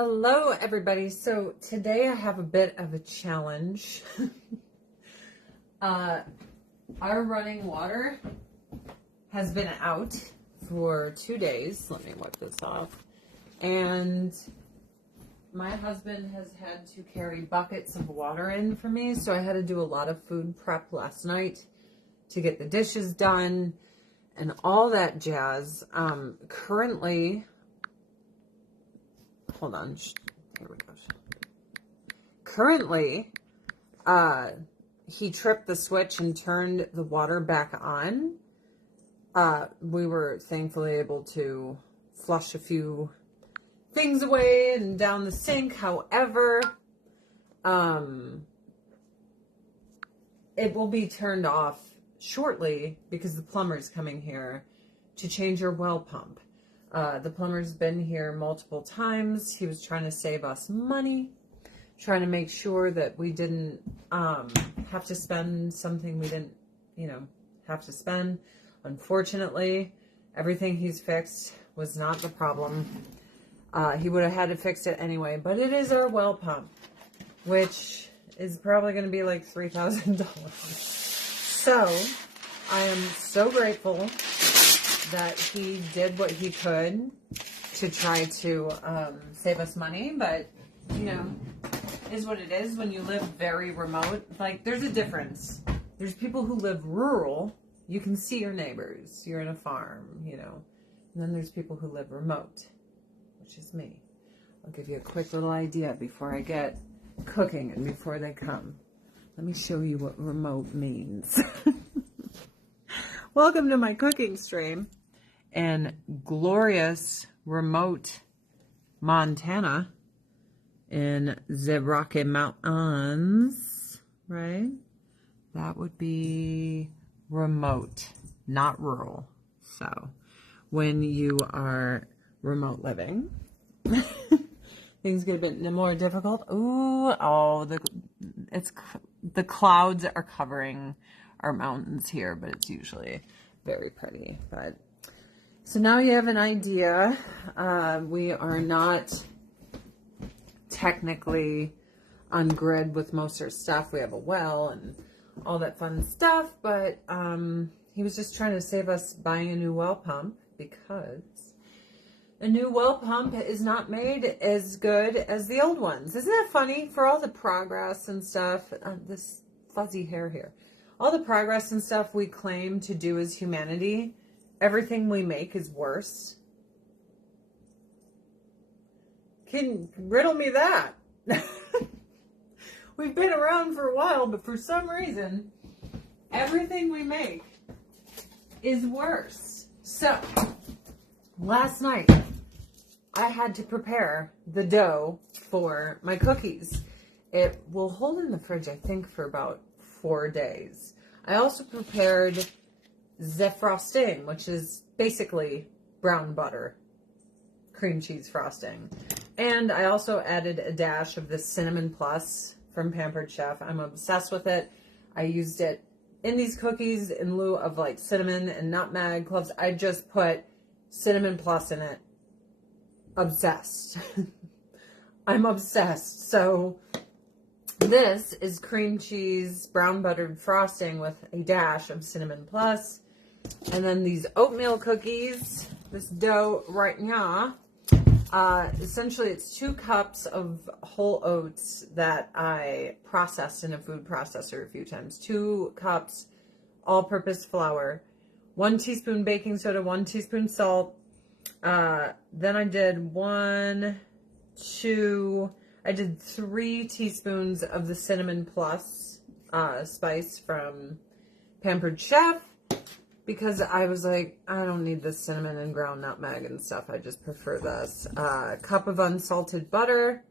Hello, everybody. So today I have a bit of a challenge. Our running water has been out for 2 days. Let me wipe this off. And my husband has had to carry buckets of water in for me. So I had to do a lot of food prep last night to get the dishes done and all that jazz. Currently, hold on. Here we go. Currently, he tripped the switch and turned the water back on. We were thankfully able to flush a few things away and down the sink. However, it will be turned off shortly because the plumber's coming here to change your well pump. The plumber's been here multiple times. He was trying to save us money, trying to make sure that we didn't have to spend something we didn't, have to spend. Unfortunately, everything he's fixed was not the problem. He would have had to fix it anyway, but it is our well pump, which is probably going to be like $3,000. So I am so grateful that he did what he could to try to save us money, but is what it is when you live very remote. Like, there's a difference. There's people who live rural. You can see your neighbors. You're in a farm, and then there's people who live remote, which is me. I'll give you a quick little idea before I get cooking and before they come. Let me show you what remote means. Welcome to my cooking stream in glorious remote Montana in the Rocky Mountains, right? That would be remote, not rural. So when you are remote living, things get a bit more difficult. The clouds are covering our mountains here, but it's usually very pretty. But so now you have an idea. We are not technically on grid with most of our stuff. We have a well and all that fun stuff, but he was just trying to save us buying a new well pump because a new well pump is not made as good as the old ones. Isn't that funny? For all the progress and stuff, this fuzzy hair here, all the progress and stuff we claim to do as humanity, everything we make is worse. Can riddle me that? We've been around for a while, but for some reason, everything we make is worse. So, last night, I had to prepare the dough for my cookies. It will hold in the fridge, I think, for about 4 days. I also prepared the frosting, which is basically brown butter, cream cheese frosting. And I also added a dash of the Cinnamon Plus from Pampered Chef. I'm obsessed with it. I used it in these cookies in lieu of like cinnamon and nutmeg cloves. I just put Cinnamon Plus in it. Obsessed. I'm obsessed. So this is cream cheese brown buttered frosting with a dash of Cinnamon Plus. And then these oatmeal cookies, this dough right now, essentially it's 2 cups of whole oats that I processed in a food processor a few times. 2 cups all-purpose flour, 1 teaspoon baking soda, 1 teaspoon salt. Then I did 3 teaspoons of the Cinnamon Plus spice from Pampered Chef, because I was like, I don't need the cinnamon and ground nutmeg and stuff. I just prefer this. A cup of unsalted butter,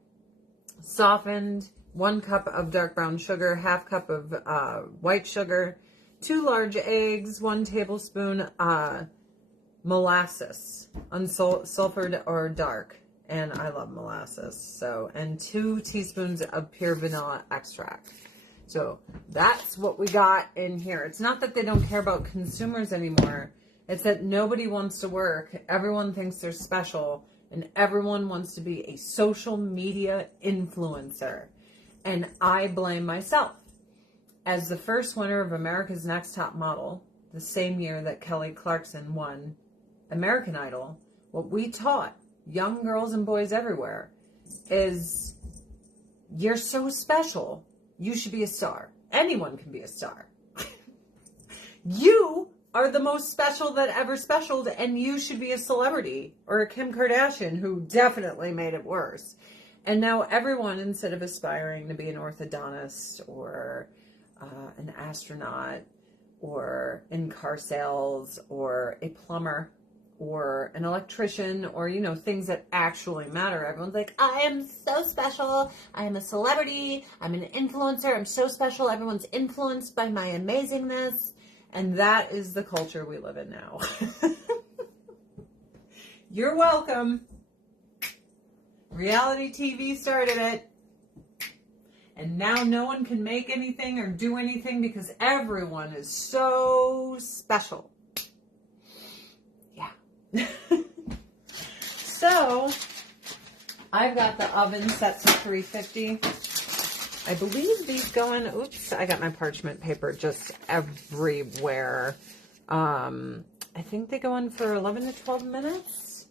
softened, 1 cup of dark brown sugar, 1/2 cup of white sugar, 2 large eggs, 1 tablespoon molasses, unsulfured or dark. And I love molasses. So, and 2 teaspoons of pure vanilla extract. So that's what we got in here. It's not that they don't care about consumers anymore. It's that nobody wants to work. Everyone thinks they're special. and everyone wants to be a social media influencer. And I blame myself. As the first winner of America's Next Top Model, the same year that Kelly Clarkson won American Idol, what we taught young girls and boys everywhere is you're so special. You should be a star. Anyone can be a star. You are the most special that ever specialed, and you should be a celebrity, or a Kim Kardashian, who definitely made it worse. And now everyone, instead of aspiring to be an orthodontist or an astronaut or in car sales or a plumber or an electrician or, you know, things that actually matter, everyone's like, I am so special. I am a celebrity. I'm an influencer. I'm so special. Everyone's influenced by my amazingness. And that is the culture we live in now. You're welcome. Reality TV started it. And now no one can make anything or do anything because everyone is so special. Yeah. So, I've got the oven set to 350. I believe these go in, oops, I got my parchment paper just everywhere. I think they go in for 11 to 12 minutes.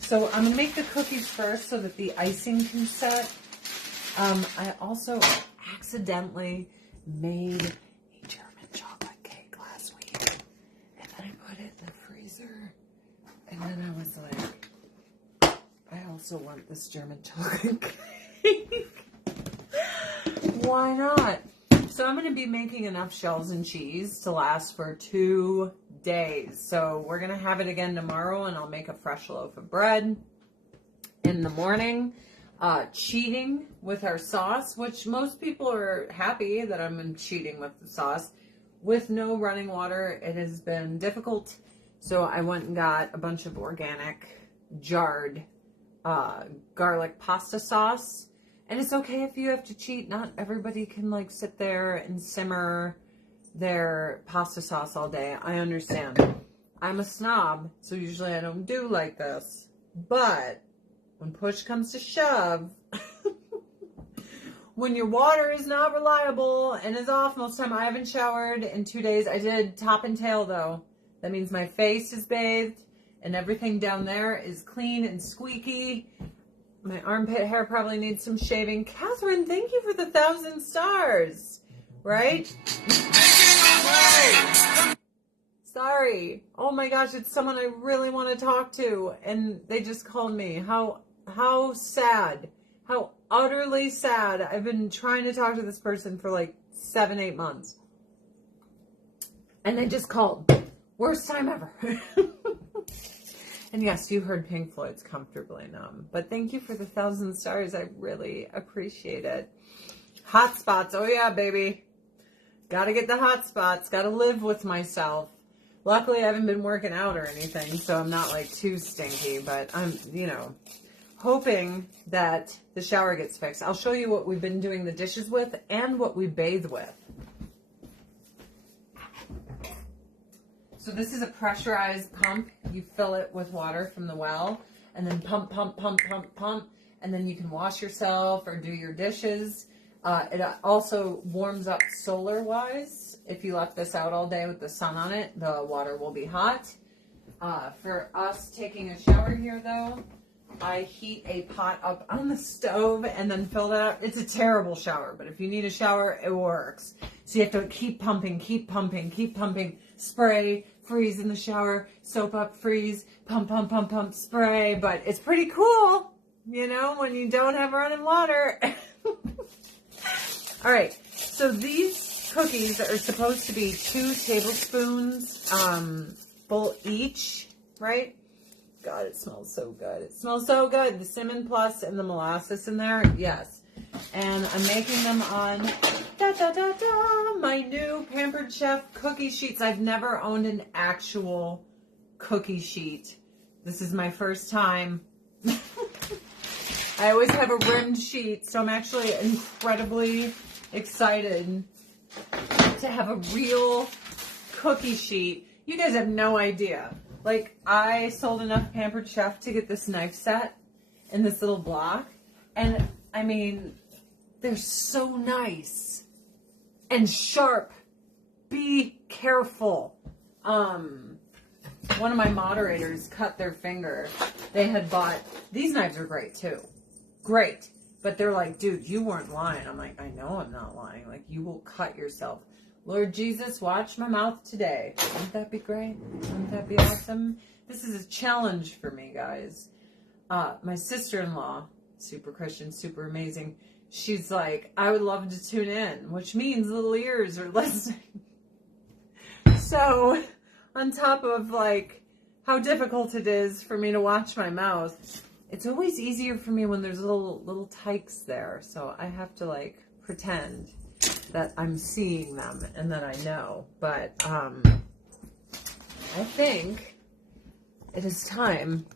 So I'm going to make the cookies first so that the icing can set. I also accidentally made a German chocolate cake last week. And then I put it in the freezer. And then I was like, I also want this German chocolate cake. Why not? So I'm going to be making enough shells and cheese to last for 2 days. So we're going to have it again tomorrow, and I'll make a fresh loaf of bread in the morning. Cheating with our sauce, which most people are happy that I'm cheating with the sauce. With no running water, it has been difficult. So I went and got a bunch of organic jarred garlic pasta sauce. And it's okay if you have to cheat. Not everybody can like sit there and simmer their pasta sauce all day. I understand. I'm a snob, so usually I don't do like this. But when push comes to shove, when your water is not reliable and is off most of the time, I haven't showered in 2 days. I did top and tail though. That means my face is bathed and everything down there is clean and squeaky. My armpit hair probably needs some shaving. Catherine, thank you for the 1,000 stars. Right? Sorry. Oh my gosh, it's someone I really want to talk to, and they just called me. How sad. How utterly sad. I've been trying to talk to this person for like 7-8 months. And they just called. Worst time ever. And yes, you heard Pink Floyd's Comfortably Numb. But thank you for the 1,000 stars. I really appreciate it. Hot spots. Oh yeah, baby. Gotta get the hot spots. Gotta live with myself. Luckily, I haven't been working out or anything, so I'm not like too stinky. But I'm, you know, hoping that the shower gets fixed. I'll show you what we've been doing the dishes with and what we bathe with. So this is a pressurized pump. You fill it with water from the well and then pump, pump, pump, pump, pump. And then you can wash yourself or do your dishes. It also warms up solar-wise. If you left this out all day with the sun on it, the water will be hot. For us taking a shower here, though, I heat a pot up on the stove and then fill that up. It's a terrible shower, but if you need a shower, it works. So you have to keep pumping, keep pumping, keep pumping. Spray, freeze in the shower, soap up, freeze, pump, pump, pump, pump, spray. But it's pretty cool, you know, when you don't have running water. All right, so these cookies are supposed to be 2 tablespoons full each, right? God, it smells so good. It smells so good. The Cinnamon Plus and the molasses in there, yes. And I'm making them on my new Pampered Chef cookie sheets. I've never owned an actual cookie sheet. This is my first time. I always have a rimmed sheet, so I'm actually incredibly excited to have a real cookie sheet. You guys have no idea. Like, I sold enough Pampered Chef to get this knife set in this little block. And, I mean, they're so nice and sharp. Be careful. One of my moderators cut their finger. They had bought, these knives are great too. Great. But they're like, dude, you weren't lying. I'm like, I know I'm not lying. Like, you will cut yourself. Lord Jesus, watch my mouth today. Wouldn't that be great? Wouldn't that be awesome? This is a challenge for me, guys. My sister-in-law, super Christian, super amazing. She's like, I would love to tune in, which means little ears are listening. So, on top of like how difficult it is for me to watch my mouth, it's always easier for me when there's little tykes there. So I have to like pretend that I'm seeing them and that I know. But I think it is time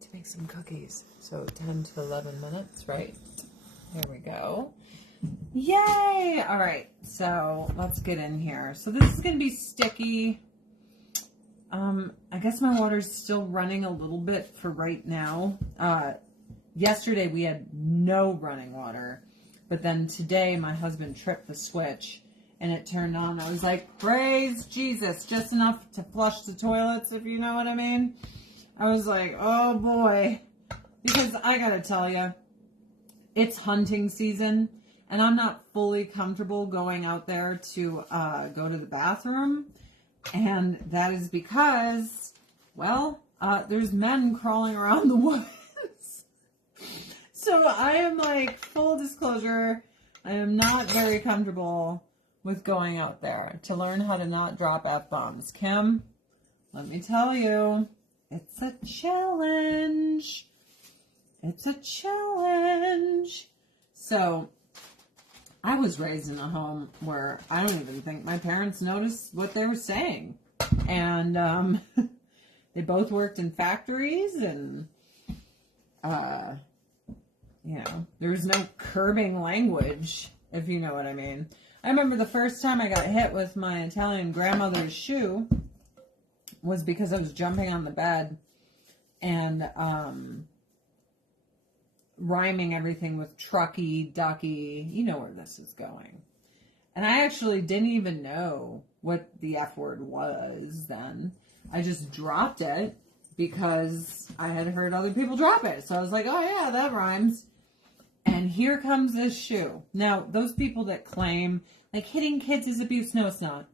to make some cookies. So 10 to 11 minutes, right? There we go. Yay! All right, so let's get in here. So this is going to be sticky. I guess my water's still running a little bit for right now. Yesterday we had no running water, but then today my husband tripped the switch and it turned on. I was like, praise Jesus, just enough to flush the toilets, if you know what I mean. I was like, oh boy, because I gotta tell you, it's hunting season and I'm not fully comfortable going out there to go to the bathroom. And that is because, well, there's men crawling around the woods. So I am like, full disclosure, I am not very comfortable with going out there to learn how to not drop F-bombs. Kim, let me tell you, it's a challenge. It's a challenge. So I was raised in a home where I don't even think my parents noticed what they were saying. And they both worked in factories and, you know, there was no curbing language, if you know what I mean. I remember the first time I got hit with my Italian grandmother's shoe was because I was jumping on the bed and rhyming everything with trucky, ducky. You know where this is going. And I actually didn't even know what the F word was then. I just dropped it because I had heard other people drop it. So I was like, oh yeah, that rhymes. And here comes this shoe. Now, those people that claim, like, hitting kids is abuse, no, it's not.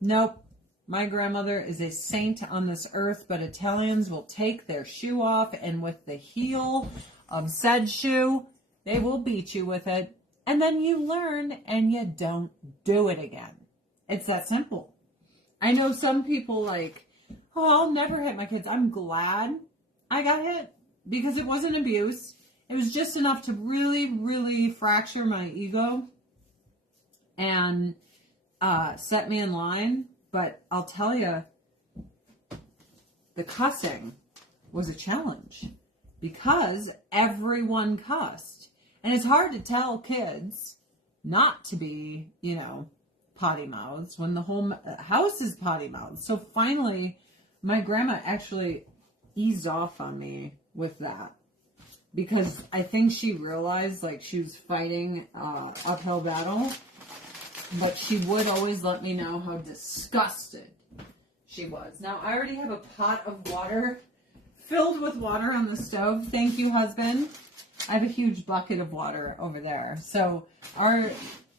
Nope. My grandmother is a saint on this earth, but Italians will take their shoe off, and with the heel of said shoe, they will beat you with it. And then you learn, and you don't do it again. It's that simple. I know some people like, oh, I'll never hit my kids. I'm glad I got hit because it wasn't abuse. It was just enough to really, really fracture my ego and set me in line. But I'll tell you, the cussing was a challenge because everyone cussed. And it's hard to tell kids not to be, you know, potty mouths when the whole house is potty mouths. So finally, my grandma actually eased off on me with that. Because I think she realized, like, she was fighting uphill battle. But she would always let me know how disgusted she was. Now, I already have a pot of water filled with water on the stove. Thank you, husband. I have a huge bucket of water over there. So our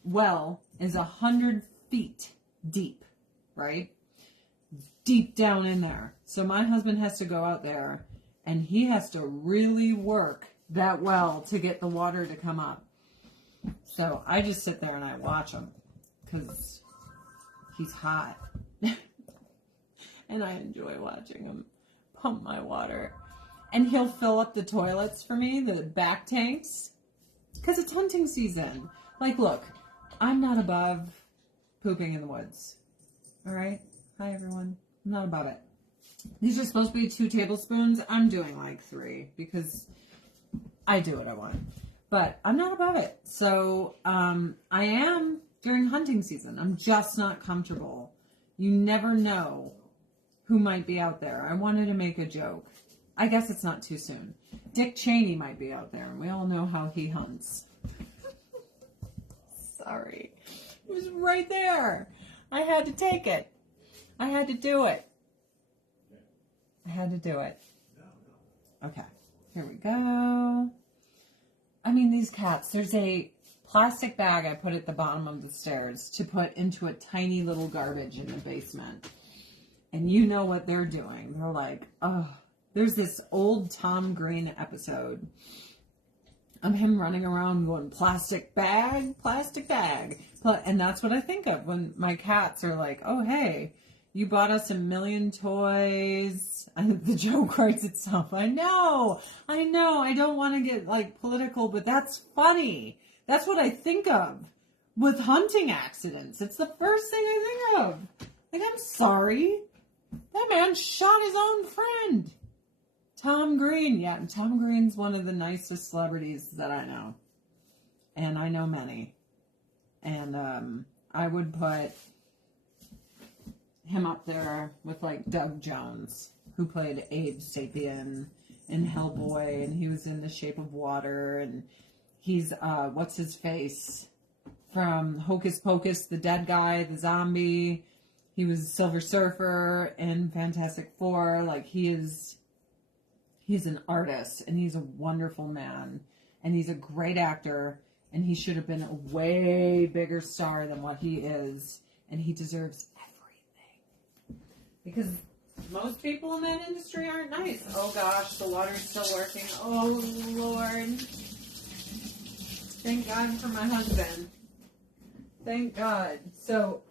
well is 100 feet deep, right? Deep down in there. So my husband has to go out there and he has to really work that well to get the water to come up. So I just sit there and I watch him because he's hot. And I enjoy watching him pump my water. And he'll fill up the toilets for me, the back tanks, because it's hunting season. Like, look, I'm not above pooping in the woods. All right? Hi, everyone. I'm not above it. These are supposed to be 2 tablespoons. I'm doing like 3 because I do what I want. But I'm not above it. So I am during hunting season. I'm just not comfortable. You never know who might be out there. I wanted to make a joke. I guess it's not too soon. Dick Cheney might be out there, and we all know how he hunts. Sorry. It was right there. I had to take it. I had to do it. I had to do it. Okay. Here we go. I mean, these cats, there's a plastic bag I put at the bottom of the stairs to put into a tiny little garbage in the basement. And you know what they're doing. They're like, oh, there's this old Tom Green episode of him running around going, plastic bag. And that's what I think of when my cats are like, oh, hey, you bought us 1 million toys. And the joke writes itself. I know. I don't want to get like political, but that's funny. That's what I think of with hunting accidents. It's the first thing I think of. Like, I'm sorry. That man shot his own friend. Tom Green. Yeah, and Tom Green's one of the nicest celebrities that I know. And I know many. And I would put him up there with like Doug Jones, who played Abe Sapien in Hellboy, and he was in The Shape of Water, and he's what's his face from Hocus Pocus, the dead guy, the zombie. He was Silver Surfer in Fantastic Four. Like, he's an artist, and he's a wonderful man, and he's a great actor, and he should have been a way bigger star than what he is, and he deserves everything. Because most people in that industry aren't nice. Oh gosh, the water's still working. Oh Lord. Thank God for my husband. Thank God. So,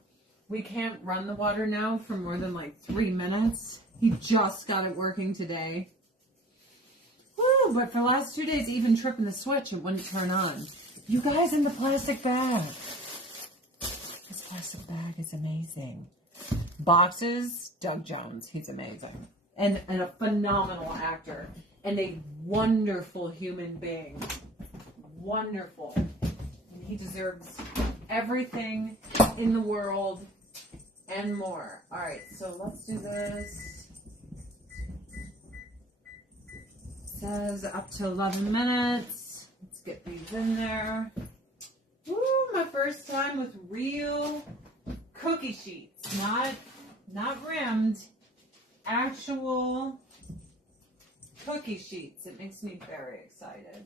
we can't run the water now for more than like 3 minutes. He just got it working today. Woo, but for the last 2 days, even tripping the switch, it wouldn't turn on. You guys in the plastic bag. This plastic bag is amazing. Boxes, Doug Jones. He's amazing. And a phenomenal actor. And a wonderful human being. Wonderful. And he deserves everything in the world and more. Alright, so let's do this. It says up to 11 minutes. Let's get these in there. Woo, my first time with real cookie sheets. Not rimmed. Actual cookie sheets. It makes me very excited.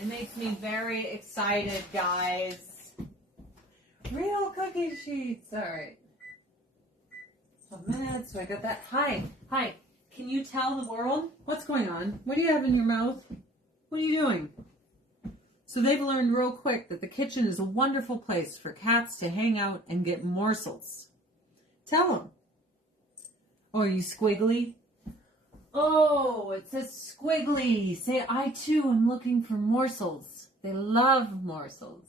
It makes me very excited, guys. Real cookie sheets. All right. 12 minutes. So I got that. Hi. Can you tell the world what's going on? What do you have in your mouth? What are you doing? So they've learned real quick that the kitchen is a wonderful place for cats to hang out and get morsels. Tell them. Oh, are you squiggly? Oh, it says squiggly. Say, I too am looking for morsels. They love morsels.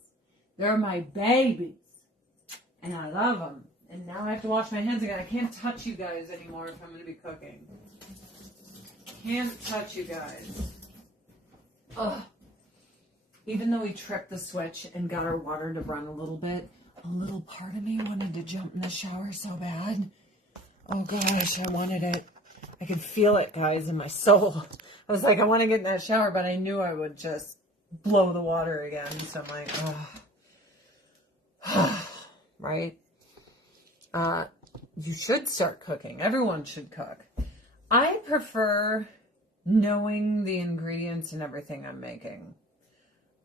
They're my babies. And I love them. And now I have to wash my hands again. I can't touch you guys anymore if I'm going to be cooking. Can't touch you guys. Ugh. Even though we tripped the switch and got our water to run a little bit, a little part of me wanted to jump in the shower so bad. Oh gosh, I wanted it. I could feel it, guys, in my soul. I was like, I want to get in that shower, but I knew I would just blow the water again. So I'm like, oh. Right? You should start cooking. Everyone should cook. I prefer knowing the ingredients and everything I'm making.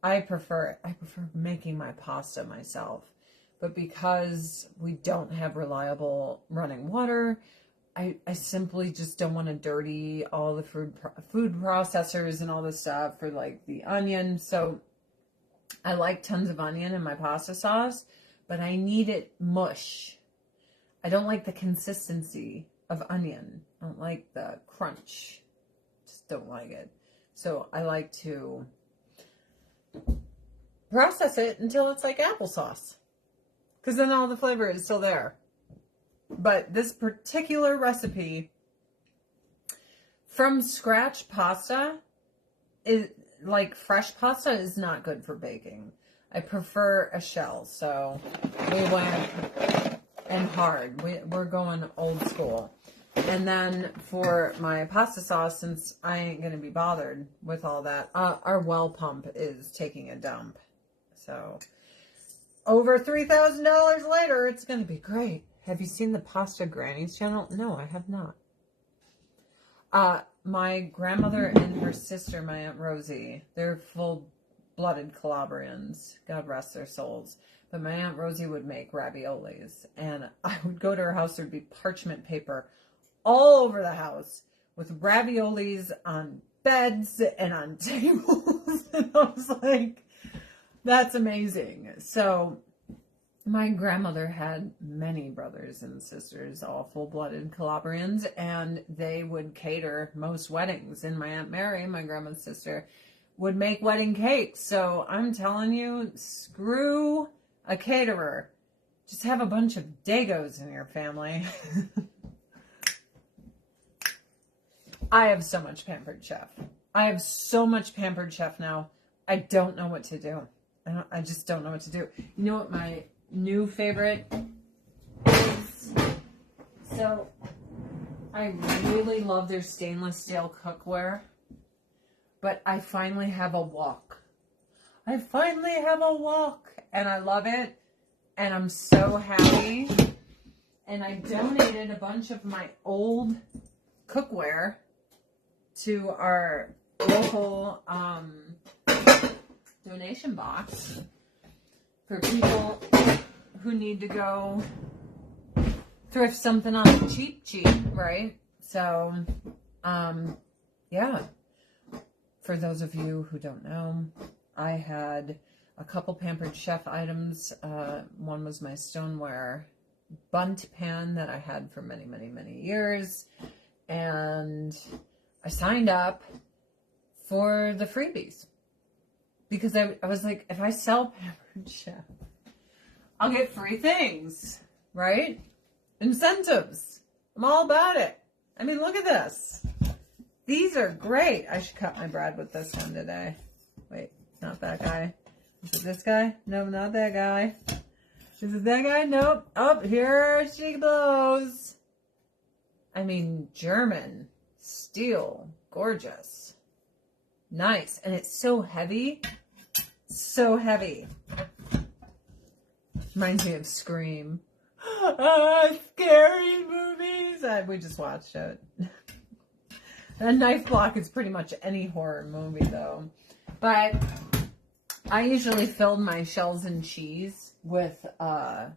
I prefer making my pasta myself. But because we don't have reliable running water, I simply just don't want to dirty all the food processors and all this stuff for like the onion. So I like tons of onion in my pasta sauce, but I need it mush. I don't like the consistency of onion. I don't like the crunch. Just don't like it. So I like to process it until it's like applesauce, because then all the flavor is still there. But this particular recipe, from scratch pasta, is like fresh pasta is not good for baking. I prefer a shell. So we went and hard. We're going old school. And then for my pasta sauce, since I ain't going to be bothered with all that, our well pump is taking a dump. So over $3,000 later, it's going to be great. Have you seen the Pasta Grannies channel? No, I have not. My grandmother and her sister, my Aunt Rosie, they're full-blooded Calabrians. God rest their souls. But my Aunt Rosie would make raviolis. And I would go to her house. There'd be parchment paper all over the house with raviolis on beds and on tables. And I was like, that's amazing. So my grandmother had many brothers and sisters, all full-blooded Calabrians, and they would cater most weddings. And my Aunt Mary, my grandma's sister, would make wedding cakes. So I'm telling you, screw a caterer. Just have a bunch of Dagos in your family. I have so much Pampered Chef. I have so much Pampered Chef now. I don't know what to do. I just don't know what to do. You know what my new favorite is? So, I really love their stainless steel cookware. But I finally have a wok. I finally have a wok. And I love it. And I'm so happy. And I donated a bunch of my old cookware to our local donation box for people who need to go thrift something on the cheap, right? So, yeah. For those of you who don't know, I had a couple Pampered Chef items. One was my stoneware bunt pan that I had for many, many, many years. And I signed up for the freebies because I was like, if I sell Pampered Chef, I'll get free things, right? Incentives. I'm all about it. I mean, look at this. These are great. I should cut my bread with this one today. Wait, not that guy. Is it this guy? No, not that guy. Is it that guy? Nope. Oh, here she blows. I mean, German. Steel. Gorgeous. Nice. And it's so heavy. So heavy. Reminds me of Scream. Scary movies. We just watched it. A knife block is pretty much any horror movie, though. But I usually filled my shells and cheese with a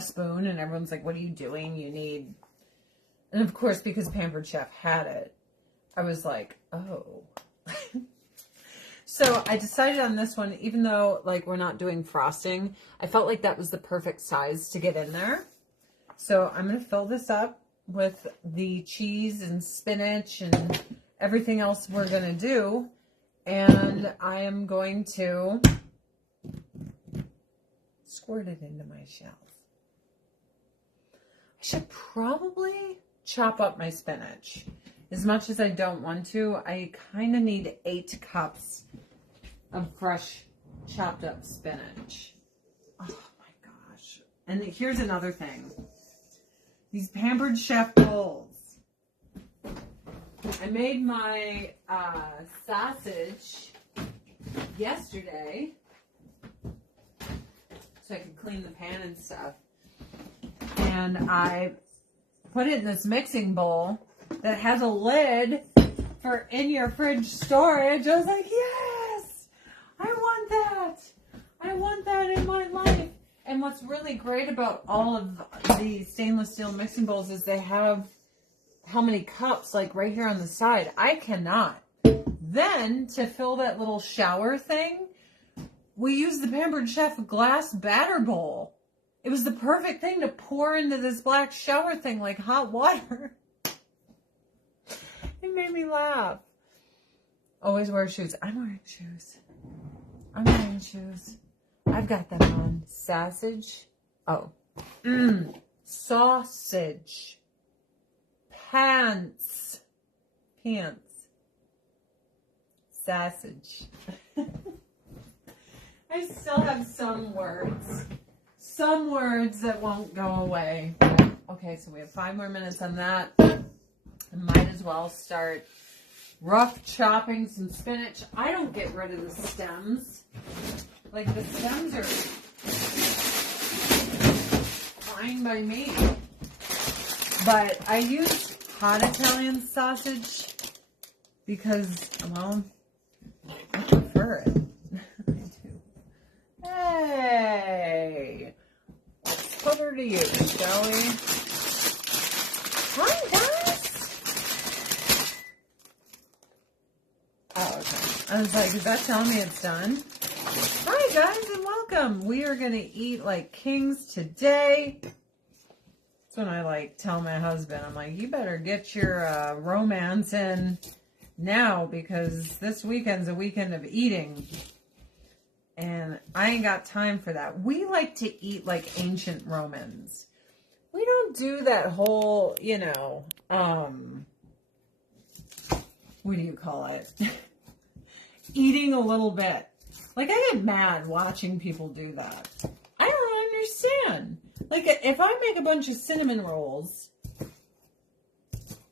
spoon, and everyone's like, what are you doing? You need... And of course, because Pampered Chef had it, I was like, oh. So I decided on this one, even though like we're not doing frosting, I felt like that was the perfect size to get in there. So I'm going to fill this up with the cheese and spinach and everything else we're going to do. And I am going to squirt it into my shells. I should probably chop up my spinach. As much as I don't want to, I kind of need 8 cups of fresh chopped up spinach. Oh my gosh. And here's another thing. These Pampered Chef bowls. I made my sausage yesterday so I could clean the pan and stuff. And I put it in this mixing bowl that has a lid for in your fridge storage. I was like, yes, I want that. I want that in my life. And what's really great about all of the stainless steel mixing bowls is they have how many cups, like right here on the side. I cannot. Then to fill that little shower thing, we used the Pampered Chef glass batter bowl. It was the perfect thing to pour into this black shower thing like hot water. It made me laugh. Always wear shoes. I'm wearing shoes. I'm wearing shoes. I've got them on. Sausage. Oh. Sausage. Pants. Sausage. I still have some words. some words that won't go away. Okay, so we have 5 more minutes on that. I might as well start rough chopping some spinach. I don't get rid of the stems. Like, the stems are fine by me. But I use hot Italian sausage because, well, I prefer it. I do. Hey! Let's put her to use, shall we? Hi, guys! Oh, okay. I was like, is that telling me it's done? Hi, guys, and welcome. We are going to eat like kings today. That's when I, like, tell my husband, I'm like, you better get your romance in now because this weekend's a weekend of eating. And I ain't got time for that. We like to eat like ancient Romans. We don't do that whole, you know, what do you call it? Eating a little bit. Like, I get mad watching people do that. I don't understand. Like, if I make a bunch of cinnamon rolls,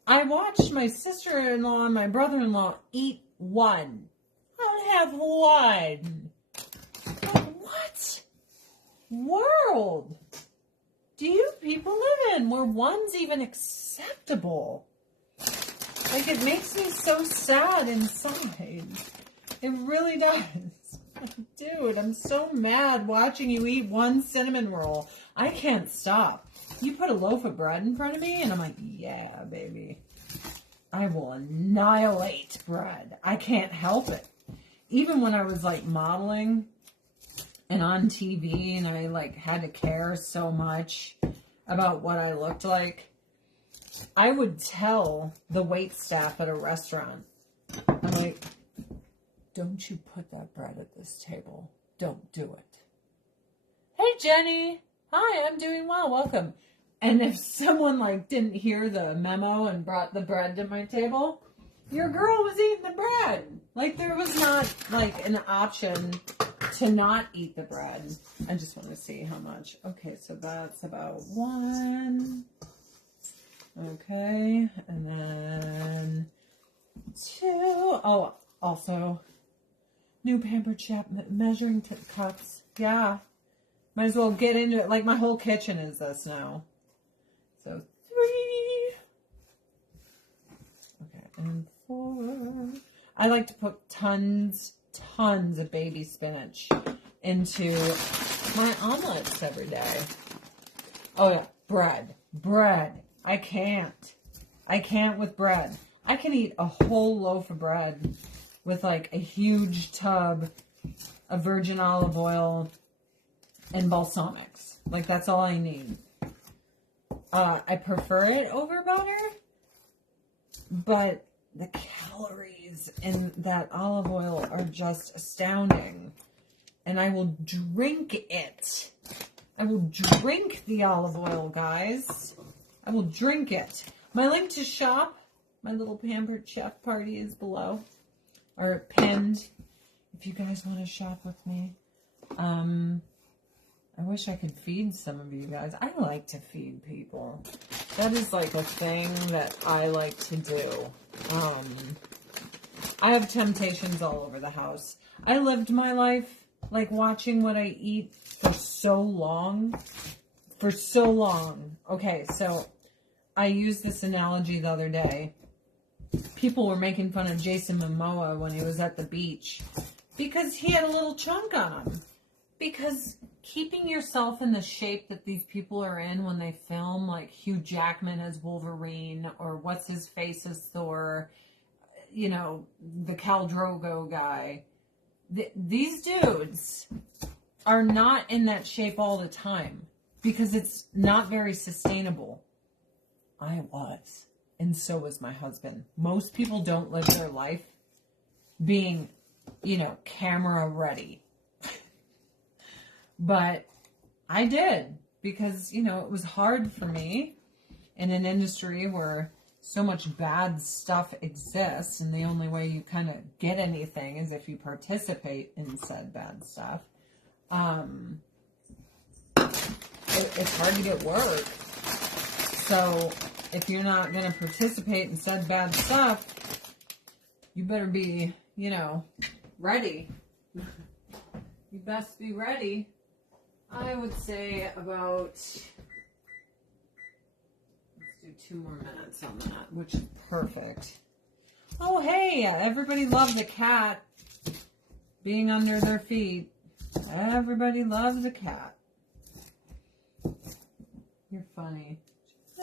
I watched my sister-in-law and my brother-in-law eat one. I'll have one. Like, what world do you people live in where one's even acceptable? Like, it makes me so sad inside. It really does. Dude, I'm so mad watching you eat one cinnamon roll. I can't stop. You put a loaf of bread in front of me, and I'm like, yeah, baby. I will annihilate bread. I can't help it. Even when I was, like, modeling and on TV, and I, like, had to care so much about what I looked like, I would tell the wait staff at a restaurant, I'm like, don't you put that bread at this table. Don't do it. Hey, Jenny. Hi, I'm doing well. Welcome. And if someone, like, didn't hear the memo and brought the bread to my table, your girl was eating the bread. Like, there was not, like, an option to not eat the bread. I just want to see how much. Okay, so that's about 1. Okay, and then 2. Oh, also, new Pampered Chef measuring cups. Yeah. Might as well get into it. Like, my whole kitchen is this now. So, 3. Okay, and 4. I like to put tons of baby spinach into my omelets every day. Oh, yeah. Bread. I can't with bread. I can eat a whole loaf of bread with, like, a huge tub of virgin olive oil and balsamics. Like, that's all I need. I prefer it over butter, but the calories in that olive oil are just astounding. And I will drink it. I will drink the olive oil, guys. I will drink it. My link to shop, my little Pampered Chef party is below. Or pinned, if you guys want to shop with me. I wish I could feed some of you guys. I like to feed people. That is like a thing that I like to do. I have temptations all over the house. I lived my life like watching what I eat for so long. Okay, so I used this analogy the other day. People were making fun of Jason Momoa when he was at the beach because he had a little chunk on him. Because keeping yourself in the shape that these people are in when they film, like Hugh Jackman as Wolverine or what's his face as Thor, you know, the Khal Drogo guy. These dudes are not in that shape all the time because it's not very sustainable. I was. And so was my husband. Most people don't live their life being, you know, camera ready. But I did because, you know, it was hard for me in an industry where so much bad stuff exists and the only way you kind of get anything is if you participate in said bad stuff. it's hard to get work. So if you're not going to participate and said bad stuff, you better be, you know, ready. You best be ready. I would say about, let's do 2 more minutes on that, which is perfect. Oh, hey, everybody loves a cat being under their feet. Everybody loves a cat. You're funny.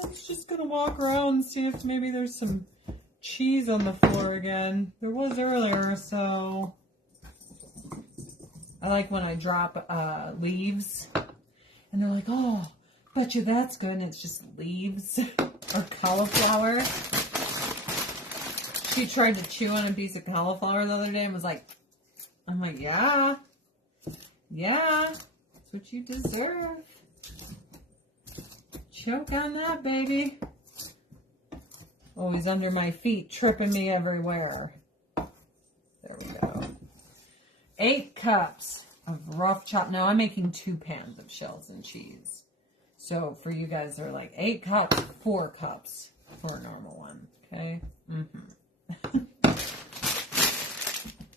I was just going to walk around and see if maybe there's some cheese on the floor again. There was earlier, so I like when I drop leaves. And they're like, oh, bet you that's good. And it's just leaves or cauliflower. She tried to chew on a piece of cauliflower the other day and was like, I'm like, yeah, that's what you deserve. Choke on that, baby. Oh, he's under my feet, tripping me everywhere. There we go. 8 cups of rough chop. Now I'm making 2 pans of shells and cheese. So for you guys, they're like 8 cups, 4 cups for a normal one. Okay?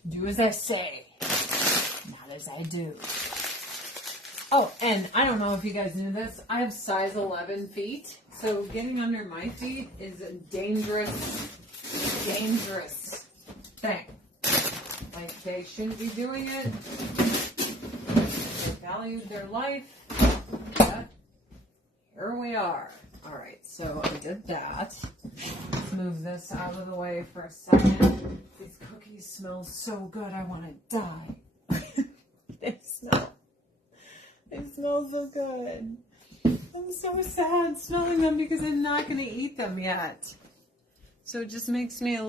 Do as I say, not as I do. Oh, and I don't know if you guys knew this. I have size 11 feet. So getting under my feet is a dangerous thing. Like, they shouldn't be doing it. They valued their life. But here we are. All right, so I did that. Let's move this out of the way for a second. These cookies smell so good, I want to die. They smell so good. I'm so sad smelling them because I'm not going to eat them yet. So it just makes me a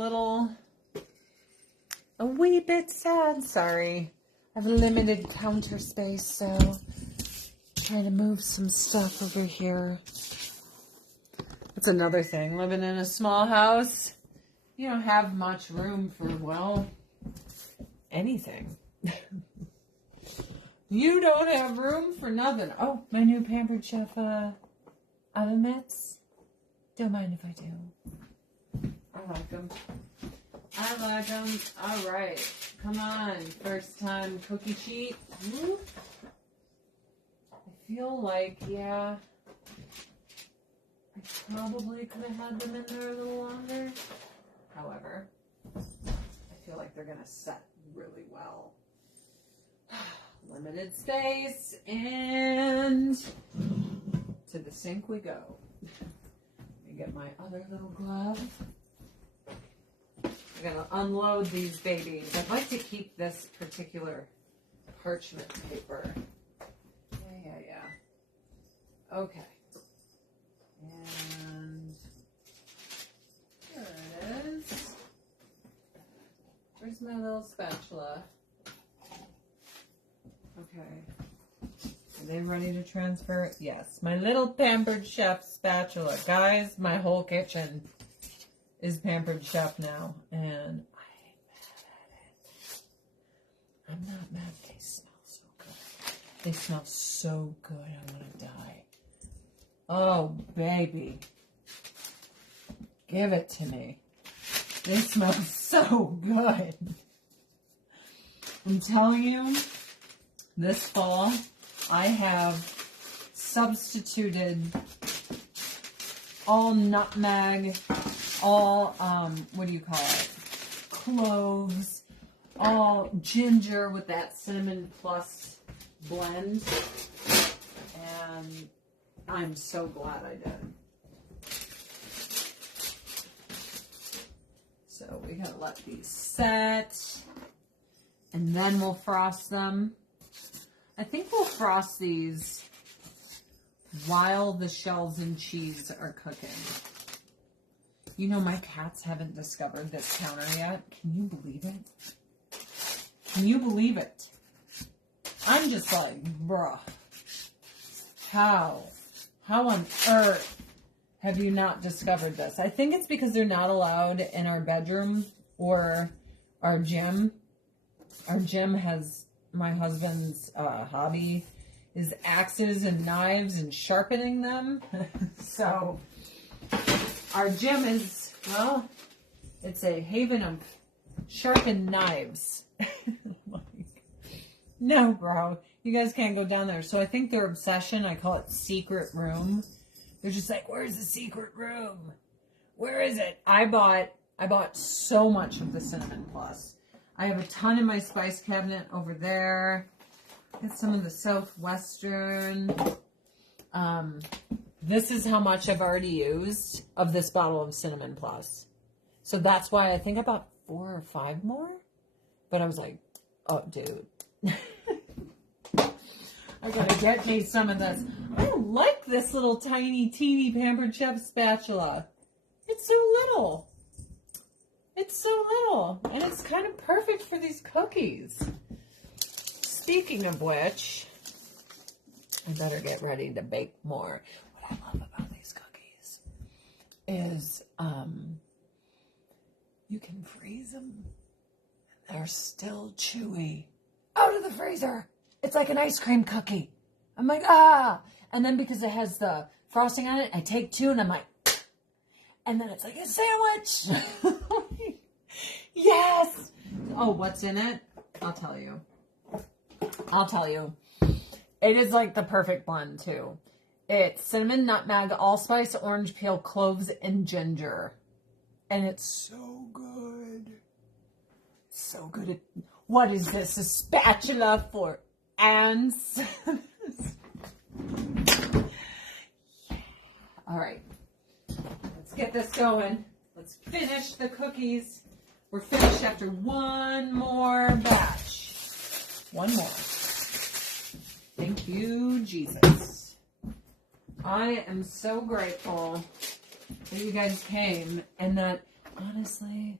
wee bit sad. Sorry. I have limited counter space, so trying to move some stuff over here. That's another thing. Living in a small house, you don't have much room for, well, anything. You don't have room for nothing. Oh, my new Pampered Chef oven mitts. Don't mind if I do. I like them. All right. Come on. First time cookie cheat. Woo. I feel like, yeah, I probably could have had them in there a little longer. However, I feel like they're going to set really well. Limited space, and to the sink we go. Let me get my other little glove. I'm going to unload these babies. I'd like to keep this particular parchment paper. Yeah. Okay. And here it is. Where's my little spatula? Okay. Are they ready to transfer? Yes. My little Pampered Chef spatula. Guys, my whole kitchen is Pampered Chef now. And I'm mad at it. I'm not mad. They smell so good. They smell so good. I want to die. Oh, baby. Give it to me. They smell so good. I'm telling you, this fall, I have substituted all nutmeg, all, what do you call it? Cloves, all ginger with that cinnamon plus blend. And I'm so glad I did. So we gotta let these set. And then we'll frost them. I think we'll frost these while the shells and cheese are cooking. You know, my cats haven't discovered this counter yet. Can you believe it? Can you believe it? I'm just like, bruh. How on earth have you not discovered this? I think it's because they're not allowed in our bedroom or our gym. Our gym has my husband's hobby. is axes and knives and sharpening them. So our gym is, well, it's a haven of sharpened knives. No, bro, you guys can't go down there. So I think their obsession, I call it secret room. They're just like, where's the secret room? Where is it? I bought so much of the Cinnamon Plus. I have a ton in my spice cabinet over there. Get some of the Southwestern. This is how much I've already used of this bottle of Cinnamon Plus. So that's why I think I bought 4 or 5 more. But I was like, oh, dude. I gotta get me some of this. I like this little tiny, teeny Pampered Chef spatula. It's so little. It's so little. And it's kind of perfect for these cookies. Speaking of which, I better get ready to bake more. What I love about these cookies is you can freeze them. And they're still chewy. Out of the freezer. It's like an ice cream cookie. I'm like, ah. And then because it has the frosting on it, I take 2 and I'm like, and then it's like a sandwich. Yes. Oh, what's in it? I'll tell you. It is like the perfect blend too. It's cinnamon, nutmeg, allspice, orange peel, cloves, and ginger. And it's so good. So good. What is this? A spatula for ants? Yeah. All right. Let's get this going. Let's finish the cookies. We're finished after one more batch. One more. Thank you, Jesus. I am so grateful that you guys came and that, honestly,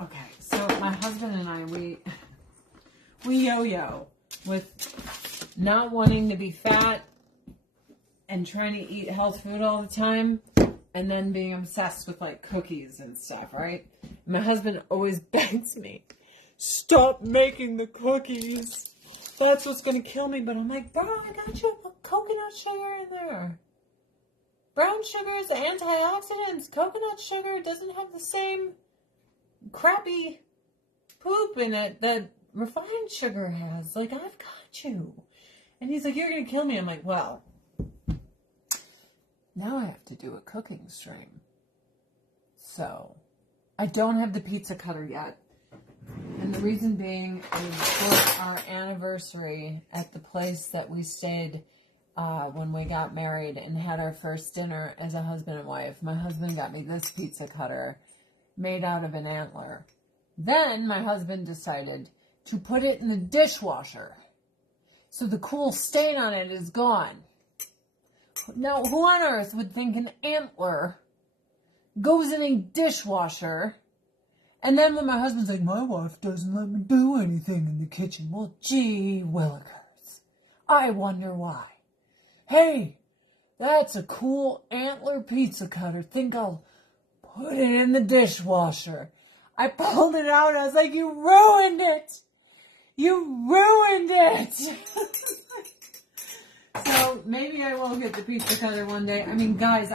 okay, so my husband and I, we yo-yo with not wanting to be fat and trying to eat health food all the time and then being obsessed with like cookies and stuff, right? My husband always begs me, stop making the cookies. That's what's going to kill me. But I'm like, bro, I got you coconut sugar in there. Brown sugar is antioxidants. Coconut sugar doesn't have the same crappy poop in it that refined sugar has. Like, I've got you. And he's like, you're going to kill me. I'm like, well, now I have to do a cooking stream. So, I don't have the pizza cutter yet. And the reason being is for our anniversary at the place that we stayed when we got married and had our first dinner as a husband and wife. My husband got me this pizza cutter made out of an antler. Then my husband decided to put it in the dishwasher. So the cool stain on it is gone. Now, who on earth would think an antler goes in a dishwasher? And then when my husband's like, my wife doesn't let me do anything in the kitchen. Well, gee willikers. I wonder why. Hey, that's a cool antler pizza cutter. Think I'll put it in the dishwasher. I pulled it out and I was like, you ruined it. You ruined it. So maybe I will get the pizza cutter one day. I mean, guys,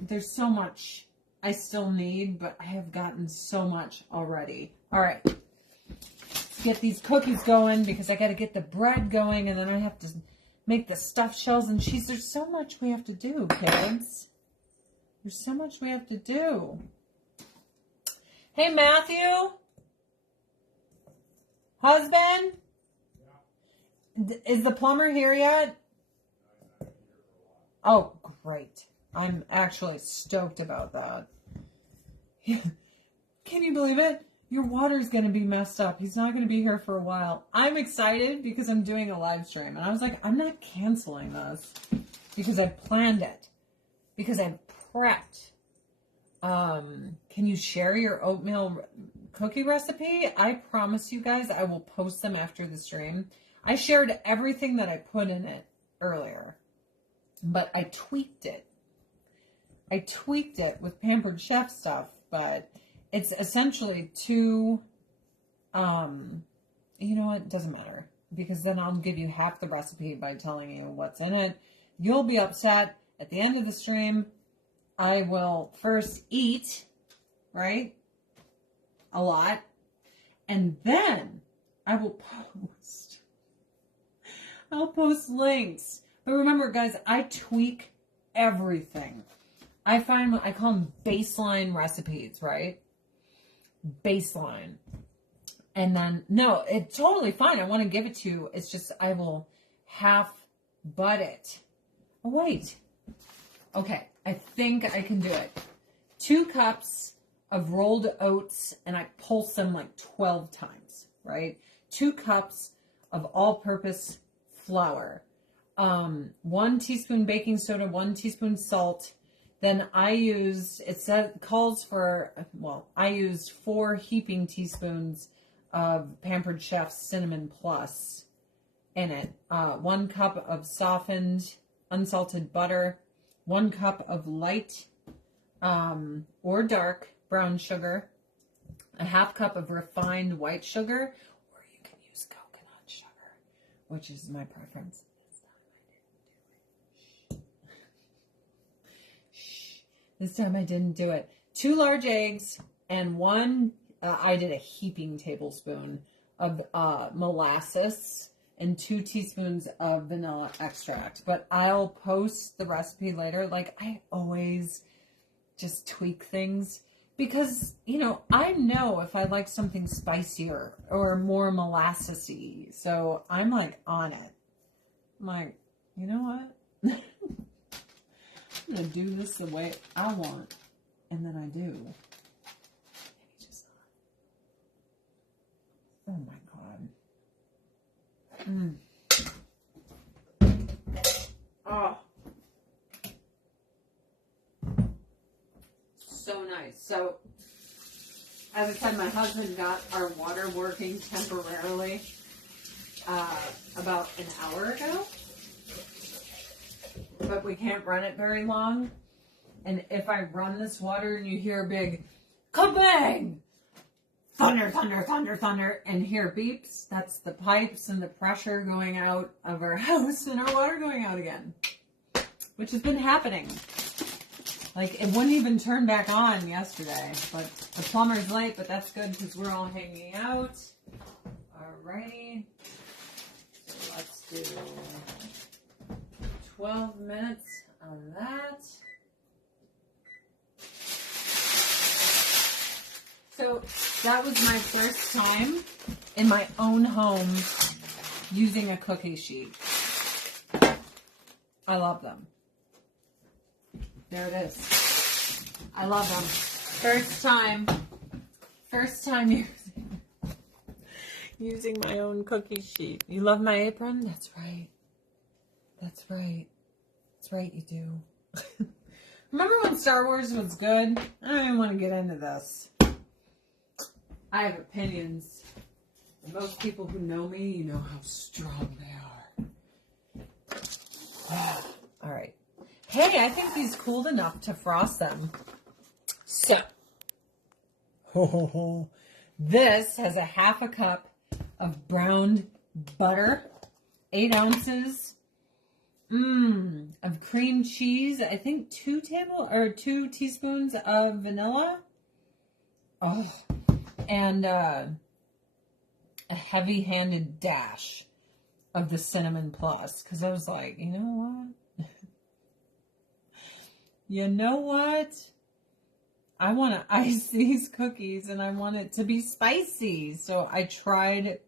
there's so much I still need, but I have gotten so much already. All right. Let's get these cookies going because I got to get the bread going and then I have to make the stuffed shells and cheese. There's so much we have to do, kids. There's so much we have to do. Hey, Matthew? Husband? Yeah. Is the plumber here yet? Oh, great. I'm actually stoked about that. Can you believe it? Your water's going to be messed up. He's not going to be here for a while. I'm excited because I'm doing a live stream. And I was like, I'm not canceling this because I planned it. Because I prepped. Can you share your oatmeal cookie recipe? I promise you guys I will post them after the stream. I shared everything that I put in it earlier. But I tweaked it. I tweaked it with Pampered Chef stuff, but it's essentially 2, you know what, it doesn't matter. because then I'll give you half the recipe by telling you what's in it. You'll be upset at the end of the stream. I will first eat, right? A lot. And then I'll post links. But remember, guys, I tweak everything. I find what I call them baseline recipes, right? Baseline. And then, no, it's totally fine. I want to give it to you. It's just I will half butt it. Oh, wait. Okay, I think I can do it. 2 cups of rolled oats, and I pulse them like 12 times, right? 2 cups of all-purpose flour. 1 teaspoon baking soda, 1 teaspoon salt. Then I used, calls for, well, I used 4 heaping teaspoons of Pampered Chef's Cinnamon Plus in it. 1 cup of softened, unsalted butter. 1 cup of light or dark brown sugar. A half cup of refined white sugar, or you can use coconut sugar, which is my preference. This time I didn't do it. 2 large eggs and 1, I did a heaping tablespoon of molasses and 2 teaspoons of vanilla extract. But I'll post the recipe later. Like, I always just tweak things because, you know, I know if I like something spicier or more molassesy. So I'm like on it. I'm like, you know what? I'm going to do this the way I want. And then I do. Oh my God. Oh. So nice. So, as I said, my husband got our water working temporarily about an hour ago. But we can't run it very long. And if I run this water and you hear a big kabang! Thunder, thunder, thunder, thunder, and hear beeps, that's the pipes and the pressure going out of our house and our water going out again. Which has been happening. Like, it wouldn't even turn back on yesterday. But the plumber's late, but that's good because we're all hanging out. Alrighty. So let's do 12 minutes on that. So that was my first time in my own home using a cookie sheet. I love them. There it is. I love them. First time using my own cookie sheet. You love my apron? That's right. That's right. That's right, you do. Remember when Star Wars was good? I don't even want to get into this. I have opinions. And most people who know me, you know how strong they are. All right. Hey, I think these cooled enough to frost them. So, this has a half a cup of browned butter, 8 ounces of cream cheese. I think 2 teaspoons of vanilla. Oh, and a heavy-handed dash of the Cinnamon Plus. Because I was like, you know what? You know what? I want to ice these cookies and I want it to be spicy. So I tried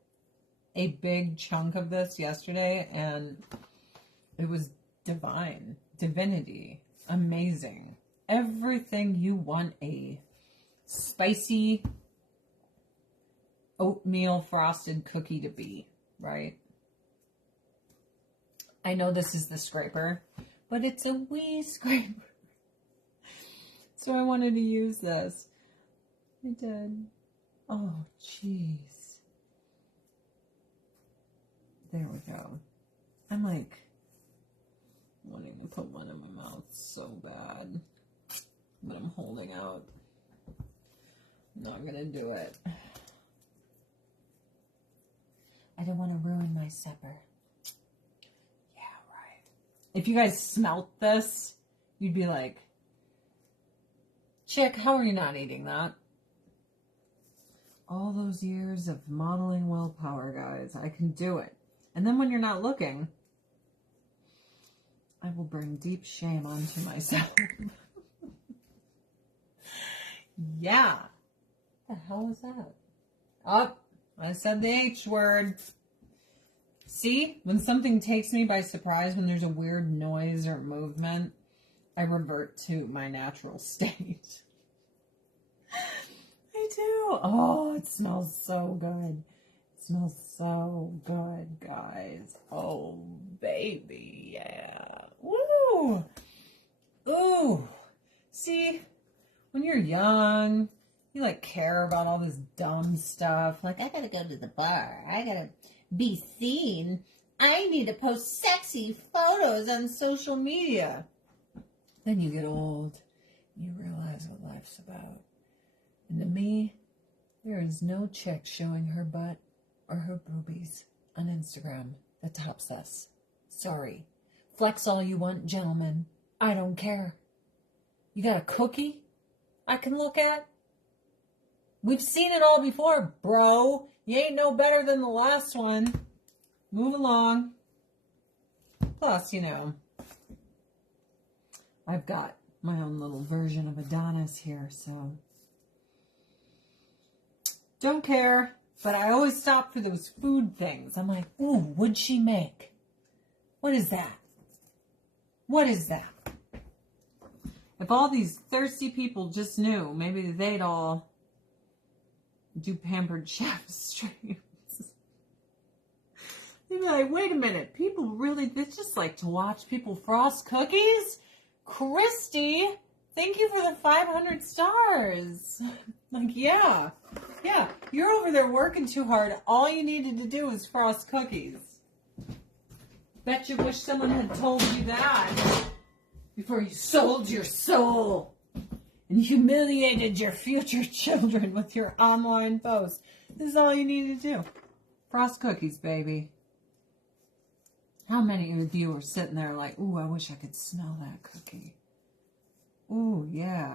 a big chunk of this yesterday and it was divine. Divinity. Amazing. Everything you want a spicy oatmeal frosted cookie to be, right? I know this is the scraper, but it's a wee scraper. So I wanted to use this. I did. Oh, jeez. There we go. I'm like wanting to put one in my mouth so bad. But I'm holding out. I'm not going to do it. I didn't want to ruin my supper. Yeah, right. If you guys smelt this, you'd be like, chick, how are you not eating that? All those years of modeling willpower, guys. I can do it. And then when you're not looking, I will bring deep shame onto myself. Yeah. What the hell was that? Oh, I said the H word. See, when something takes me by surprise, when there's a weird noise or movement, I revert to my natural state. I do. Oh, it smells so good. It smells so good, guys. Oh, baby, yeah. Woo! Ooh. See, when you're young, you like care about all this dumb stuff. Like, I gotta go to the bar. I gotta be seen. I need to post sexy photos on social media. Then you get old. You realize what life's about. And to me, there is no chick showing her butt or her boobies on Instagram that tops us. Sorry. Flex all you want, gentlemen. I don't care. You got a cookie I can look at? We've seen it all before, bro. You ain't no better than the last one. Move along. Plus, you know, I've got my own little version of Adonis here, so don't care. But I always stop for those food things. I'm like, ooh, what'd she make? What is that? What is that? If all these thirsty people just knew, maybe they'd all do Pampered Chef streams. They'd be like, wait a minute, people really, they just like to watch people frost cookies? Christy, thank you for the 500 stars. Like, yeah, you're over there working too hard. All you needed to do was frost cookies. Bet you wish someone had told you that before you sold your soul and humiliated your future children with your online posts. This is all you need to do. Frost cookies, baby. How many of you are sitting there like, ooh, I wish I could smell that cookie. Ooh, yeah.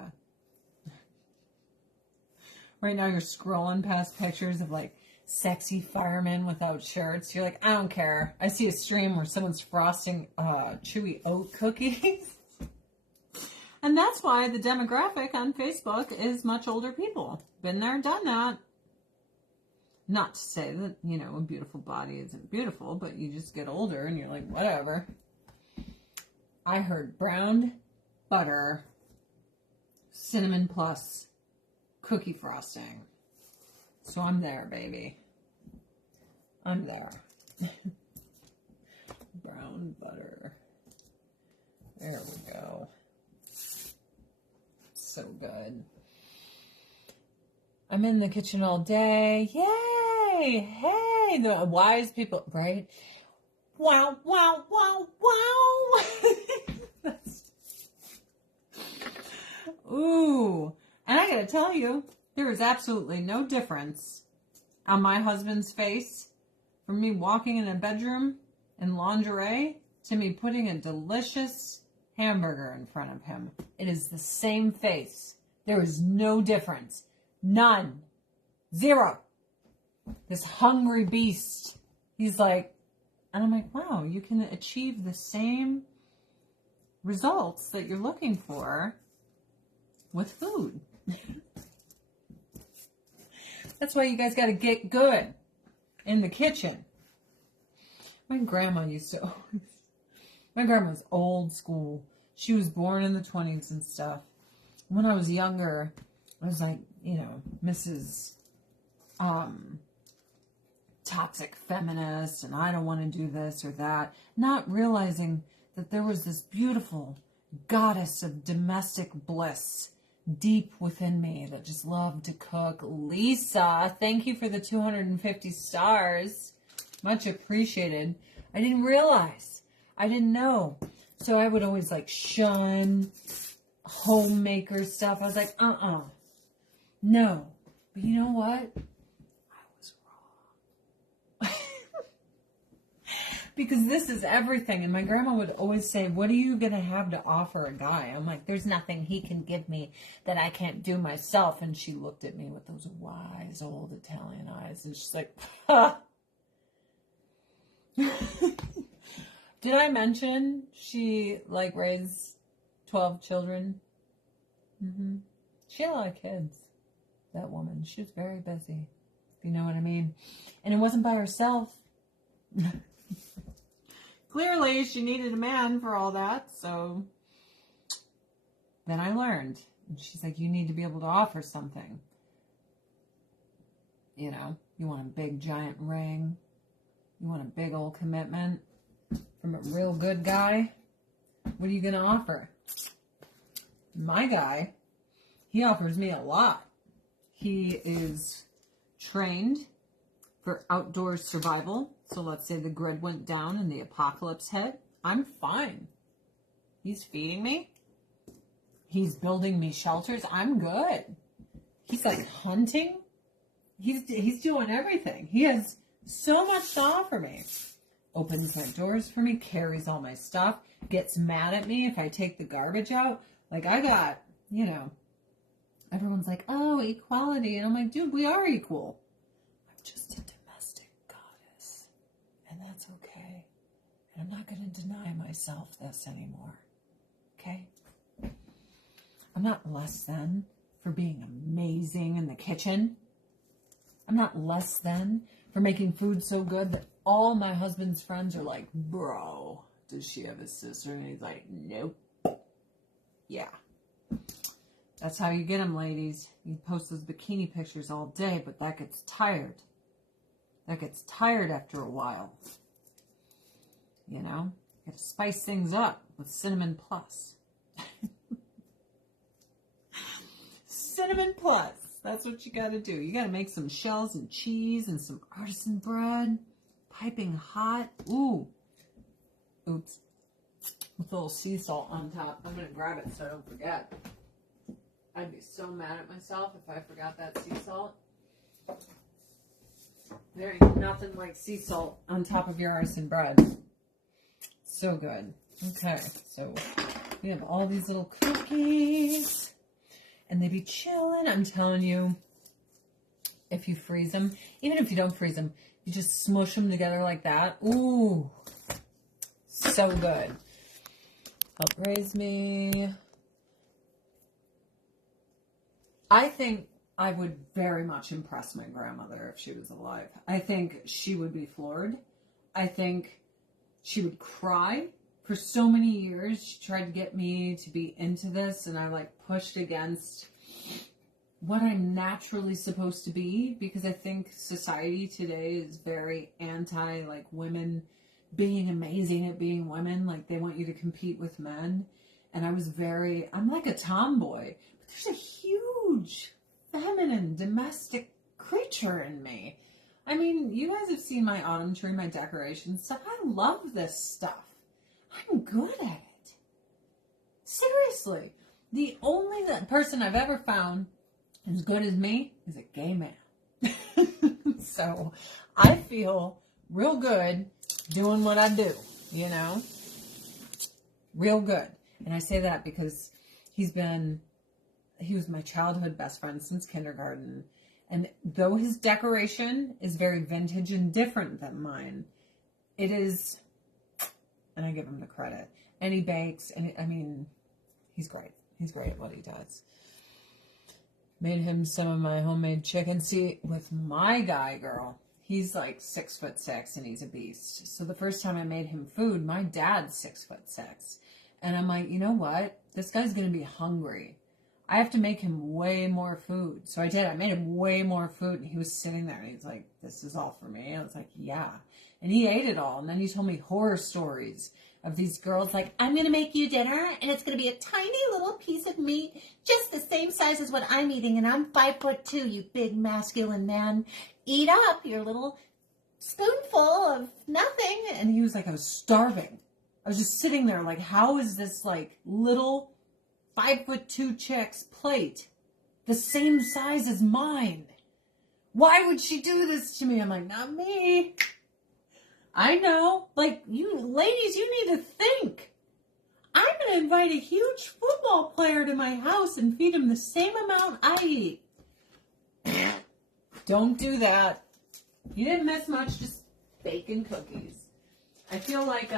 Right now you're scrolling past pictures of like sexy firemen without shirts. You're like, I don't care. I see a stream where someone's frosting chewy oat cookies. And that's why the demographic on Facebook is much older people. Been there, done that. Not to say that, you know, a beautiful body isn't beautiful, but you just get older and you're like, whatever. I heard browned butter, cinnamon plus cookie frosting. So I'm there, baby. I'm there. Brown butter. There we go. So good. I'm in the kitchen all day. Yay! Hey! The wise people, right? Wow, wow, wow, wow! Ooh. And I gotta tell you, there is absolutely no difference on my husband's face from me walking in a bedroom in lingerie to me putting a delicious hamburger in front of him. It is the same face. There is no difference. None. Zero. This hungry beast. He's like, and I'm like, wow, you can achieve the same results that you're looking for with food. That's why you guys got to get good in the kitchen. My grandma used to always, my grandma was old school. She was born in the 20s and stuff. When I was younger, I was like, you know, Mrs. Toxic feminist, and I don't want to do this or that, not realizing that there was this beautiful goddess of domestic bliss deep within me that just loved to cook. Lisa, thank you for the 250 stars. Much appreciated. I didn't realize. I didn't know. So I would always like shun homemaker stuff. I was like, no. But you know what? I was wrong. Because this is everything. And my grandma would always say, what are you going to have to offer a guy? I'm like, there's nothing he can give me that I can't do myself. And she looked at me with those wise old Italian eyes. And she's like, ha. Did I mention she like raised 12 children? Mm-hmm. She had a lot of kids, that woman. She was very busy, if you know what I mean. And it wasn't by herself. Clearly, she needed a man for all that. So then I learned. And she's like, you need to be able to offer something. You know, you want a big giant ring. You want a big old commitment from a real good guy. What are you going to offer? My guy, he offers me a lot. He is trained for outdoor survival. So let's say the grid went down and the apocalypse hit. I'm fine. He's feeding me. He's building me shelters. I'm good. He's like hunting. He's doing everything. He has so much to offer me. Opens my doors for me, carries all my stuff, gets mad at me if I take the garbage out. Like I got, you know, everyone's like, oh, equality. And I'm like, dude, we are equal. I'm just a domestic goddess. And that's okay. And I'm not going to deny myself this anymore. Okay? I'm not less than for being amazing in the kitchen. I'm not less than for making food so good that all my husband's friends are like, bro, does she have a sister? And he's like, nope. Yeah. That's how you get them, ladies. You post those bikini pictures all day, but that gets tired. That gets tired after a while. You know? You gotta spice things up with Cinnamon Plus. Cinnamon Plus. That's what you gotta do. You gotta make some shells and cheese and some artisan bread. Piping hot. Ooh. Oops. With a little sea salt on top. I'm gonna grab it so I don't forget. I'd be so mad at myself if I forgot that sea salt. There ain't nothing like sea salt on top of your artisan bread. So good. Okay, so we have all these little cookies. And they be chilling. I'm telling you, if you freeze them, even if you don't freeze them, you just smush them together like that. Ooh, so good. Help raise me. I think I would very much impress my grandmother if she was alive. I think she would be floored. I think she would cry. For so many years, she tried to get me to be into this, and I like pushed against what I'm naturally supposed to be, because I think society today is very anti like women being amazing at being women. Like they want you to compete with men. And I'm like a tomboy, but there's a huge feminine domestic creature in me. I mean, you guys have seen my autumn tree, my decorations stuff. I love this stuff. I'm good at it. Seriously. The only person I've ever found as good as me is a gay man. So I feel real good doing what I do, you know? Real good. And I say that because he was my childhood best friend since kindergarten. And though his decoration is very vintage and different than mine, it is... And I give him the credit. And he bakes. And I mean, he's great. He's great at what he does. Made him some of my homemade chicken. See, with my guy, girl, he's like 6'6" and he's a beast. So the first time I made him food, my dad's 6'6". And I'm like, you know what? This guy's going to be hungry. I have to make him way more food. So I did. I made him way more food. And he was sitting there and he's like, this is all for me. I was like, yeah. And he ate it all. And then he told me horror stories of these girls like, I'm going to make you dinner and it's going to be a tiny little piece of meat just the same size as what I'm eating. And I'm 5'2", you big masculine man. Eat up your little spoonful of nothing. And he was like, I was starving. I was just sitting there like, how is this like little 5'2" chick's plate the same size as mine? Why would she do this to me? I'm like, not me. I know. Like, you ladies, you need to think. I'm going to invite a huge football player to my house and feed him the same amount I eat. Don't do that. You didn't miss much, just bacon cookies. I feel like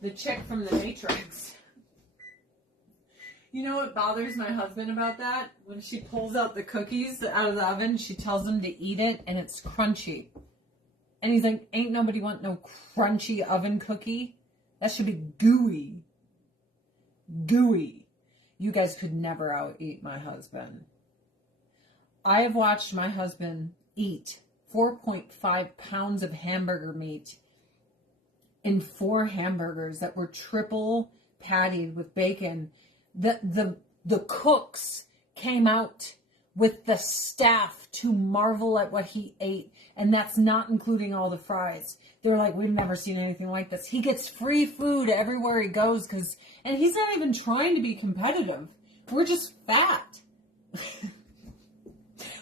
the chick from The Matrix. You know what bothers my husband about that? When she pulls out the cookies out of the oven, she tells him to eat it, and it's crunchy. And he's like, ain't nobody want no crunchy oven cookie. That should be gooey. Gooey. You guys could never out-eat my husband. I have watched my husband eat 4.5 pounds of hamburger meat in 4 hamburgers that were triple pattied with bacon. The cooks came out with the staff to marvel at what he ate. And that's not including all the fries. They're like, we've never seen anything like this. He gets free food everywhere he goes and he's not even trying to be competitive. We're just fat.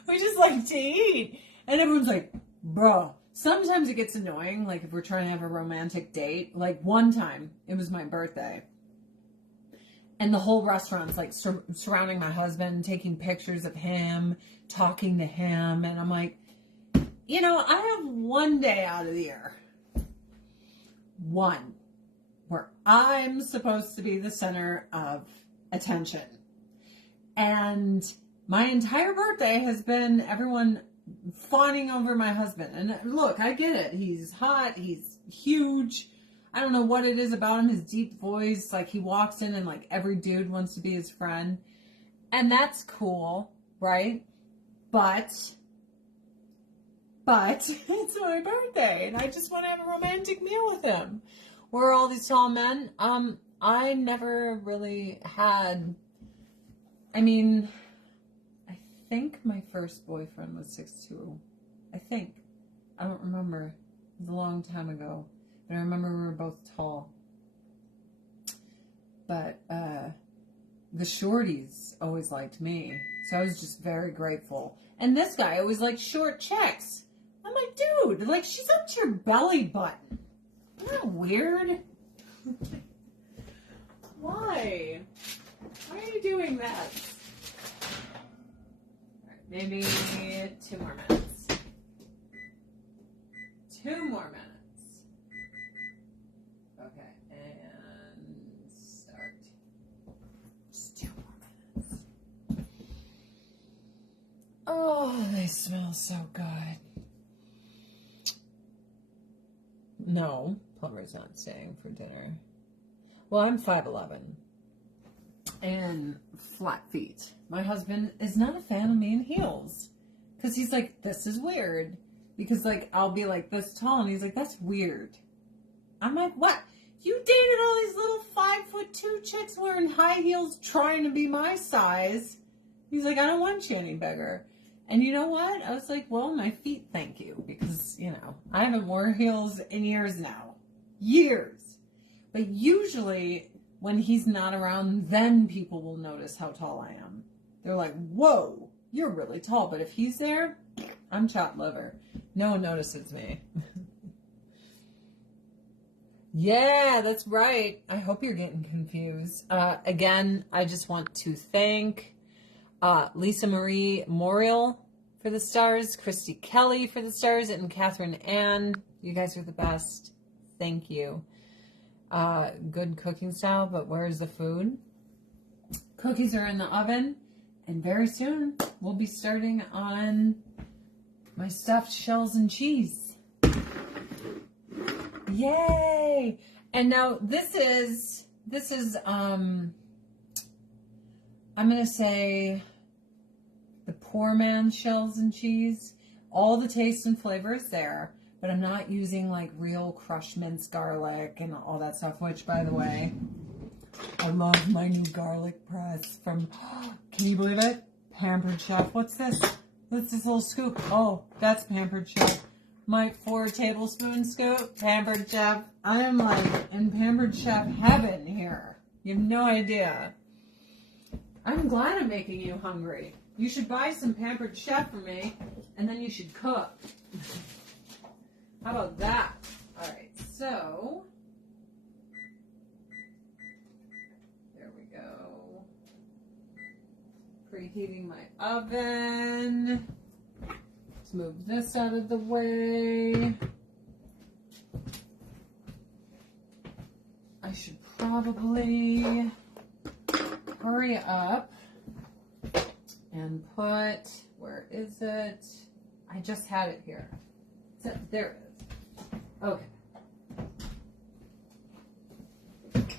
We just like to eat. And everyone's like, bro. Sometimes it gets annoying, like if we're trying to have a romantic date. Like one time, it was my birthday. And the whole restaurant's like surrounding my husband, taking pictures of him, talking to him. And I'm like, you know, I have one day out of the year. One. Where I'm supposed to be the center of attention. And my entire birthday has been everyone fawning over my husband. And look, I get it. He's hot. He's huge. I don't know what it is about him. His deep voice. Like he walks in and like every dude wants to be his friend. And that's cool, right? But it's my birthday and I just want to have a romantic meal with him. We're all these tall men. I never really had, I think my first boyfriend was 6'2". I think. I don't remember. It was a long time ago. But I remember we were both tall. But the shorties always liked me. So I was just very grateful. And this guy always liked short chicks. I'm like, dude, like she's up to your belly button. Isn't that weird? Why? Why are you doing that? Maybe 2 more minutes. 2 more minutes. Okay, and start. Just 2 more minutes. Oh, they smell so good. No, Plumber's not staying for dinner. Well, I'm 5'11". And flat feet. My husband is not a fan of me in heels. Because he's like, this is weird. Because, like, I'll be, like, this tall. And he's like, that's weird. I'm like, what? You dated all these little 5'2" chicks wearing high heels trying to be my size. He's like, I don't want you any bigger. And you know what? I was like, well, my feet thank you. Because, you know, I haven't worn heels in years now. Years. But usually when he's not around, then people will notice how tall I am. They're like, whoa, you're really tall. But if he's there, I'm chopped liver. No one notices me. Yeah, that's right. I hope you're getting confused. Again, I just want to thank Lisa Marie Morial for the stars, Christy Kelly for the stars, and Catherine Ann. You guys are the best. Thank you. Good cooking style, but where's the food? Cookies are in the oven, and very soon we'll be starting on my stuffed shells and cheese. Yay! And now this is I'm gonna say the poor man's shells and cheese. All the taste and flavor is there. But I'm not using like real crushed minced garlic and all that stuff, which by the way, I love my new garlic press from, can you believe it? Pampered Chef. What's this? What's this little scoop? Oh, that's Pampered Chef. My 4 tablespoon scoop, Pampered Chef. I am like in Pampered Chef heaven here. You have no idea. I'm glad I'm making you hungry. You should buy some Pampered Chef for me, and then you should cook. How about that? All right, so there we go. Preheating my oven. Let's move this out of the way. I should probably hurry up and put, where is it? I just had it here. So, there it is. Okay.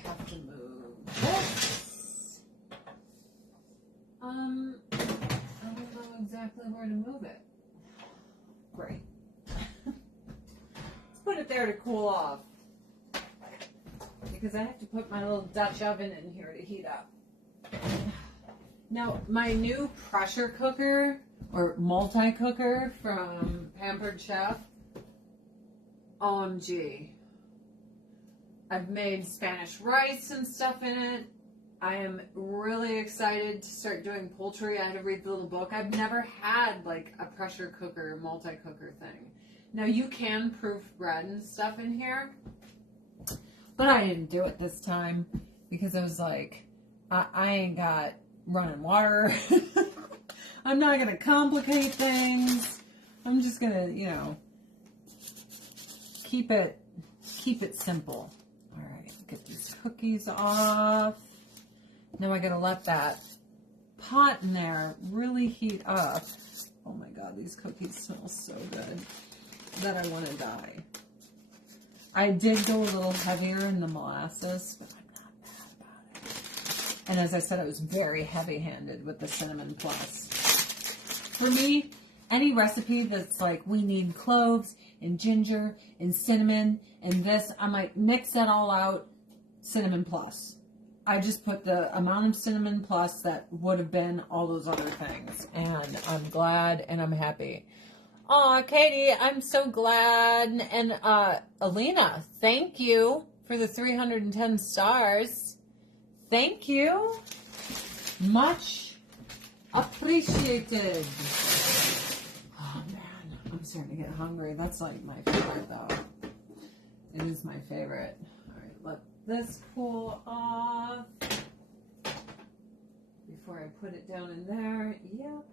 Have to move this. I don't know exactly where to move it. Great. Let's put it there to cool off. Because I have to put my little Dutch oven in here to heat up. Now, my new pressure cooker, or multi-cooker from Pampered Chef, OMG. I've made Spanish rice and stuff in it. I am really excited to start doing poultry. I had to read the little book. I've never had like a pressure cooker, multi-cooker thing. Now, you can proof bread and stuff in here. But I didn't do it this time because I was like, I ain't got running water. I'm not going to complicate things. I'm just going to, you know, keep it simple. All right, get these cookies off. Now I got to let that pot in there really heat up. Oh my God, these cookies smell so good that I want to die. I did go a little heavier in the molasses, but I'm not mad about it. And as I said, I was very heavy-handed with the Cinnamon Plus. For me, any recipe that's like, we need cloves and ginger and cinnamon and this, I might mix that all out, Cinnamon Plus. I just put the amount of Cinnamon Plus that would have been all those other things. And I'm glad and I'm happy. Aw, Katie, I'm so glad. And Alina, thank you for the 310 stars. Thank you. Much appreciated. Oh, man, I'm starting to get hungry. That's like my favorite, though. It is my favorite. All right, let this cool off before I put it down in there. Yep,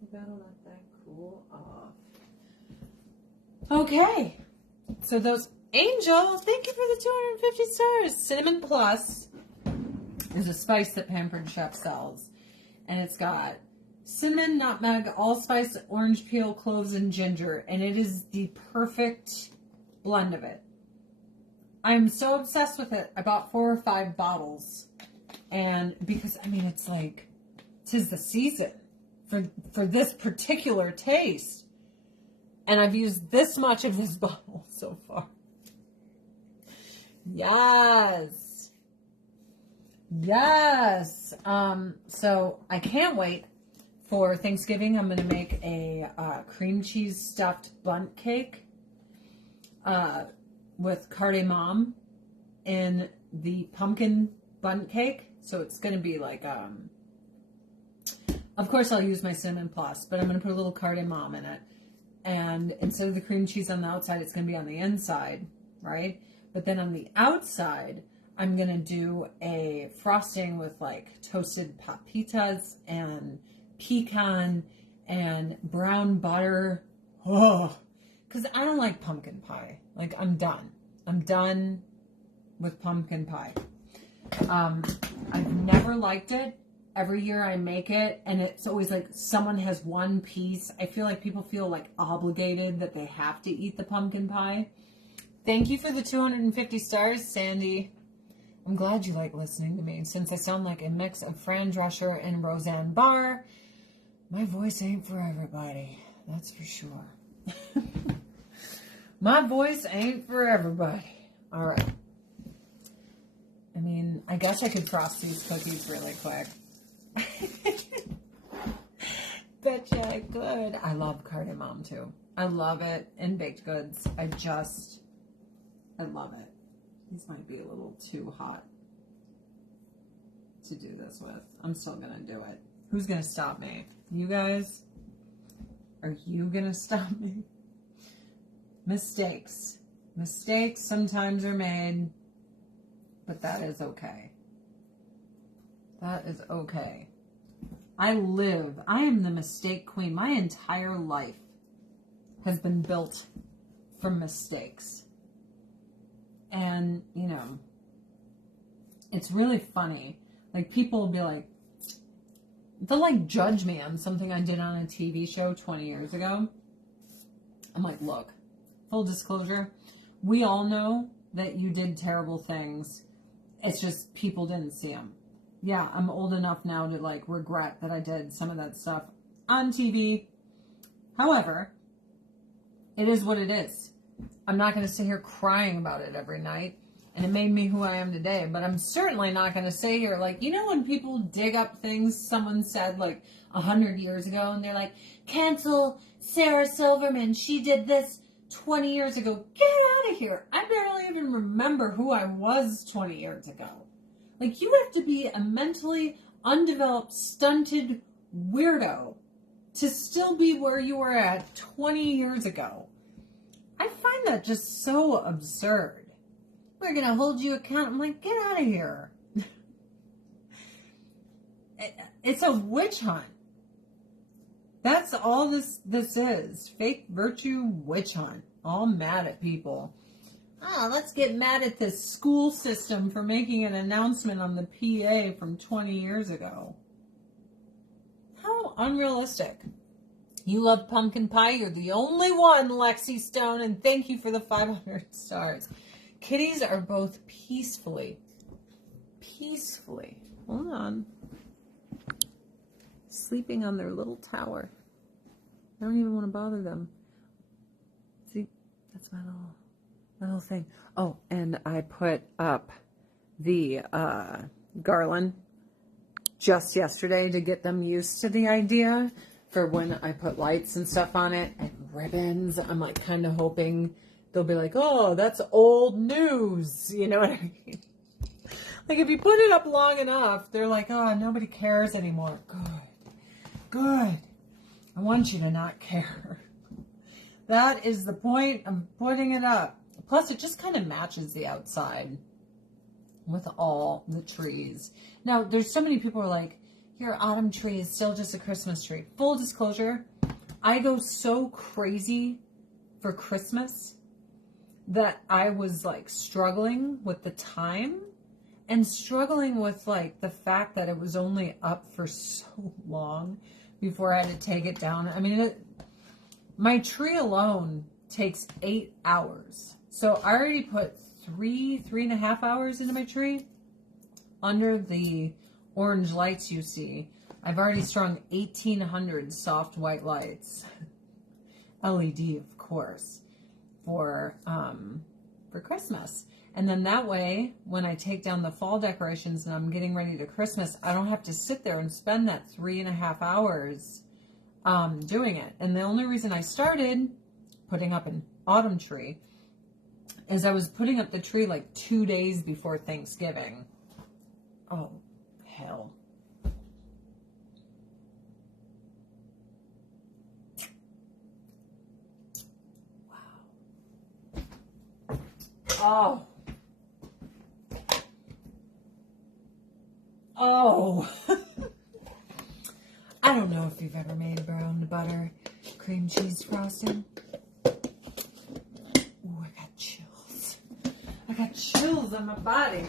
you gotta let that cool off. Okay, so those Angel, thank you for the 250 stars. Cinnamon Plus is a spice that Pampered Chef sells, and it's got cinnamon, nutmeg, allspice, orange peel, cloves, and ginger, and it is the perfect blend of it. I'm so obsessed with it. I bought 4 or 5 bottles, and because, I mean, it's like, 'tis the season for this particular taste. And I've used this much of this bottle so far. Yes. Yes. So I can't wait for Thanksgiving. I'm going to make a cream cheese stuffed bundt cake with cardamom in the pumpkin bundt cake. So it's going to be like, of course I'll use my Cinnamon Plus, but I'm going to put a little cardamom in it. And instead of the cream cheese on the outside, it's going to be on the inside, right? But then on the outside, I'm going to do a frosting with like toasted papitas and pecan and brown butter. Oh, because I don't like pumpkin pie. Like, I'm done. I'm done with pumpkin pie. I've never liked it. Every year I make it, and it's always like someone has one piece. I feel like people feel like obligated that they have to eat the pumpkin pie. Thank you for the 250 stars, Sandy. I'm glad you like listening to me. Since I sound like a mix of Fran Drescher and Roseanne Barr, my voice ain't for everybody. That's for sure. My voice ain't for everybody. All right. I mean, I guess I could frost these cookies really quick. Betcha I could. I love cardamom too. I love it in baked goods. I love it. These might be a little too hot to do this with. I'm still gonna do it. Who's gonna stop me? You guys? Are you gonna stop me? Mistakes. Mistakes sometimes are made, but that is okay. That is okay. I am the mistake queen. My entire life has been built from mistakes. And, you know, it's really funny. Like, people will be like, they'll like judge me on something I did on a TV show 20 years ago. I'm like, look, full disclosure, we all know that you did terrible things. It's just people didn't see them. Yeah, I'm old enough now to like regret that I did some of that stuff on TV. However, it is what it is. I'm not going to sit here crying about it every night. And it made me who I am today. But I'm certainly not going to sit here like, you know, when people dig up things someone said like 100 years ago and they're like, cancel Sarah Silverman. She did this 20 years ago. Get out of here. I barely even remember who I was 20 years ago. Like, you have to be a mentally undeveloped, stunted weirdo to still be where you were at 20 years ago. I find that just so absurd. We're going to hold you accountable. I'm like, get out of here. It's a witch hunt. That's all this is. Fake virtue witch hunt. All mad at people. Oh, let's get mad at this school system for making an announcement on the PA from 20 years ago. How unrealistic. You love pumpkin pie. You're the only one, Lexi Stone, and thank you for the 500 stars. Kitties are both peacefully, hold on, sleeping on their little tower. I don't even want to bother them. See, that's my little thing. Oh, and I put up the garland just yesterday to get them used to the idea for when I put lights and stuff on it and ribbons. I'm like kind of hoping they'll be like, oh, that's old news. You know what I mean? Like, if you put it up long enough, they're like, oh, nobody cares anymore. Good. I want you to not care. That is the point of putting it up. Plus, it just kind of matches the outside with all the trees. Now, there's so many people who are like, your autumn tree is still just a Christmas tree. Full disclosure, I go so crazy for Christmas that I was like struggling with the time and struggling with like the fact that it was only up for so long before I had to take it down. I mean, my tree alone takes 8 hours. So I already put 3.5 hours into my tree. Under the orange lights you see, I've already strung 1,800 soft white lights. LED, of course. For Christmas. And then that way, when I take down the fall decorations and I'm getting ready to Christmas, I don't have to sit there and spend that 3.5 hours doing it. And the only reason I started putting up an autumn tree is I was putting up the tree like 2 days before Thanksgiving. Oh, hell. Oh. I don't know if you've ever made brown butter cream cheese frosting. Oh, I got chills. I got chills on my body.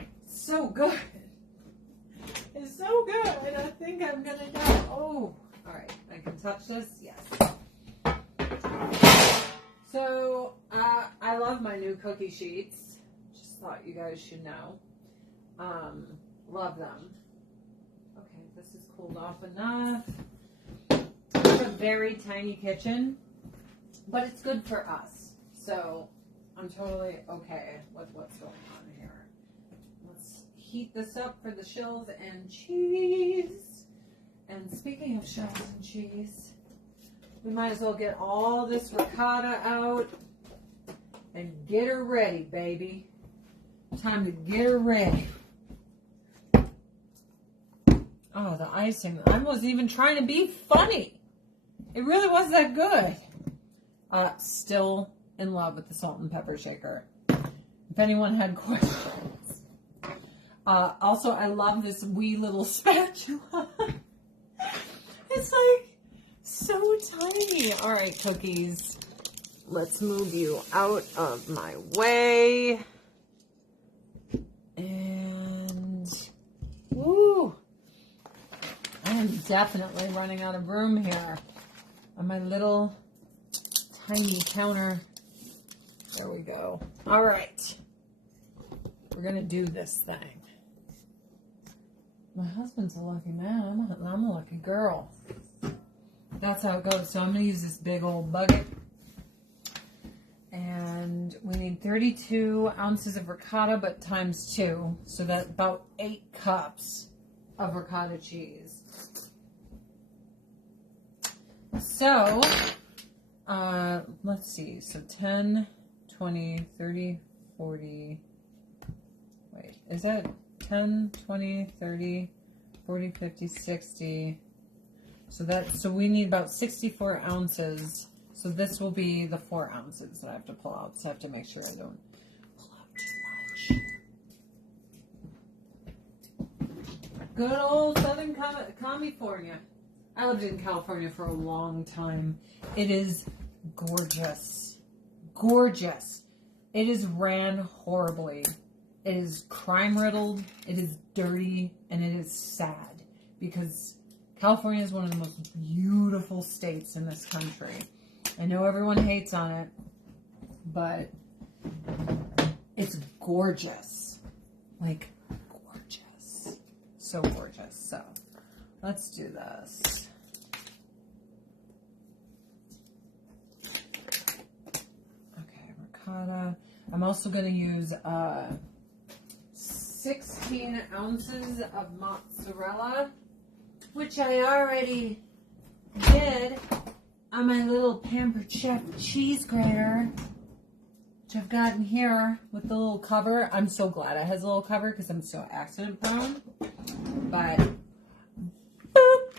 It's so good. It's so good. I think I'm going to die. Oh, all right. I can touch this? Yes. So, I love my new cookie sheets. Just thought you guys should know. Love them. Okay, this is cooled off enough. It's a very tiny kitchen, but it's good for us. So, I'm totally okay with what's going on here. Let's heat this up for the shells and cheese. And speaking of shells and cheese, we might as well get all this ricotta out and get her ready, baby. Time to get her ready. Oh, the icing. I wasn't even trying to be funny. It really was that good. Still in love with the salt and pepper shaker. If anyone had questions. Also, I love this wee little spatula. It's like so tiny. All right, cookies. Let's move you out of my way. And, woo. I am definitely running out of room here on my little tiny counter. There we go. All right. We're going to do this thing. My husband's a lucky man. I'm a lucky girl. That's how it goes. So I'm going to use this big old bucket. And we need 32 ounces of ricotta, but times 2. So that's about 8 cups of ricotta cheese. So, let's see. So 10, 20, 30, 40. Wait, is that 10, 20, 30, 40, 50, 60? So we need about 64 ounces. So this will be the 4 ounces that I have to pull out. So I have to make sure I don't pull out too much. Good old Southern California. I lived in California for a long time. It is gorgeous. Gorgeous. It is ran horribly. It is crime-riddled. It is dirty. And it is sad. Because California is one of the most beautiful states in this country. I know everyone hates on it, but it's gorgeous. Like, gorgeous. So gorgeous. So, let's do this. Okay, ricotta. I'm also going to use 16 ounces of mozzarella, which I already did on my little Pampered Chef cheese grater, which I've gotten here with the little cover. I'm so glad it has a little cover because I'm so accident prone. But, boop,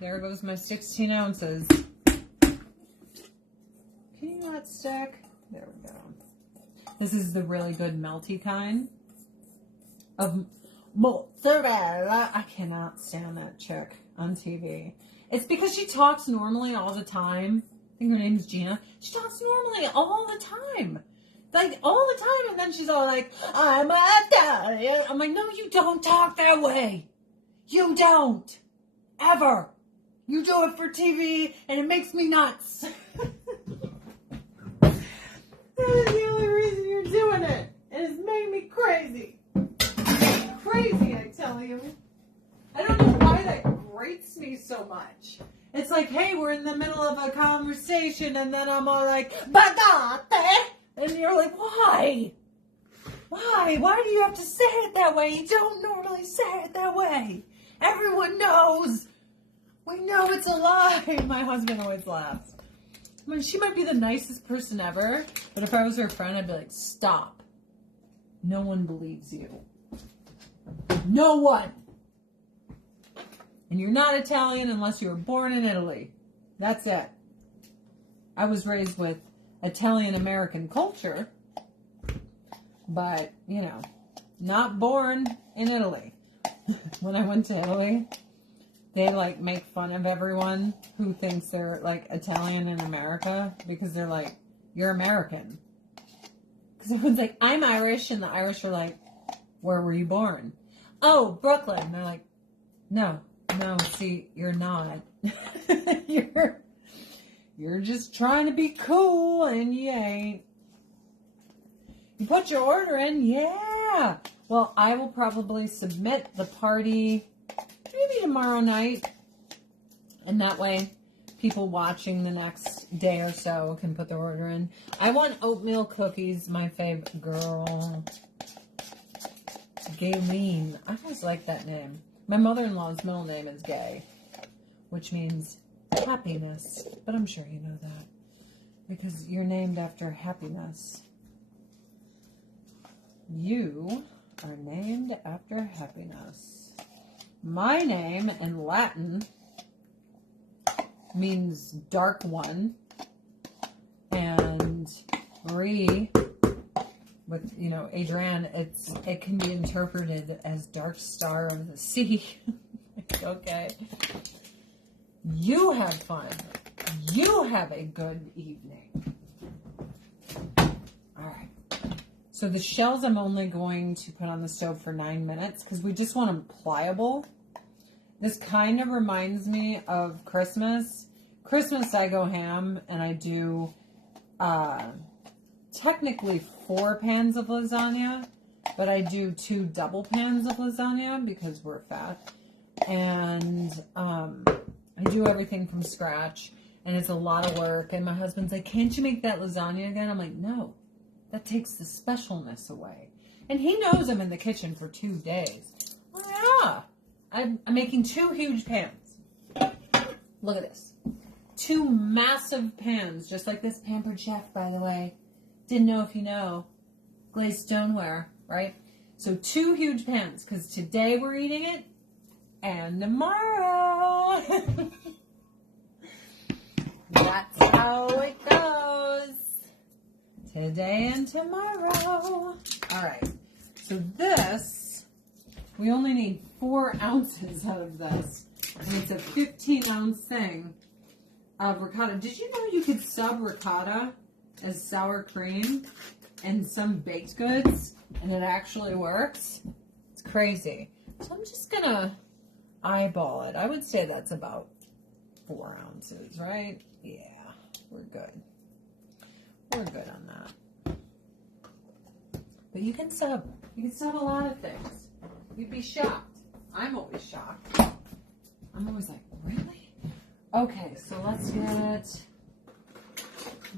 there goes my 16 ounces. Can you not stick? There we go. This is the really good melty kind of mozzarella. I cannot stand that chick on TV. It's because she talks normally all the time. I think her name's Gina. She talks normally all the time. Like, all the time. And then she's all like, I'm Italian. I'm like, no, you don't talk that way. You don't. Ever. You do it for TV, and it makes me nuts. That is the only reason you're doing it. And it's made me crazy. Crazy, I tell you. I don't know why that grates me so much. It's like, hey, we're in the middle of a conversation, and then I'm all like, bagate, and you're like, why? Why? Why do you have to say it that way? You don't normally say it that way. Everyone knows. We know it's a lie. My husband always laughs. I mean, she might be the nicest person ever, but if I was her friend, I'd be like, stop. No one believes you. No one. And you're not Italian unless you were born in Italy. That's it. I was raised with Italian-American culture, but, you know, not born in Italy. When I went to Italy, they, like, make fun of everyone who thinks they're, like, Italian in America because they're like, you're American. Because everyone's like, I'm Irish, and the Irish are like, where were you born? Oh, Brooklyn. And they're like, no, see, you're not. You're just trying to be cool, and you ain't. You put your order in, yeah. Well, I will probably submit the party maybe tomorrow night, and that way people watching the next day or so can put their order in. I want oatmeal cookies, my favorite girl. Gayleen. I always like that name. My mother-in-law's middle name is Gay, which means happiness. But I'm sure you know that because you're named after happiness. You are named after happiness. My name in Latin means dark one, and Brie, with, you know, Adrianne, it can be interpreted as dark star of the sea. It's okay. You have fun. You have a good evening. All right. So the shells I'm only going to put on the stove for 9 minutes because we just want them pliable. This kind of reminds me of Christmas. Christmas, I go ham and I do technically 4 pans of lasagna, but I do 2 double pans of lasagna because we're fat. And I do everything from scratch, and it's a lot of work. And my husband's like, can't you make that lasagna again? I'm like, no, that takes the specialness away. And he knows I'm in the kitchen for 2 days. Oh, yeah. I'm making 2 huge pans. Look at this. 2 massive pans, just like this Pampered Chef, by the way. Didn't know if you know. Glazed stoneware, right? So 2 huge pans, because today we're eating it, and tomorrow. That's how it goes. Today and tomorrow. All right. So this, we only need 4 ounces out of this. And it's a 15-ounce thing of ricotta. Did you know you could sub ricotta as sour cream and some baked goods, and it actually works? It's crazy. So I'm just going to eyeball it. I would say that's about 4 ounces, right? Yeah, we're good. We're good on that. But you can sub. You can sub a lot of things. You'd be shocked. I'm always shocked. I'm always like, really? Okay, so let's get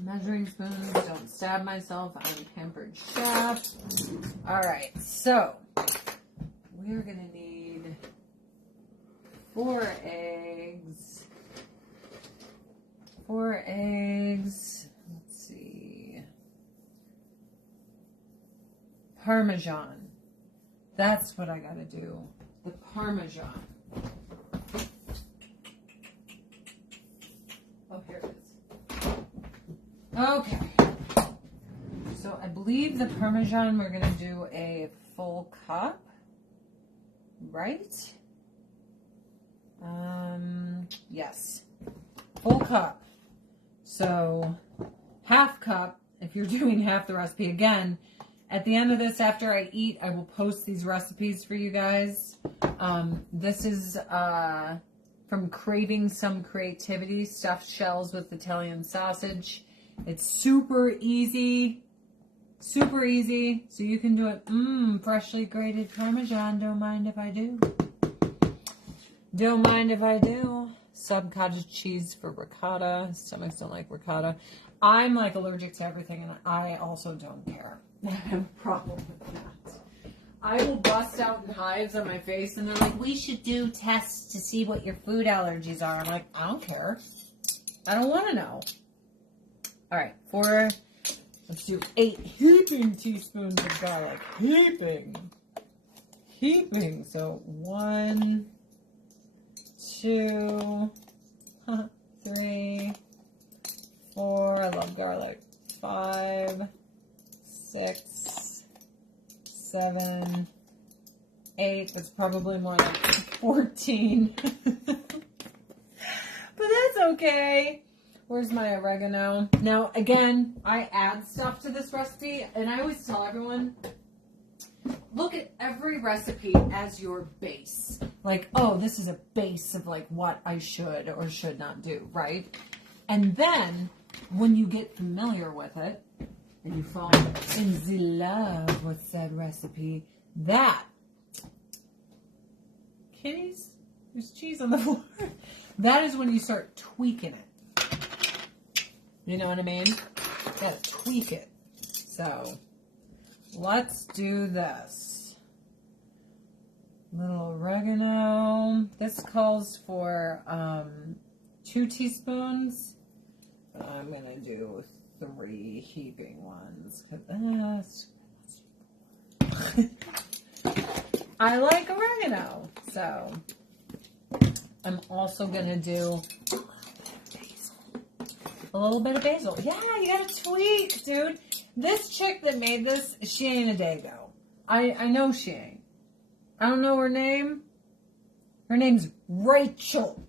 measuring spoons. Don't stab myself. I'm a Pampered Chef. All right, so we're going to need 4 eggs. 4 eggs. Let's see. Parmesan. That's what I got to do. The Parmesan. Oh, here it is. Okay. So I believe the Parmesan, we're going to do a full cup, right? Yes. Full cup. So half cup, if you're doing half the recipe. Again, at the end of this, after I eat, I will post these recipes for you guys. This is from Craving Some Creativity, stuffed shells with Italian sausage. It's super easy. Super easy. So you can do it. Freshly grated Parmesan. Don't mind if I do. Don't mind if I do. Sub cottage cheese for ricotta. Stomachs don't like ricotta. I'm like allergic to everything, and I also don't care. I have a problem with that. I will bust out in hives on my face, and they're like, we should do tests to see what your food allergies are. I'm like, I don't care. I don't want to know. All right, let's do 8 heaping teaspoons of garlic. Heaping. So 1, 2, 3, 4. I love garlic. 5, 6, 7, 8. That's probably more like 14. But that's okay. Where's my oregano? Now, again, I add stuff to this recipe, and I always tell everyone, look at every recipe as your base. Like, oh, this is a base of like what I should or should not do, right? And then when you get familiar with it and you fall in the love with said recipe, that kitties, there's cheese on the floor. That is when you start tweaking it. You know what I mean? You gotta tweak it. So let's do this. Little oregano. This calls for 2 teaspoons. But I'm gonna do 3 heaping ones. I like oregano. So I'm also gonna do a little bit of basil. Yeah, you gotta tweak, dude. This chick that made this, she ain't a dago. I know she ain't. I don't know her name. Her name's Rachel.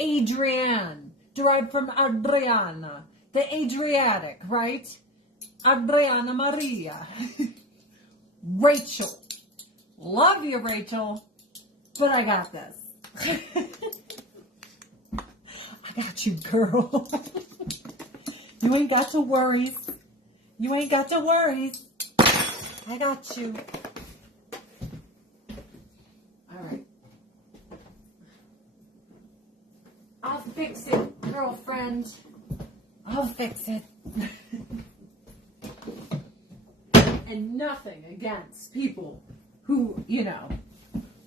Adrianne. Derived from Adriana. The Adriatic, right? Adriana Maria. Rachel. Love you, Rachel. But I got this. I got you, girl. You ain't got to worry. You ain't got to worry. I got you. All right. I'll fix it, girlfriend. I'll fix it. And nothing against people who, you know,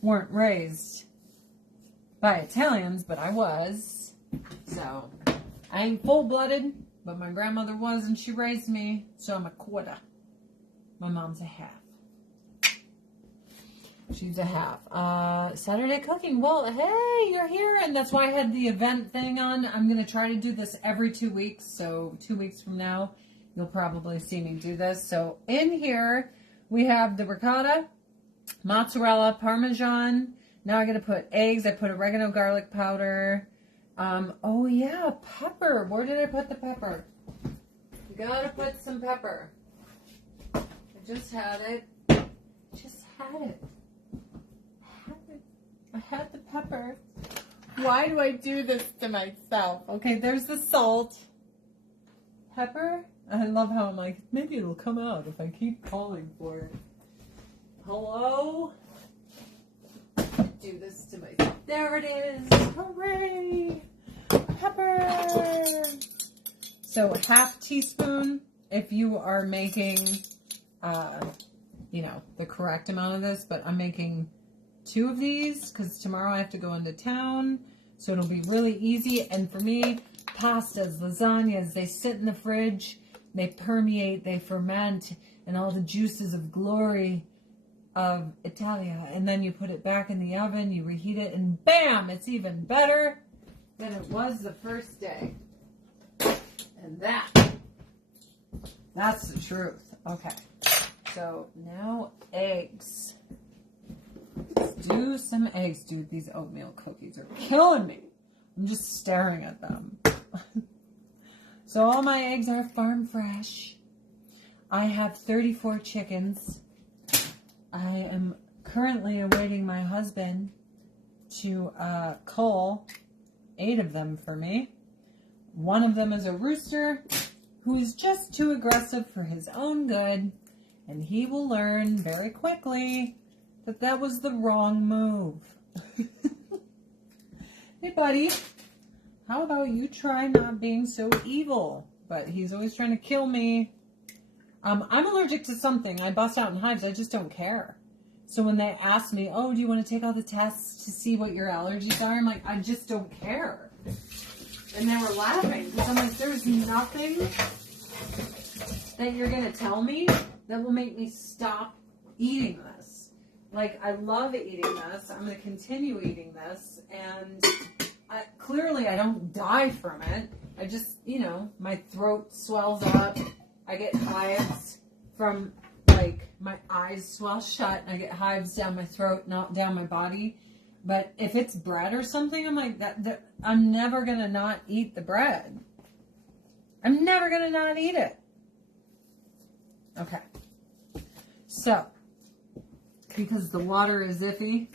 weren't raised by Italians, but I was. So, I ain't full-blooded, but my grandmother was, and she raised me, so I'm a quarter. My mom's a half. She's a half. Saturday cooking. Well, hey, you're here, and that's why I had the event thing on. I'm going to try to do this every 2 weeks, so 2 weeks from now, you'll probably see me do this. So, in here, we have the ricotta, mozzarella, parmesan. Now I'm going to put eggs. I put oregano, garlic powder. Oh, yeah, pepper. Where did I put the pepper? You got to put some pepper. I just had it. Just had it. I had the pepper. Why do I do this to myself? Okay, there's the salt. Pepper. I love how I'm like, maybe it'll come out if I keep calling for it. Hello? Do this to myself. There it is. Hooray! Pepper. So half teaspoon if you are making, you know, the correct amount of this, but I'm making 2 of these because tomorrow I have to go into town, so it'll be really easy. And for me, pastas, lasagnas, they sit in the fridge, they permeate, they ferment, and all the juices of glory of Italia, and then you put it back in the oven, you reheat it, and bam, it's even better than it was the first day. And that's the truth. Okay, so now eggs. Let's do some eggs. Dude, these oatmeal cookies are killing me. I'm just staring at them. So all my eggs are farm fresh. I have 34 chickens. I am currently awaiting my husband to cull 8 of them for me. One of them is a rooster who's just too aggressive for his own good, and he will learn very quickly that that was the wrong move. Hey, buddy, how about you try not being so evil? But he's always trying to kill me. I'm allergic to something. I bust out in hives. I just don't care. So when they ask me, oh, do you want to take all the tests to see what your allergies are? I'm like, I just don't care. And they were laughing because I'm like, there's nothing that you're going to tell me that will make me stop eating this. Like, I love eating this. I'm going to continue eating this. And clearly I don't die from it. I just, you know, my throat swells up. I get hives from, like, my eyes swell shut, and I get hives down my throat, not down my body. But if it's bread or something, I'm like, I'm never going to not eat the bread. I'm never going to not eat it. Okay. So, because the water is iffy,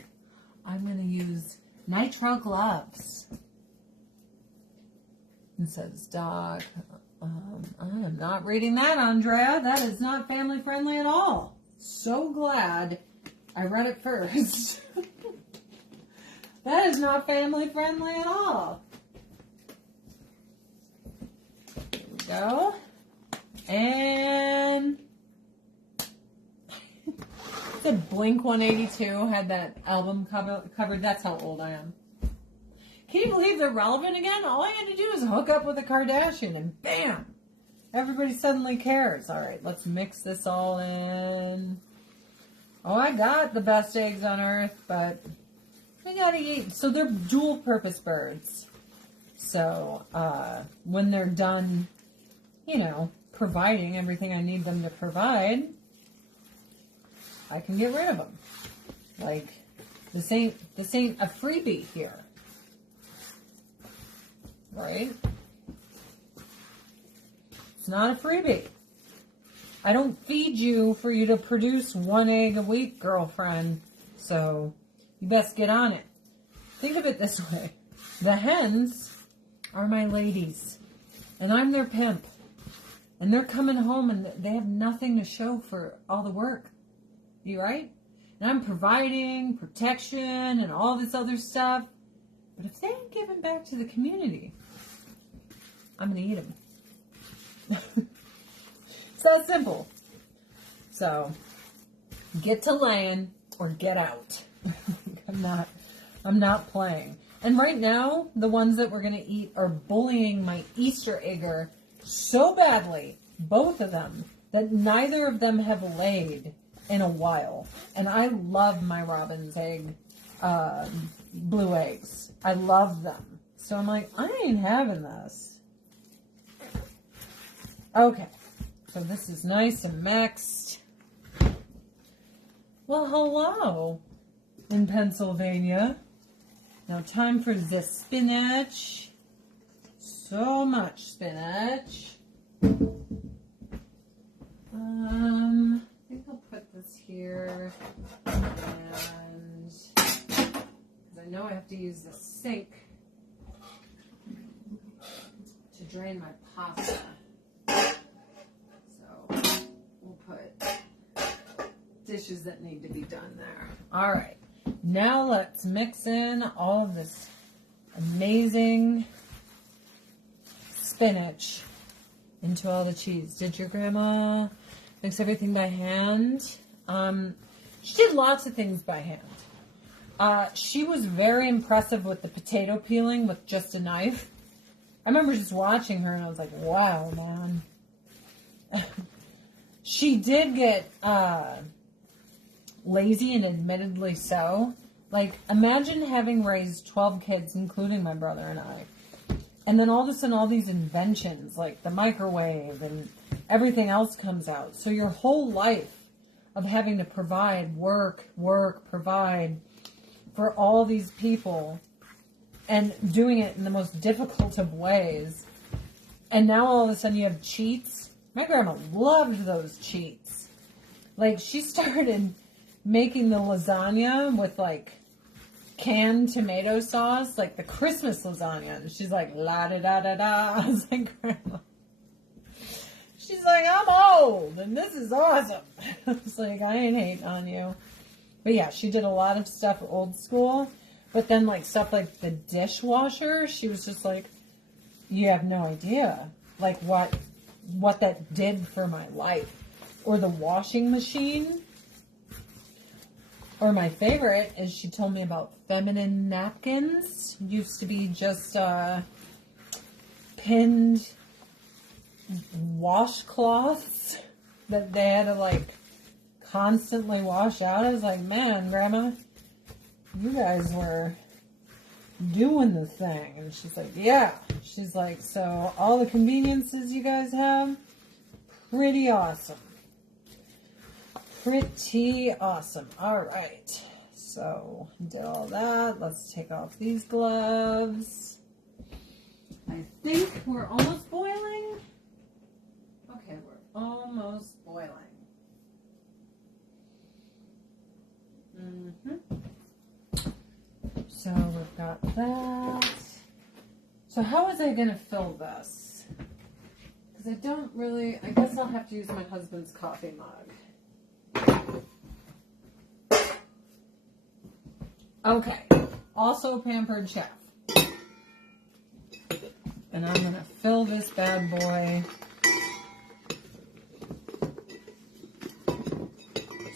I'm going to use nitrile gloves. It says dog. I am not reading that, Andrea. That is not family friendly at all. So glad I read it first. That is not family friendly at all. There we go. And the Blink 182 had that album covered. That's how old I am. Can you believe they're relevant again? All I had to do is hook up with a Kardashian and bam! Everybody suddenly cares. All right, let's mix this all in. Oh, I got the best eggs on earth, but I gotta eat. So they're dual purpose birds. So when they're done, you know, providing everything I need them to provide, I can get rid of them. Like, this ain't a freebie here. Right? It's not a freebie. I don't feed you for you to produce 1 egg a week, girlfriend. So, you best get on it. Think of it this way. The hens are my ladies. And I'm their pimp. And they're coming home and they have nothing to show for all the work. You right? And I'm providing protection and all this other stuff. But if they ain't giving back to the community, I'm going to eat them. It's that simple. So, get to laying or get out. I'm not playing. And right now, the ones that we're going to eat are bullying my Easter egger so badly, both of them, that neither of them have laid in a while. And I love my robin's egg, blue eggs. I love them. So I'm like, I ain't having this. Okay. So this is nice and mixed. Well, hello in Pennsylvania. Now time for the spinach. So much spinach. I think I'll put this here. And because I know I have to use the sink to drain my pasta. We'll put dishes that need to be done there. All right. Now let's mix in all of this amazing spinach into all the cheese. Did your grandma mix everything by hand? She did lots of things by hand. She was very impressive with the potato peeling with just a knife. I remember just watching her and I was like, wow, man. She did get lazy, and admittedly so. Like, imagine having raised 12 kids, including my brother and I. And then all of a sudden, all these inventions, like the microwave and everything else comes out. So your whole life of having to provide, provide for all these people and doing it in the most difficult of ways. And now all of a sudden you have cheats. My grandma loved those cheats. Like, she started making the lasagna with, like, canned tomato sauce, like the Christmas lasagna. And she's like, la-da-da-da-da. I was like, Grandma. She's like, I'm old, and this is awesome. I was like, I ain't hating on you. But, yeah, she did a lot of stuff old school. But then, like, stuff like the dishwasher, she was just like, you have no idea, like, what that did for my life. Or the washing machine. Or my favorite is she told me about feminine napkins. Used to be just pinned washcloths that they had to, like, constantly wash out. I was like, man, Grandma, you guys were doing the thing. And she's like, yeah. She's like, so all the conveniences you guys have, pretty awesome. Pretty awesome. All right. So, did all that. Let's take off these gloves. I think we're almost boiling. Okay, we're almost boiling. So, we've got that. So, how was I going to fill this? Because I don't really, I guess I'll have to use my husband's coffee mug. Okay, also Pampered Chef. And I'm going to fill this bad boy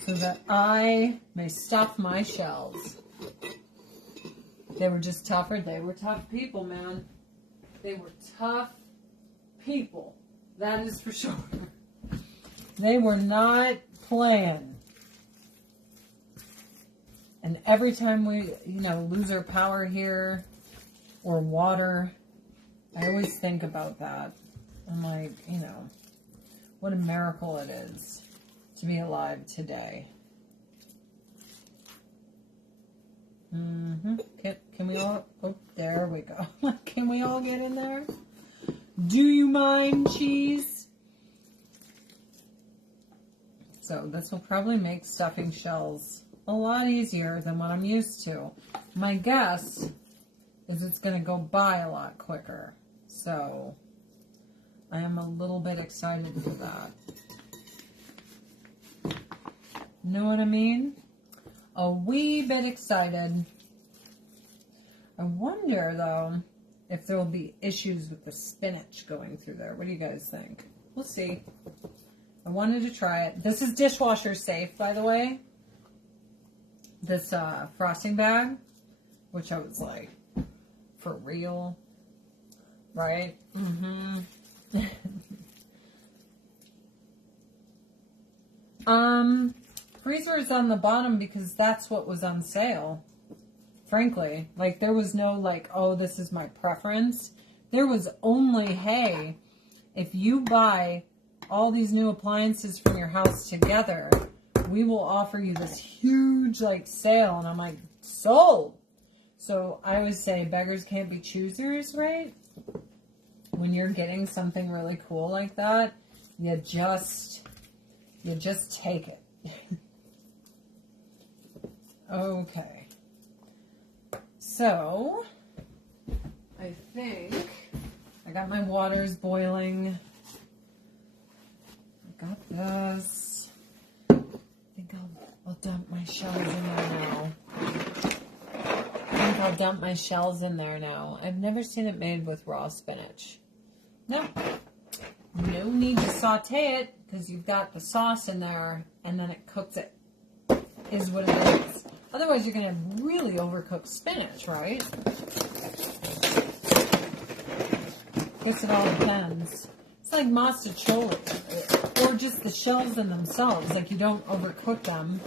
so that I may stuff my shells. They were just tougher. They were tough people, man. They were tough people. That is for sure. They were not playing. And every time we, lose our power here or water, I always think about that. I'm like, What a miracle it is to be alive today. Can we all, oh, there we go. Can we all get in there? Do you mind, cheese? So this will probably make stuffing shells a lot easier than what I'm used to. My guess is it's going to go by a lot quicker. So I am a little bit excited for that. Know what I mean? A wee bit excited. I wonder, though, if there will be issues with the spinach going through there. What do you guys think? We'll see. I wanted to try it. This is dishwasher safe, by the way. This frosting bag, which I was like, for real, right? Freezer is on the bottom because that's what was on sale. Frankly, like there was no like, oh, this is my preference. There was only, hey, if you buy all these new appliances from your house together, we will offer you this huge like sale. And I'm like, sold. So I always say beggars can't be choosers, right? When you're getting something really cool like that, you just take it. Okay. So I think I got my waters boiling. I got this. I think I'll dump my shells in there now. I'll dump my shells in there now. I've never seen it made with raw spinach. No. No need to saute it because you've got the sauce in there and then it cooks it. Is what it is. Otherwise, you're going to really overcook spinach, right? I guess it all depends. It's like masticholi, or just the shells in themselves. Like, you don't overcook them.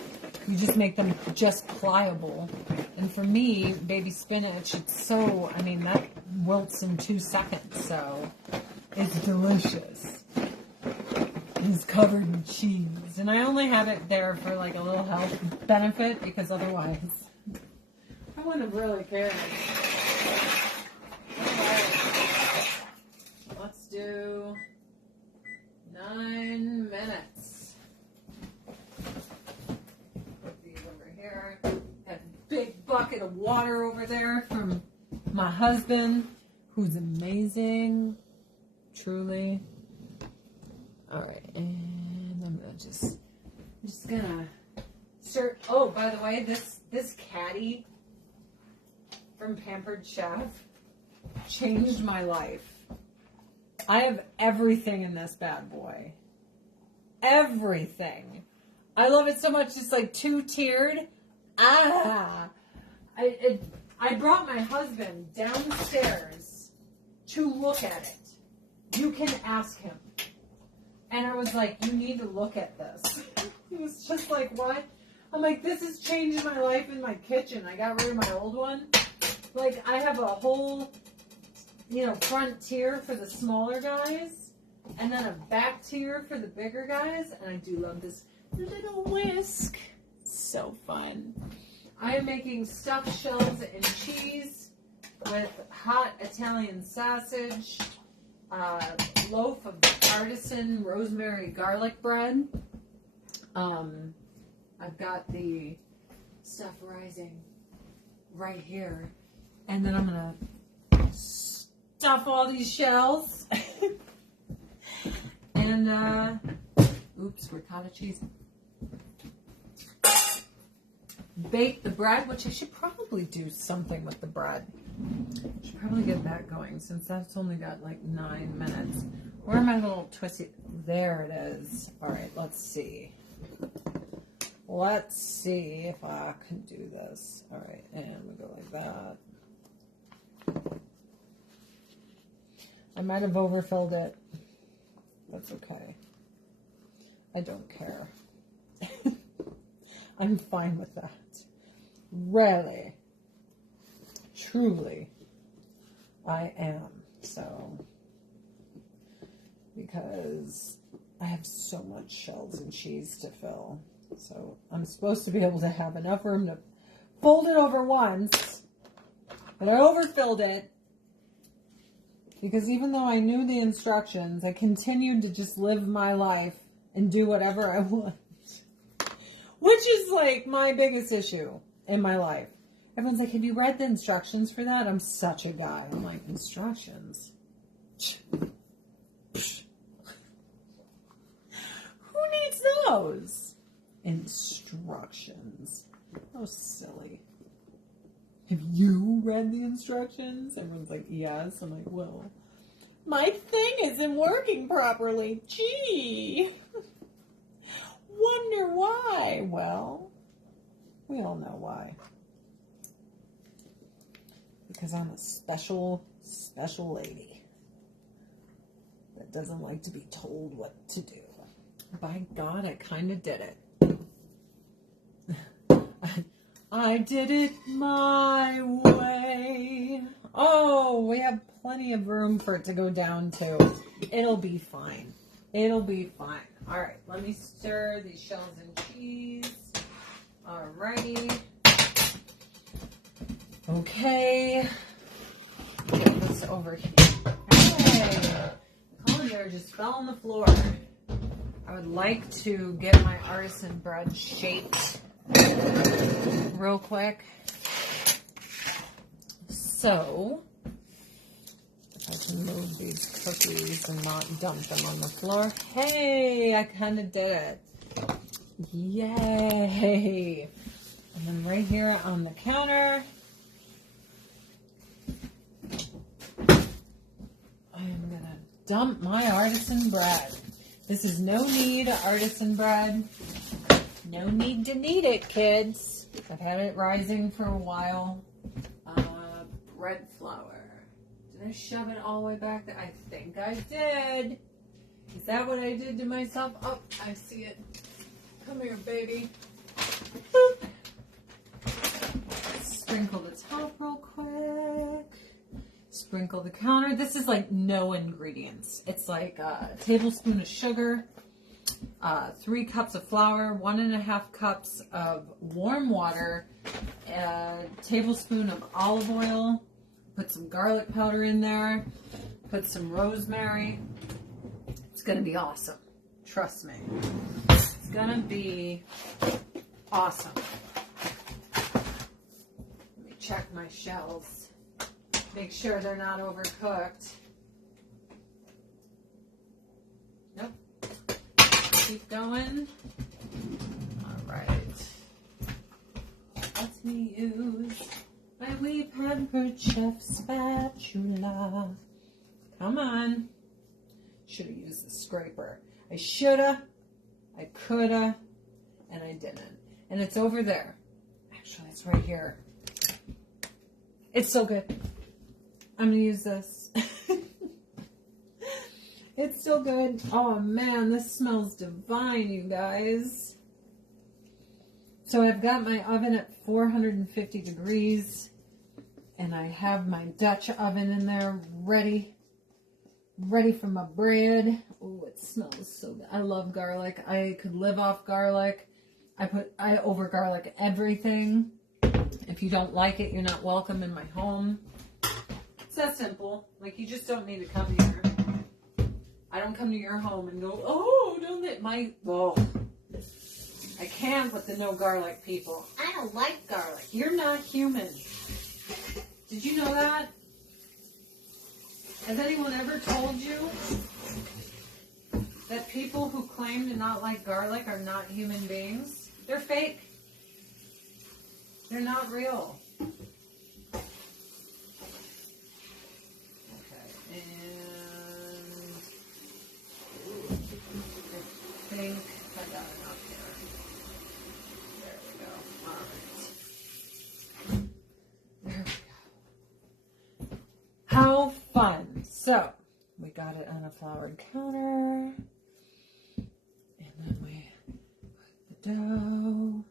You just make them just pliable. And for me, baby spinach, it's so, I mean, that wilts in 2 seconds. So, it's delicious. It's covered in cheese. And I only have it there for like a little health benefit because otherwise I wouldn't have really cared. Alright. Let's do 9 minutes. Put these over here. That big bucket of water over there from my husband, who's amazing. Truly. Alright, and I'm just gonna start. Oh, by the way, this caddy from Pampered Chef changed my life. I have everything in this bad boy. Everything. I love it so much. It's like 2-tiered. I brought my husband downstairs to look at it. You can ask him. And I was like, you need to look at this. He was just like, what? I'm like, this has changed my life in my kitchen. I got rid of my old one. Like, I have a whole, front tier for the smaller guys. And then a back tier for the bigger guys. And I do love this little whisk. So fun. I am making stuffed shells and cheese with hot Italian sausage. Loaf of artisan rosemary garlic bread. I've got the stuff rising right here. And then I'm going to stuff all these shells. And, oops, ricotta cheese. Bake the bread, which I should probably do something with the bread. I should probably get that going since that's only got like 9 minutes. Where are my little twisty? There it is. All right, let's see. Let's see if I can do this. All right, and we go like that. I might have overfilled it. That's okay. I don't care. I'm fine with that. Really. Truly. I am. So, because I have so much shells and cheese to fill. So I'm supposed to be able to have enough room to fold it over once. But I overfilled it. Because even though I knew the instructions, I continued to just live my life and do whatever I want. Which is like my biggest issue in my life. Everyone's like, have you read the instructions for that? I'm such a guy. I'm like, instructions? Who needs those? Instructions. Oh, silly. Have you read the instructions? Everyone's like, yes. I'm like, well, my thing isn't working properly. Gee. Wonder why. Well, we all know why. Because I'm a special lady that doesn't like to be told what to do. By God, I kind of did it. I did it my way. Oh, we have plenty of room for it to go down to. It'll be fine. It'll be fine. All right, let me stir these shells and cheese. All righty. Okay. Get this over here. Hey, the colander just fell on the floor. I would like to get my artisan bread shaped real quick. So, if I can move these cookies and not dump them on the floor. Hey, I kind of did it. Yay. And then right here on the counter, I am going to dump my artisan bread. This is no need artisan bread. No need to knead it, kids. I've had it rising for a while. Bread flour. Did I shove it all the way back there? I think I did. Is that what I did to myself? Oh, I see it. Come here, baby. Boop. Sprinkle the top real quick. Sprinkle the counter. This is like no ingredients. It's like a tablespoon of sugar, 3 cups of flour, 1.5 cups of warm water, a tablespoon of olive oil, put some garlic powder in there, put some rosemary. It's going to be awesome. Trust me. It's going to be awesome. Let me check my shells. Make sure they're not overcooked. Nope. Keep going. All right. Let me use my wee pampered chef spatula. Come on. Should have used the scraper. I shoulda, I coulda, and I didn't. And it's over there. Actually, it's right here. It's so good. I'm going to use this. It's so good. Oh, man, this smells divine, you guys. So I've got my oven at 450 degrees, and I have my Dutch oven in there ready for my bread. Oh, it smells so good. I love garlic. I could live off garlic. I over garlic everything. If you don't like it, you're not welcome in my home. It's that simple. Like, you just don't need to come here. I don't come to your home and go, oh, don't let my, whoa. I can't with the no garlic people. I don't like garlic. You're not human. Did you know that? Has anyone ever told you that people who claim to not like garlic are not human beings? They're fake. They're not real. I think I got enough here. There we go. All right. There we go. How fun. So, we got it on a floured counter. And then we put the dough.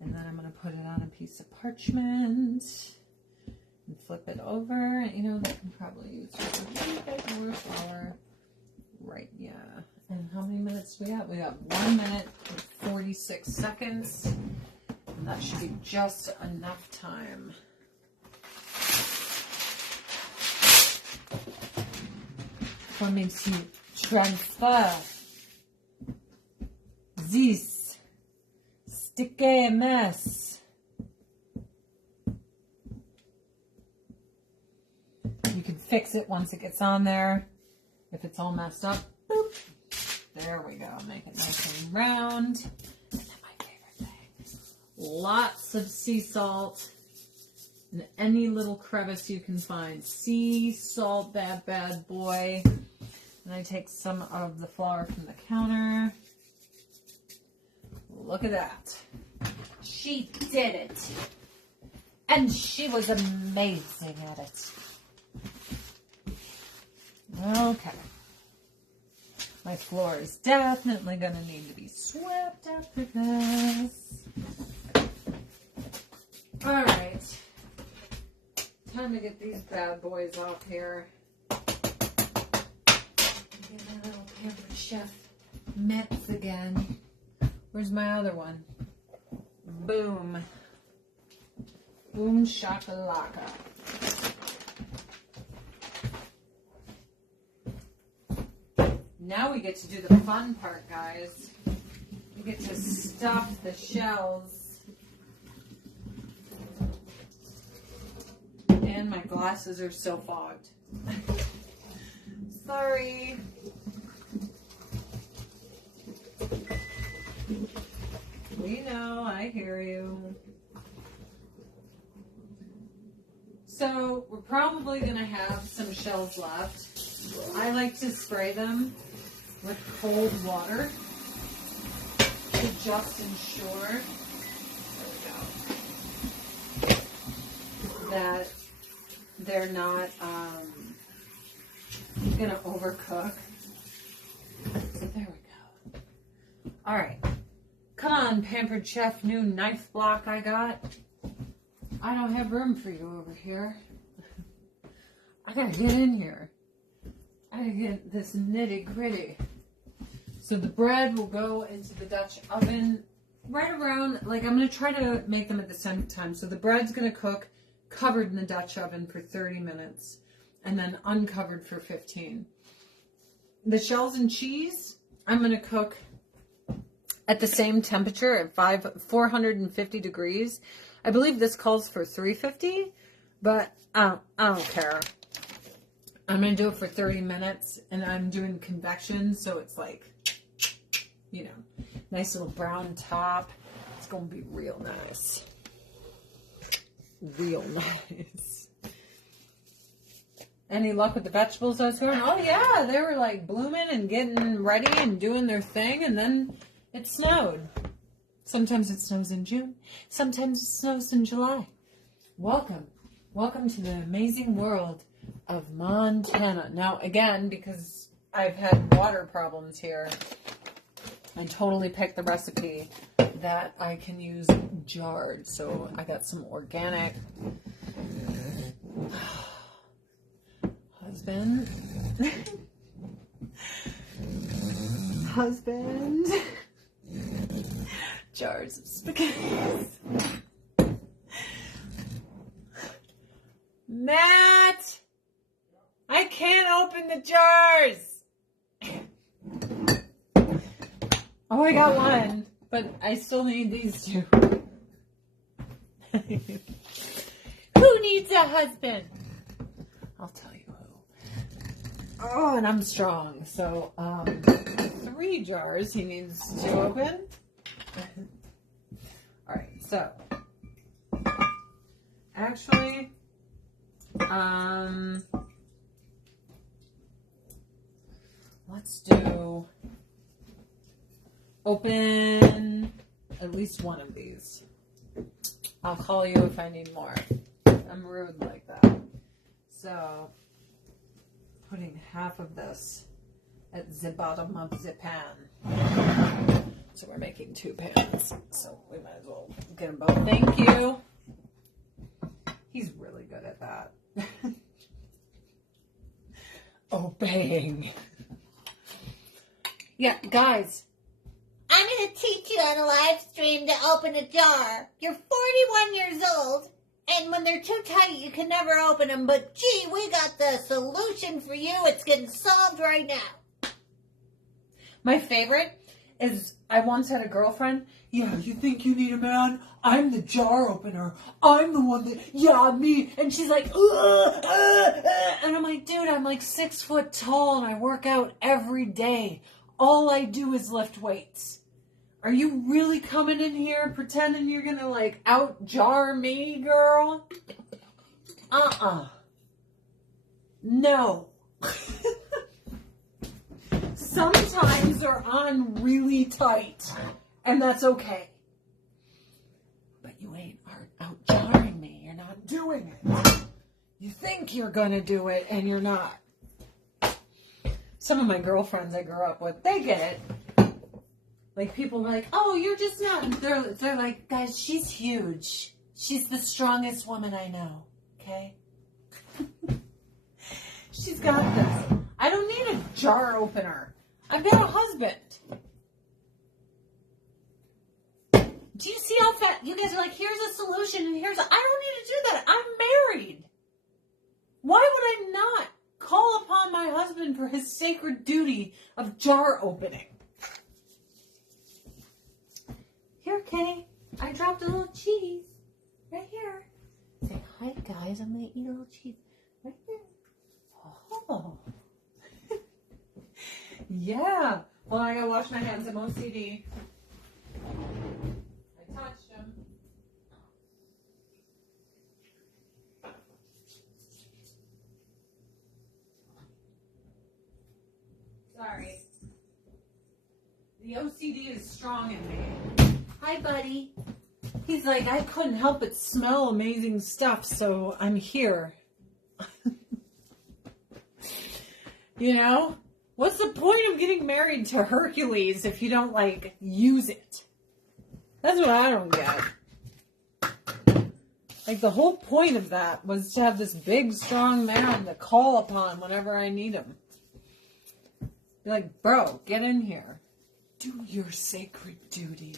And then I'm going to put it on a piece of parchment. And flip it over. You know, they can probably use a little bit more flour. Right, yeah. And how many minutes we got? We got 1 minute and 46 seconds. And that should be just enough time. For me to transfer this sticky mess. You can fix it once it gets on there. If it's all messed up, boop. There we go. Make it nice and round. And then my favorite thing. Lots of sea salt. In any little crevice you can find. Sea salt that bad boy. And I take some of the flour from the counter. Look at that. She did it. And she was amazing at it. Okay. My floor is definitely going to need to be swept after this. All right. Time to get these bad boys off here. Get my little Pampered Chef mitts again. Where's my other one? Boom. Boom shakalaka. Now we get to do the fun part, guys. We get to stuff the shells. And my glasses are so fogged. Sorry. We know, I hear you. So we're probably going to have some shells left. I like to spray them with cold water to just ensure that they're not going to overcook. So there we go. All right. Come on, Pampered Chef, new knife block I got. I don't have room for you over here. I gotta get in here. I gotta get this nitty gritty. So the bread will go into the Dutch oven right around, like I'm gonna try to make them at the same time. So the bread's gonna cook covered in the Dutch oven for 30 minutes and then uncovered for 15. The shells and cheese, I'm gonna cook at the same temperature at 450 degrees. I believe this calls for 350, but I don't care. I'm going to do it for 30 minutes, and I'm doing convection, so it's like, you know, nice little brown top. It's going to be real nice. Real nice. Any luck with the vegetables I was growing? Oh, yeah, they were like blooming and getting ready and doing their thing, and then it snowed. Sometimes it snows in June. Sometimes it snows in July. Welcome. Welcome to the amazing world of Montana. Now, again, because I've had water problems here, I totally picked the recipe that I can use jarred. So I got some organic husband. Jars of spaghetti. Matt! I can't open the jars! Oh, I got one, but I still need these two. Who needs a husband? I'll tell you who. Oh, and I'm strong, so 3 jars he needs to open. All right, so actually, let's do open at least one of these. I'll call you if I need more. I'm rude like that. So, putting half of this at the bottom of the pan. So we're making 2 pans, so we might as well get them both. Thank you. He's really good at that. Obeying. Yeah, guys. I'm going to teach you on a live stream to open a jar. You're 41 years old, and when they're too tight, you can never open them. But, gee, we got the solution for you. It's getting solved right now. My favorite is I once had a girlfriend. Yeah, you think you need a man? I'm the jar opener. I'm the one that, yeah, me. And she's like, and I'm like, dude, I'm like 6 foot tall and I work out every day. All I do is lift weights. Are you really coming in here pretending you're going to like out jar me, girl? No. Sometimes they're on really tight, and that's okay. But you ain't out jarring me. You're not doing it. You think you're going to do it, and you're not. Some of my girlfriends I grew up with, they get it. Like, people are like, oh, you're just not. They're like, guys, she's huge. She's the strongest woman I know, okay? She's got this. I don't need a jar opener. I've got a husband. Do you see how fast? You guys are like, here's a solution, and I don't need to do that. I'm married. Why would I not call upon my husband for his sacred duty of jar opening? Here, Kitty. I dropped a little cheese. Right here. Say, hi, guys. I'm going to eat a little cheese. Right there. Oh. Yeah. Well, I gotta wash my hands. I'm OCD. I touched them. Sorry. The OCD is strong in me. Hi, buddy. He's like, I couldn't help but smell amazing stuff, so I'm here. You know? What's the point of getting married to Hercules if you don't, like, use it? That's what I don't get. Like, the whole point of that was to have this big, strong man to call upon whenever I need him. Be like, bro, get in here. Do your sacred duty.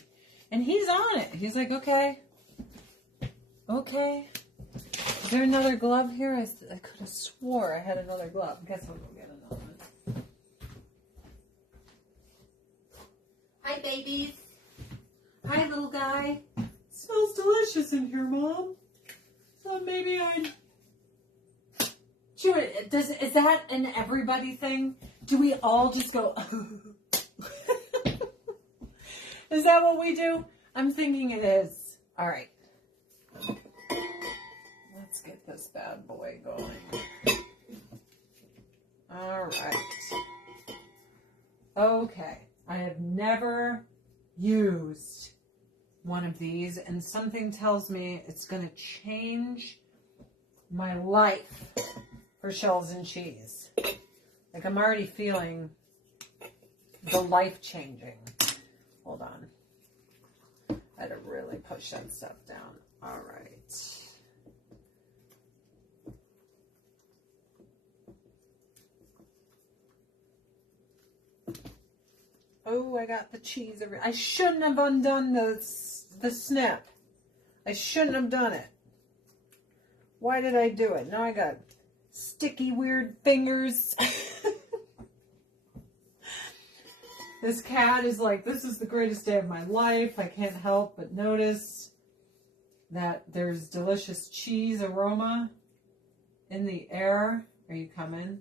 And he's on it. He's like, okay. Okay. Is there another glove here? I could have swore I had another glove. Guess I'll go get another one. Hi, babies. Hi, little guy. It smells delicious in here, Mom. Thought maybe I'd... Sure, is that an everybody thing? Do we all just go... Is that what we do? I'm thinking it is. All right. Let's get this bad boy going. All right. Okay. I have never used one of these, and something tells me it's going to change my life for shells and cheese. Like, I'm already feeling the life changing. Hold on. I had to really push that stuff down. All right. Oh, I got the cheese. I shouldn't have undone the snip. I shouldn't have done it. Why did I do it? Now I got sticky, weird fingers. This cat is like, this is the greatest day of my life. I can't help but notice that there's delicious cheese aroma in the air. Are you coming?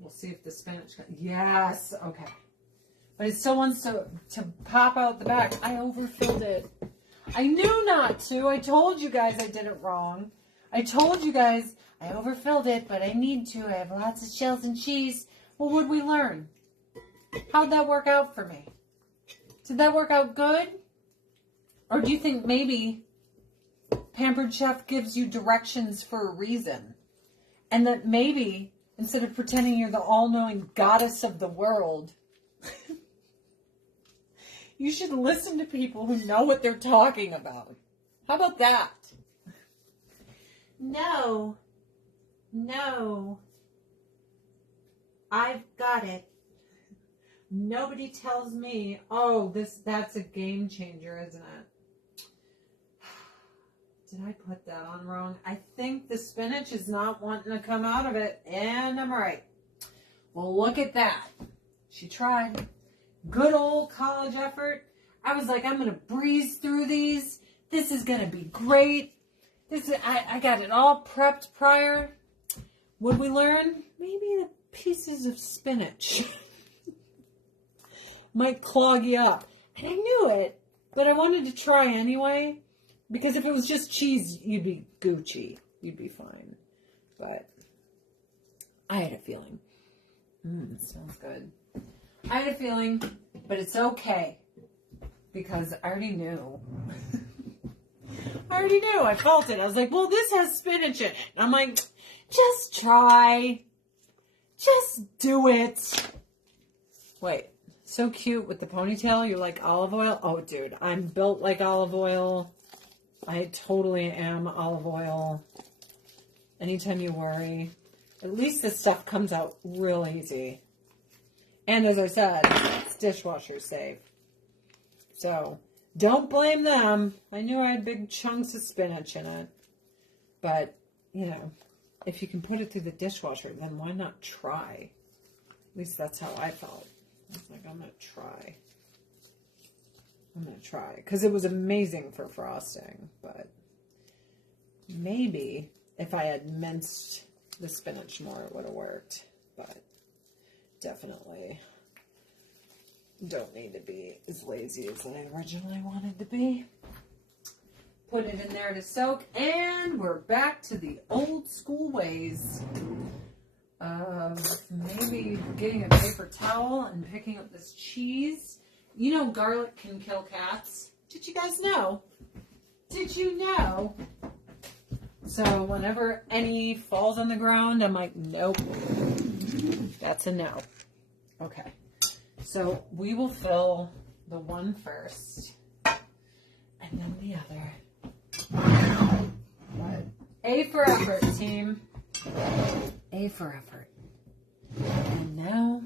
We'll see if the spinach... Yes! Okay. But it still wants to pop out the back. I overfilled it. I knew not to. I told you guys I did it wrong. I told you guys I overfilled it, but I need to. I have lots of shells and cheese. Well, what'd we learn? How'd that work out for me? Did that work out good? Or do you think maybe Pampered Chef gives you directions for a reason? And that maybe... instead of pretending you're the all-knowing goddess of the world, you should listen to people who know what they're talking about. How about that? No. I've got it. nobody tells me, oh, that's a game changer, isn't it? Did I put that on wrong? I think the spinach is not wanting to come out of it, and I'm right. Well, look at that. She tried. Good old college effort. I was like, I'm going to breeze through these. This is going to be great. I got it all prepped prior. Would we learn? Maybe the pieces of spinach might clog you up. And I knew it, but I wanted to try anyway. Because if it was just cheese, you'd be Gucci. You'd be fine. But I had a feeling. It smells good. I had a feeling, but it's okay. Because I already knew. I felt it. I was like, well, this has spinach in it. And I'm like, just try. Just do it. Wait. So cute with the ponytail. You're like olive oil. Oh, dude. I'm built like olive oil. I totally am olive oil. Anytime you worry. At least this stuff comes out real easy. And as I said, it's dishwasher safe. So, don't blame them. I knew I had big chunks of spinach in it. But, you know, if you can put it through the dishwasher, then why not try? At least that's how I felt. I was like, I'm going to try. Because it was amazing for frosting. But maybe if I had minced the spinach more, it would have worked. But definitely don't need to be as lazy as I originally wanted to be. Put it in there to soak. And we're back to the old school ways of maybe getting a paper towel and picking up this cheese. You know garlic can kill cats. Did you guys know? Did you know? So whenever any falls on the ground, I'm like, nope. That's a no. Okay. So we will fill the one first. And then the other. But A for effort, team. A for effort. And now,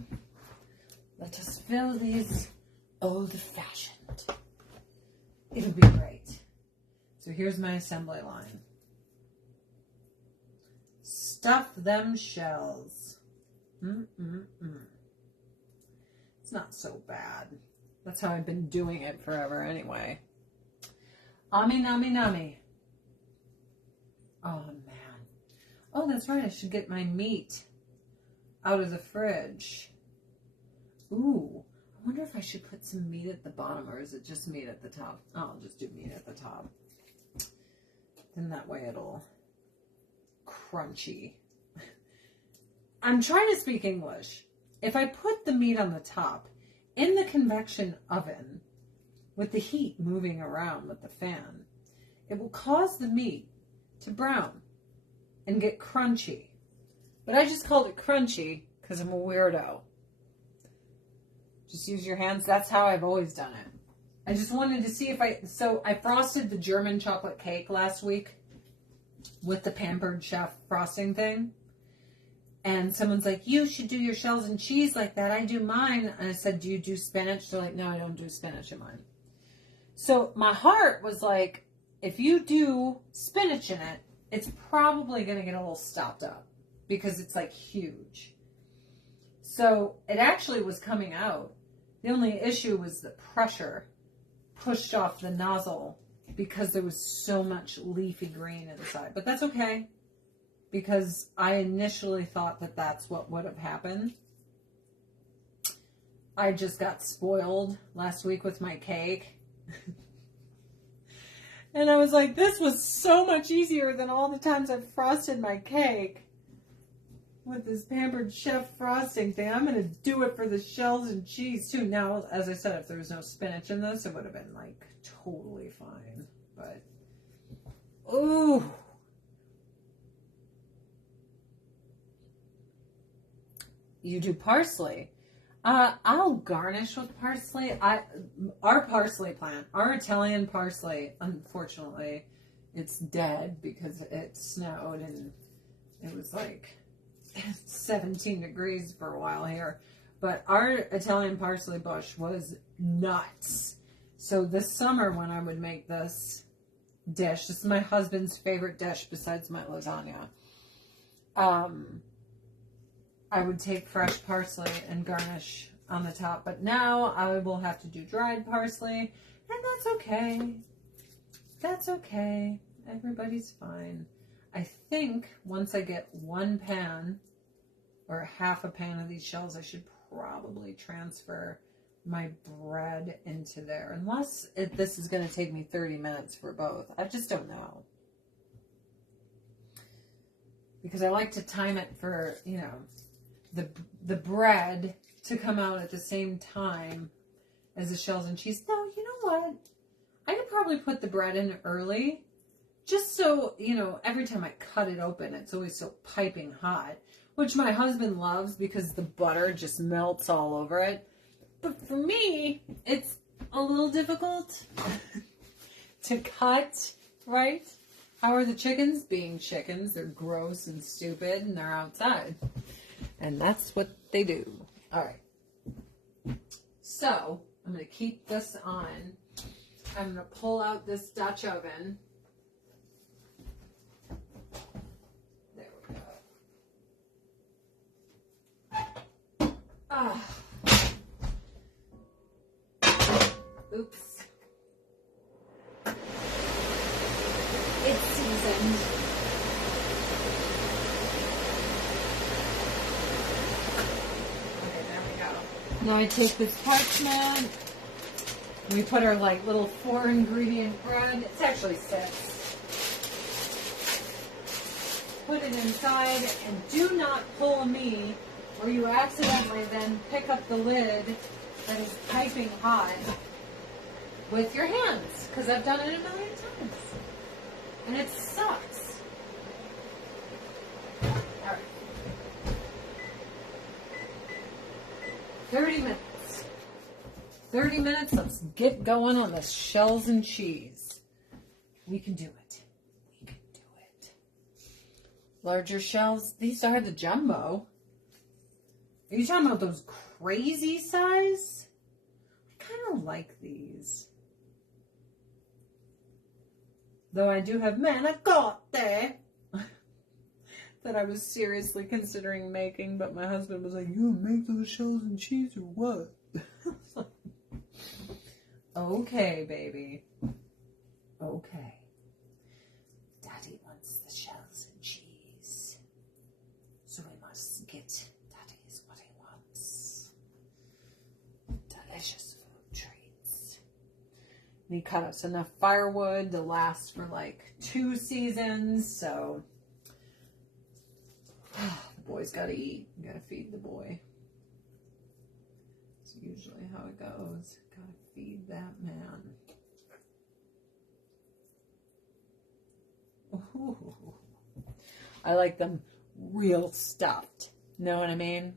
let us fill these old-fashioned. It'll be great. So here's my assembly line. Stuff them shells. It's not so bad. That's how I've been doing it forever anyway. Ami nami nami. Oh, man. Oh, that's right. I should get my meat out of the fridge. Ooh. I wonder if I should put some meat at the bottom, or is it just meat at the top? Oh, I'll just do meat at the top. Then that way it'll crunchy. I'm trying to speak English. If I put the meat on the top in the convection oven with the heat moving around with the fan, it will cause the meat to brown and get crunchy. But I just called it crunchy because I'm a weirdo. Just use your hands. That's how I've always done it. I just wanted to see if I frosted the German chocolate cake last week with the Pampered Chef frosting thing. And someone's like, you should do your shells and cheese like that. I do mine. And I said, do you do spinach? They're like, no, I don't do spinach in mine. So my heart was like, if you do spinach in it, it's probably going to get a little stopped up because it's like huge. So it actually was coming out. The only issue was the pressure pushed off the nozzle because there was so much leafy green inside. But that's okay, because I initially thought that that's what would have happened. I just got spoiled last week with my cake. And I was like, this was so much easier than all the times I've frosted my cake with this Pampered Chef frosting thing. I'm going to do it for the shells and cheese too. Now, as I said, if there was no spinach in this, it would have been like totally fine. But, ooh. You do parsley. I'll garnish with parsley. Our parsley plant, our Italian parsley, unfortunately, it's dead because it snowed and it was like 17 degrees for a while here. But our Italian parsley bush was nuts. So this summer when I would make this dish, this is my husband's favorite dish besides my lasagna. I would take fresh parsley and garnish on the top. But now I will have to do dried parsley. And that's okay. That's okay. Everybody's fine. I think once I get one pan or half a pan of these shells, I should probably transfer my bread into there. Unless this is going to take me 30 minutes for both. I just don't know. Because I like to time it for, you know, the bread to come out at the same time as the shells and cheese. No, you know what? I could probably put the bread in early. Just so, you know, every time I cut it open, it's always so piping hot. Which my husband loves because the butter just melts all over it. But for me, it's a little difficult to cut, right? How are the chickens? Being chickens, they're gross and stupid and they're outside. And that's what they do. All right. So, I'm going to keep this on. I'm going to pull out this Dutch oven. There we go. Ah. Oops. It's seasoned. Okay, there we go. Now I take this parchment. We put our like little 4-ingredient bread. It's actually 6. Put it inside and do not pull me or you accidentally then pick up the lid that is piping hot with your hands, because I've done it a million times. And it sucks. Alright. 30 minutes. 30 minutes, let's get going on the shells and cheese. We can do it. We can do it. Larger shells. These are the jumbo. Are you talking about those crazy size? I kind of like these. Though I do have manicotti that I was seriously considering making, but my husband was like, you make those shells and cheese or what? Okay, baby. Okay. Daddy wants the shells and cheese. So we must get Daddy's what he wants. Delicious food treats. We cut us enough firewood to last for like 2 seasons, so the boy's gotta eat. You gotta feed the boy. It's usually how it goes. Gotta feed that man. Ooh. I like them real stuffed. Know what I mean?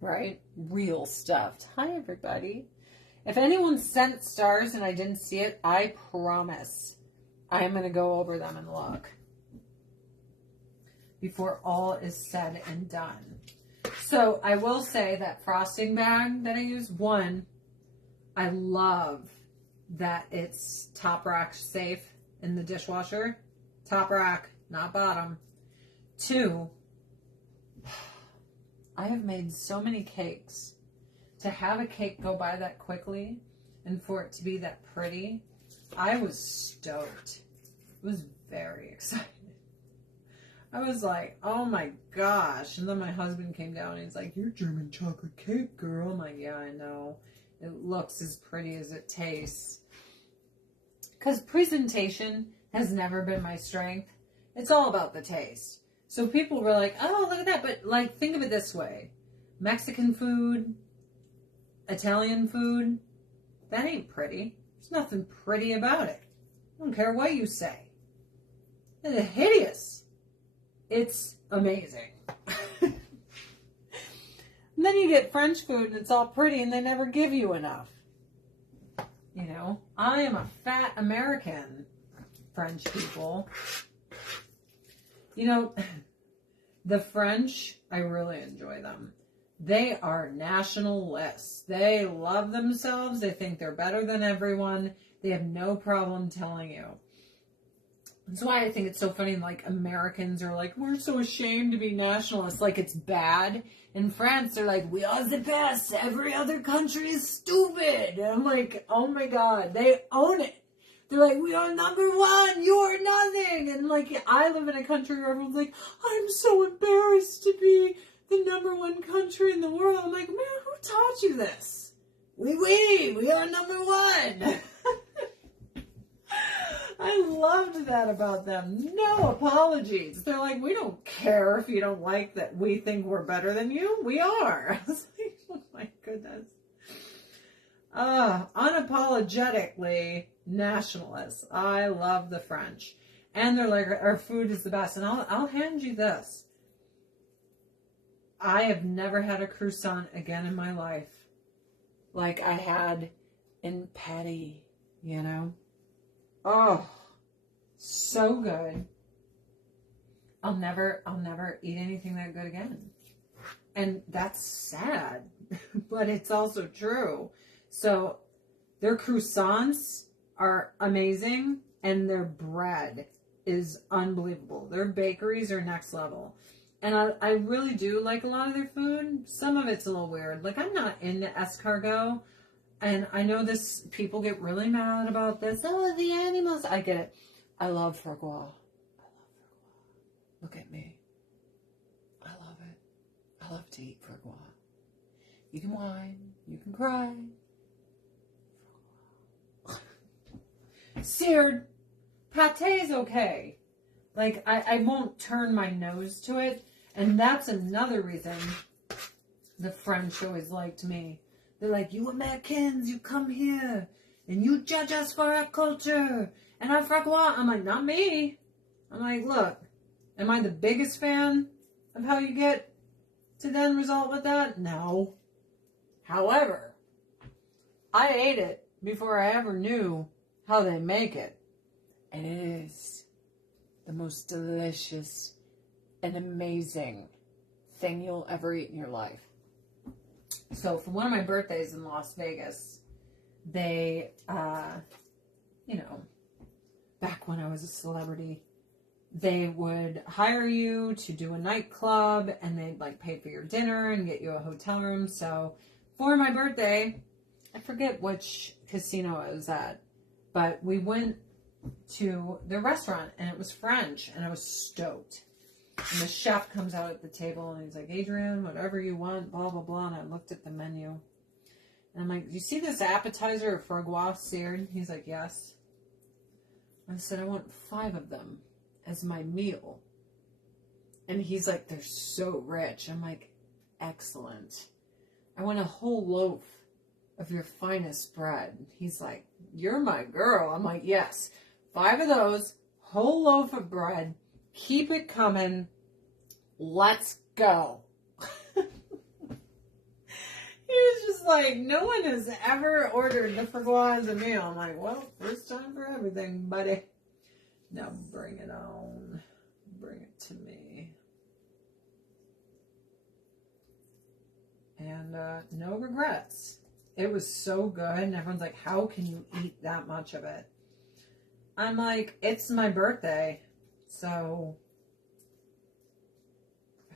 Right? Real stuffed. Hi, everybody. If anyone sent stars and I didn't see it, I promise I'm going to go over them and look before all is said and done. So I will say that frosting bag that I use, one, I love that it's top rack safe in the dishwasher. Top rack, not bottom. 2, I have made so many cakes. To have a cake go by that quickly and for it to be that pretty, I was stoked. I was very excited. I was like, oh my gosh. And then my husband came down and he's like, you're German chocolate cake, girl. I'm like, yeah, I know. It looks as pretty as it tastes. Because presentation has never been my strength. It's all about the taste. So people were like, oh, look at that. But like, think of it this way. Mexican food, Italian food, that ain't pretty. There's nothing pretty about it. I don't care what you say. It's hideous. It's amazing. And then you get French food and it's all pretty and they never give you enough. You know, I am a fat American, French people. You know, the French, I really enjoy them. They are nationalists. They love themselves. They think they're better than everyone. They have no problem telling you. That's why I think it's so funny, like, Americans are like, we're so ashamed to be nationalists, like it's bad. In France, they're like, we are the best. Every other country is stupid. And I'm like, oh my God, they own it. They're like, we are number one. You are nothing. And like, I live in a country where everyone's like, I'm so embarrassed to be the number one country in the world. I'm like, man, who taught you this? We are number one. I loved that about them. No apologies. They're like, we don't care if you don't like that we think we're better than you. We are. I was like, oh my goodness. Unapologetically nationalists. I love the French. And they're like, our food is the best. And I'll hand you this. I have never had a croissant again in my life like I had in Paris, you know? Oh, so good. I'll never eat anything that good again. And that's sad, but it's also true. So their croissants are amazing and their bread is unbelievable. Their bakeries are next level. And I really do like a lot of their food. Some of it's a little weird. Like, I'm not into escargot. And I know people get really mad about this. Oh, the animals. I get it. I love foie gras. Look at me. I love it. I love to eat foie gras. You can whine. You can cry. Seared. Pate is okay. Like, I won't turn my nose to it. And that's another reason the French always liked me. They're like, you Americans, you come here and you judge us for our culture and our foie gras. I'm like, not me. I'm like, look, am I the biggest fan of how you get to the end result with that? No. However, I ate it before I ever knew how they make it. And it is the most delicious and amazing thing you'll ever eat in your life. So for one of my birthdays in Las Vegas, they, back when I was a celebrity, they would hire you to do a nightclub and they'd like pay for your dinner and get you a hotel room. So for my birthday, I forget which casino I was at, but we went to the restaurant and it was French and I was stoked. And the chef comes out at the table and he's like, Adrianne, whatever you want, blah, blah, blah. And I looked at the menu. And I'm like, do you see this appetizer of foie gras seared? He's like, yes. I said, I want 5 of them as my meal. And he's like, they're so rich. I'm like, excellent. I want a whole loaf of your finest bread. He's like, you're my girl. I'm like, yes. 5 of those, whole loaf of bread. Keep it coming. Let's go. He was just like, no one has ever ordered the foie gras as a meal. I'm like, well, first time for everything, buddy. Now bring it on. Bring it to me. And no regrets. It was so good. And everyone's like, how can you eat that much of it? I'm like, it's my birthday. So,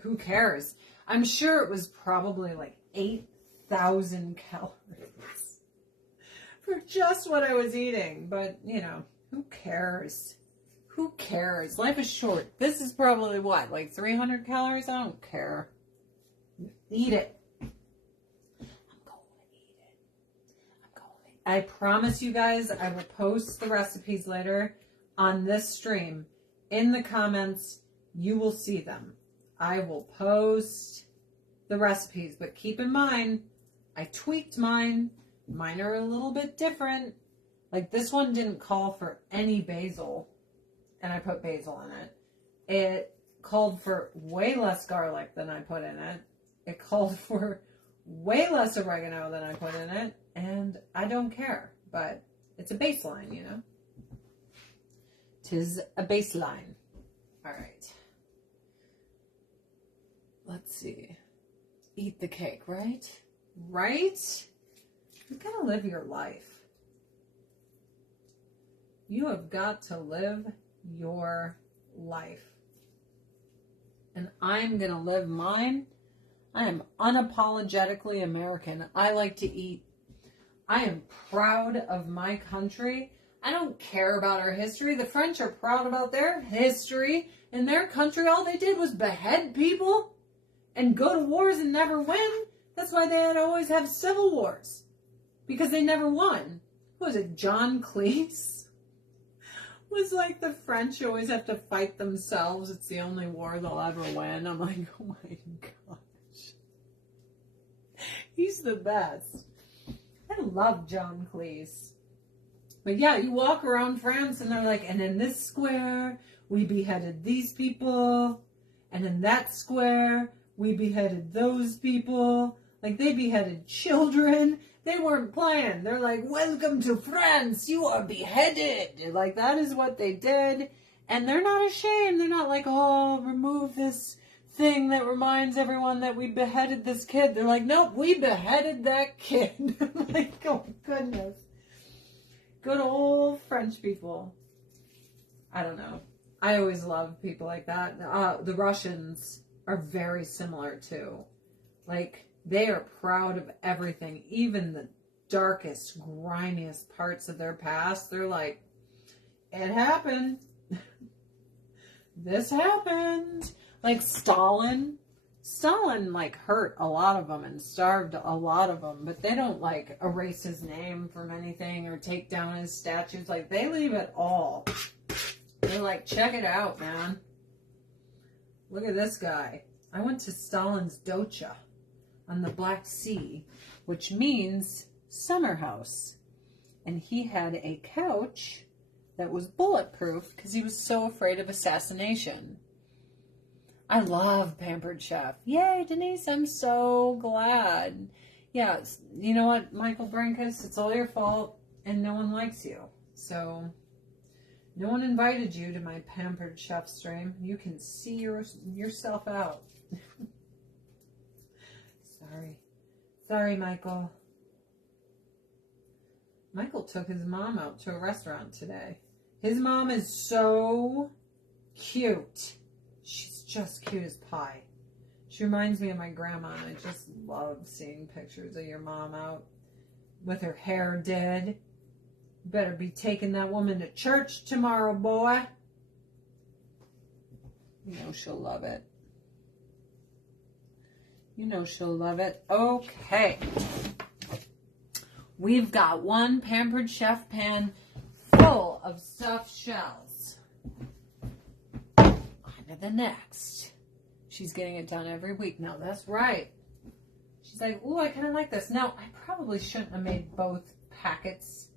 who cares? I'm sure it was probably like 8,000 calories for just what I was eating. But, who cares? Who cares? Life is short. This is probably what, like 300 calories? I don't care. Eat it. I promise you guys, I will post the recipes later on this stream. In the comments, you will see them. I will post the recipes, but keep in mind, I tweaked mine. Mine are a little bit different. Like this one didn't call for any basil, and I put basil in it. It called for way less garlic than I put in it. It called for way less oregano than I put in it, and I don't care, but it's a baseline, Tis a baseline. All right. Let's see. eat the cake, right? Right? You gotta live your life. You have got to live your life. And I'm gonna live mine. I am unapologetically American. I like to eat. I am proud of my country. I don't care about our history. The French are proud about their history. In their country, all they did was behead people and go to wars and never win. That's why they had to always have civil wars. Because they never won. Who was it, John Cleese? Was like the French always have to fight themselves. It's the only war they'll ever win. I'm like, oh my gosh. He's the best. I love John Cleese. But yeah, you walk around France and they're like, and in this square, we beheaded these people. And in that square, we beheaded those people. Like, they beheaded children. They weren't playing. They're like, welcome to France. You are beheaded. Like, that is what they did. And they're not ashamed. They're not like, oh, remove this thing that reminds everyone that we beheaded this kid. They're like, nope, we beheaded that kid. I'm like, oh, goodness. Good old French people. I don't know. I always love people like that. The Russians are very similar, too. Like, they are proud of everything, even the darkest, grimiest parts of their past. They're like, it happened. This happened. Like Stalin, like, hurt a lot of them and starved a lot of them, but they don't, like, erase his name from anything or take down his statues. Like, they leave it all. They're like, check it out, man. Look at this guy. I went to Stalin's Docha on the Black Sea, which means summer house. And he had a couch that was bulletproof because he was so afraid of assassination. I love Pampered Chef. Yay, Denise, I'm so glad. Yeah, you know what, Michael Brinkus, it's all your fault and no one likes you. So, no one invited you to my Pampered Chef stream. You can see yourself out. Sorry, Michael. Michael took his mom out to a restaurant today. His mom is so cute. She's just cute as pie. She reminds me of my grandma. I just love seeing pictures of your mom out with her hair did. You better be taking that woman to church tomorrow, boy. You know she'll love it. You know she'll love it. Okay. We've got one Pampered Chef pan full of stuffed shells. On to the next. She's getting it done every week. Now, that's right. She's like, ooh, I kind of like this. Now, I probably shouldn't have made both packets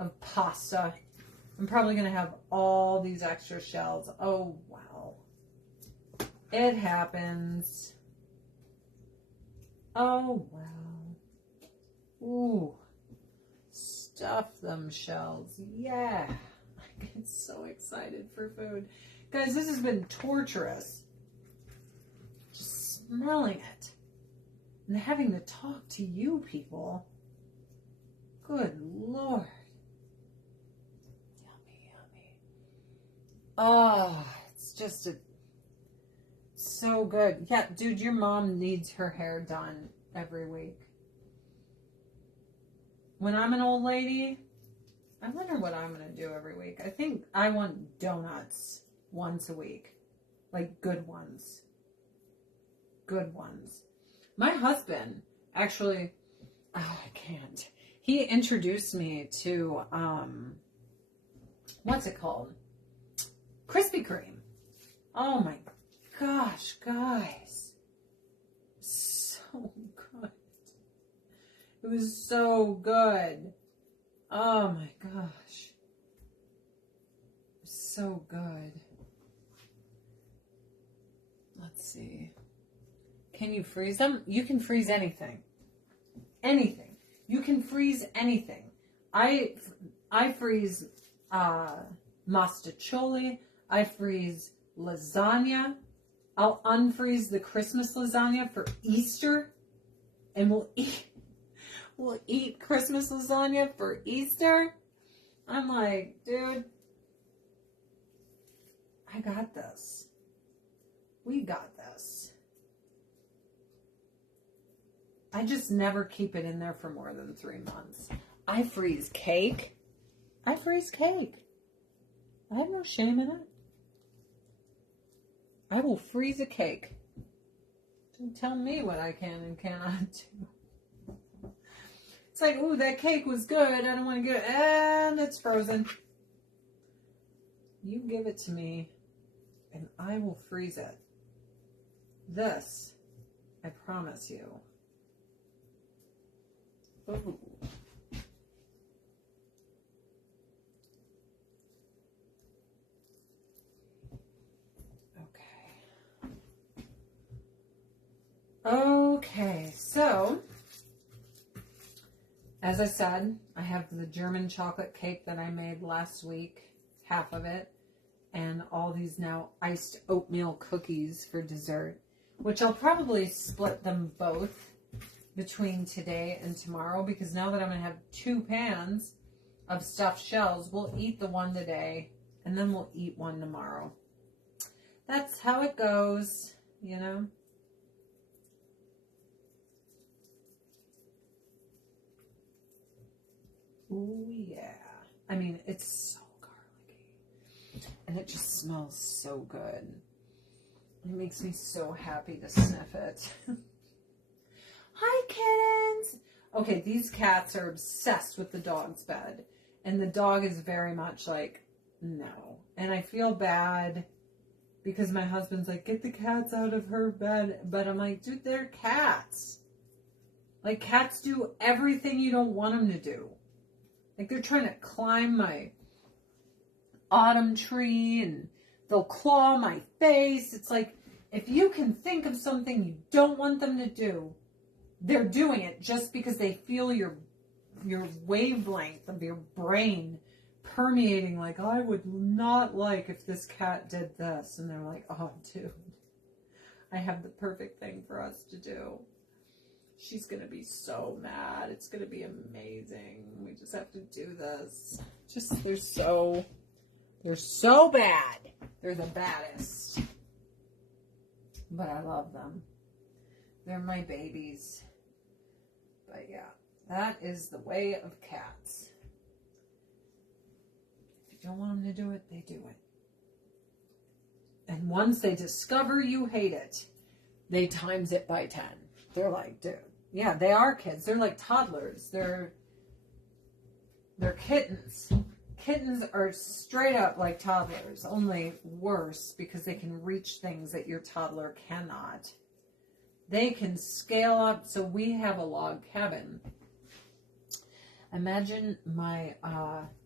of pasta. I'm probably going to have all these extra shells. Oh, wow. It happens. Oh, wow. Ooh. Stuff them shells. Yeah. I get so excited for food. Guys, this has been torturous. Just smelling it. And having to talk to you people. Good Lord. Yummy, yummy. Oh, it's just so good. Yeah, dude, your mom needs her hair done every week. When I'm an old lady, I wonder what I'm going to do every week. I think I want donuts once a week. Like good ones. Good ones. My husband actually, I can't. He introduced me to, what's it called? Krispy Kreme. Oh my gosh, guys. So good. It was so good. Oh my gosh. So good. Let's see. Can you freeze them? You can freeze anything. Anything. You can freeze anything. I freeze mostaccioli. I freeze lasagna. I'll unfreeze the Christmas lasagna for Easter and we'll eat Christmas lasagna for Easter. I'm like, dude, I got this. We got this. I just never keep it in there for more than 3 months. I freeze cake. I have no shame in it. I will freeze a cake. Don't tell me what I can and cannot do. It's like, ooh, that cake was good. I don't want to get it. And it's frozen. You give it to me and I will freeze it. This, I promise you. Ooh. Okay, so as I said, I have the German chocolate cake that I made last week, half of it, and all these now iced oatmeal cookies for dessert, which I'll probably split them both between today and tomorrow, because now that I'm going to have 2 pans of stuffed shells, we'll eat the one today, and then we'll eat one tomorrow. That's how it goes, you know? Oh, yeah. I mean, it's so garlicky. And it just smells so good. It makes me so happy to sniff it. Hi, kittens. Okay, these cats are obsessed with the dog's bed. And the dog is very much like, no. And I feel bad because my husband's like, get the cats out of her bed. But I'm like, dude, they're cats. Like, cats do everything you don't want them to do. Like, they're trying to climb my autumn tree and they'll claw my face. It's like, if you can think of something you don't want them to do, they're doing it just because they feel your wavelength of your brain permeating, like, I would not like if this cat did this. And they're like, oh, dude, I have the perfect thing for us to do. She's going to be so mad. It's going to be amazing. We just have to do this. Just, they're so bad. They're the baddest. But I love them. They're my babies. But yeah, that is the way of cats. If you don't want them to do it, they do it. And once they discover you hate it, they times it by 10. They're like, dude, yeah, they are kids. They're like toddlers. They're kittens. Kittens are straight up like toddlers, only worse because they can reach things that your toddler cannot. They can scale up. So we have a log cabin. Imagine my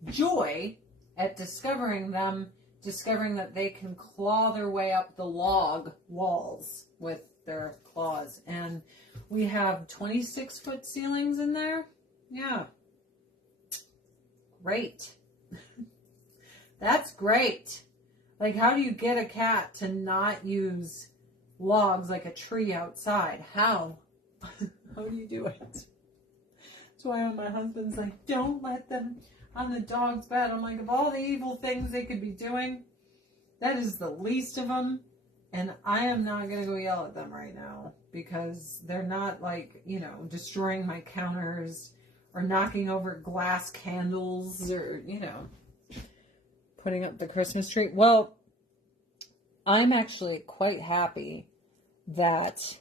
joy at discovering that they can claw their way up the log walls with their claws. And we have 26-foot ceilings in there. Yeah. Great. That's great. Like, how do you get a cat to not use logs like a tree outside? How? How do you do it? That's why my husband's like, don't let them on the dog's bed. I'm like, of all the evil things they could be doing, that is the least of them. And I am not going to go yell at them right now because they're not like, you know, destroying my counters or knocking over glass candles or, you know, putting up the Christmas tree. Well, I'm actually quite happy that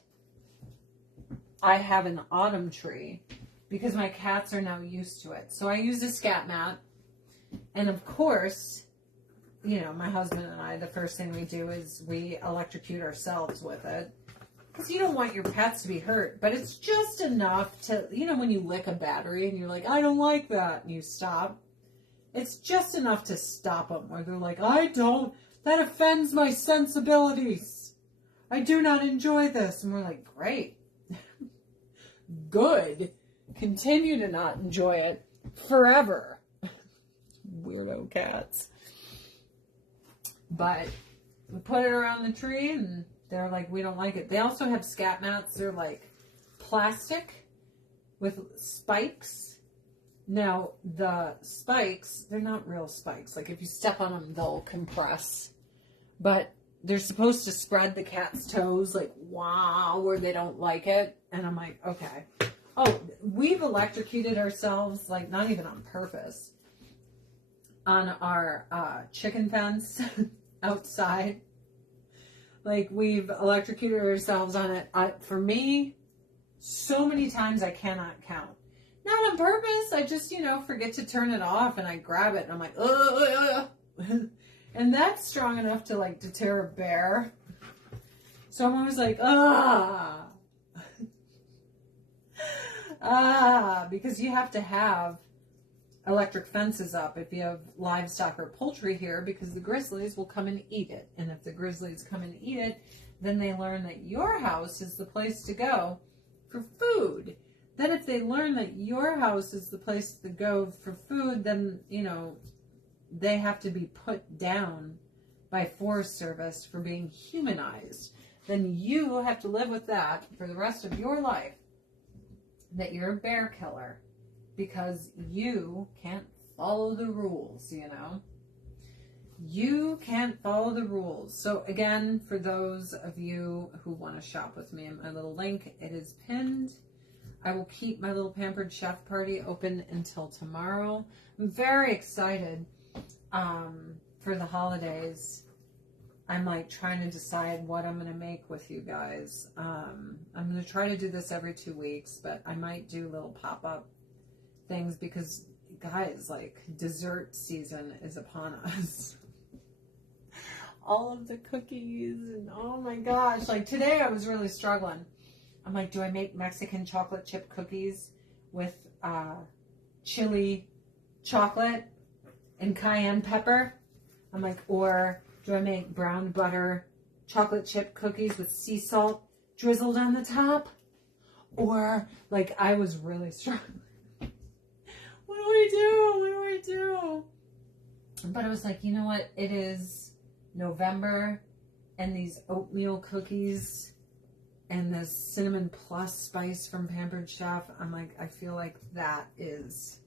I have an autumn tree because my cats are now used to it. So I use a scat mat. And of course, you know, my husband and I, the first thing we do is we electrocute ourselves with it. Because you don't want your pets to be hurt. But it's just enough to, you know, when you lick a battery and you're like, I don't like that. And you stop. It's just enough to stop them. Where they're like, I don't. That offends my sensibilities. I do not enjoy this. And we're like, great. Good. Continue to not enjoy it forever. Weirdo cats. But we put it around the tree and they're like, we don't like it. They also have scat mats. They're like plastic. with spikes. Now, the spikes, they're not real spikes. Like, if you step on them, they'll compress. But they're supposed to spread the cat's toes, like, wow, where they don't like it. And I'm like, okay. Oh, we've electrocuted ourselves, like, not even on purpose, on our chicken fence outside. Like, we've electrocuted ourselves on it. For me, so many times I cannot count. Not on purpose. I just, forget to turn it off, and I grab it, and I'm like, ugh. And that's strong enough to, like, deter a bear. So I'm always like, because you have to have electric fences up if you have livestock or poultry here, because the grizzlies will come and eat it. And if the grizzlies come and eat it, then they learn that your house is the place to go for food. Then if they learn that your house is the place to go for food, then, they have to be put down by Forest Service for being humanized. Then you have to live with that for the rest of your life, that you're a bear killer because you can't follow the rules, You can't follow the rules. So again, for those of you who want to shop with me in my little link, it is pinned. I will keep my little Pampered Chef party open until tomorrow. I'm very excited for the holidays. I'm like trying to decide what I'm going to make with you guys. I'm going to try to do this every 2 weeks, but I might do little pop-up things because, guys, like, dessert season is upon us. All of the cookies and oh my gosh, like today I was really struggling. I'm like, do I make Mexican chocolate chip cookies with chili chocolate and cayenne pepper? I'm like, or do I make brown butter chocolate chip cookies with sea salt drizzled on the top? Or, like, I was really struggling. What do I do? What do I do? But I was like, you know what? It is November, and these oatmeal cookies and this cinnamon plus spice from Pampered Chef, I'm like, I feel like that is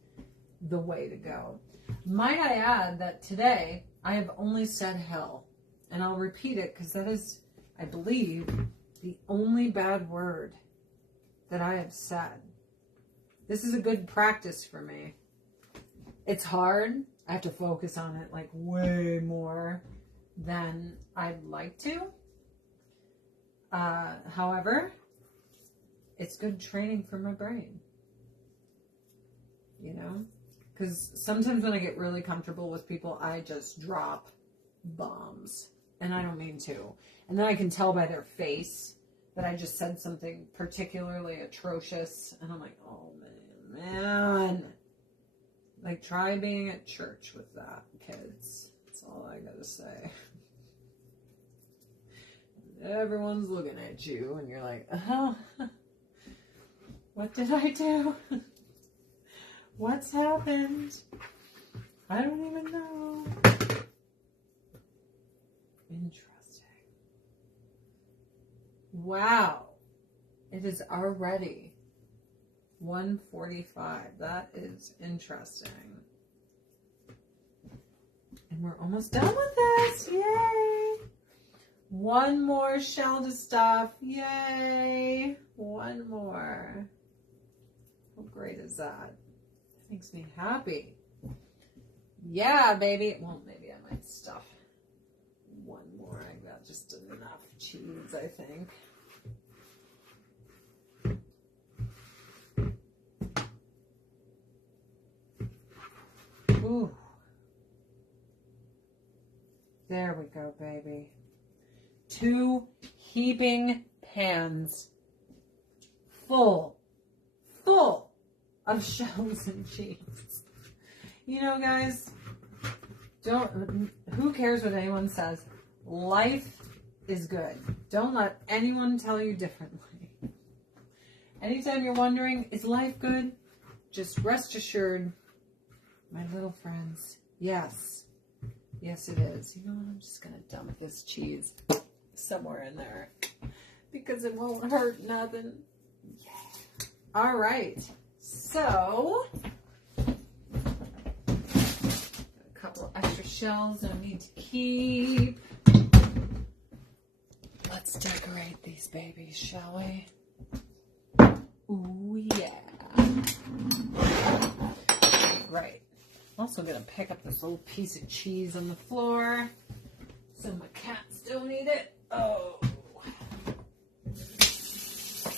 the way to go. Might I add that today I have only said hell, and I'll repeat it because that is, I believe, the only bad word that I have said. This is a good practice for me. It's hard. I have to focus on it like way more than I'd like to. However, it's good training for my brain. Because sometimes when I get really comfortable with people, I just drop bombs. And I don't mean to. And then I can tell by their face that I just said something particularly atrocious. And I'm like, oh, man. Like, try being at church with that, kids. That's all I gotta say. Everyone's looking at you, and you're like, oh, what did I do? What's happened? I don't even know. Interesting. Wow. It is already 1:45. That is interesting. And we're almost done with this. Yay! One more shell to stuff. Yay! One more. How great is that? That makes me happy. Yeah, baby. Well, maybe I might stuff one more. I got just enough cheese, I think. Ooh. There we go, baby. 2 heaping pans full of shells and cheese. Guys, who cares what anyone says? Life is good. Don't let anyone tell you differently. Anytime you're wondering, is life good? Just rest assured, my little friends, yes, it is. You know what? I'm just going to dump this cheese somewhere in there because it won't hurt nothing. Yeah. All right. So, a couple extra shells I need to keep. Let's decorate these babies, shall we? Ooh, yeah. Right. I'm also going to pick up this little piece of cheese on the floor so my cats don't eat it. Oh.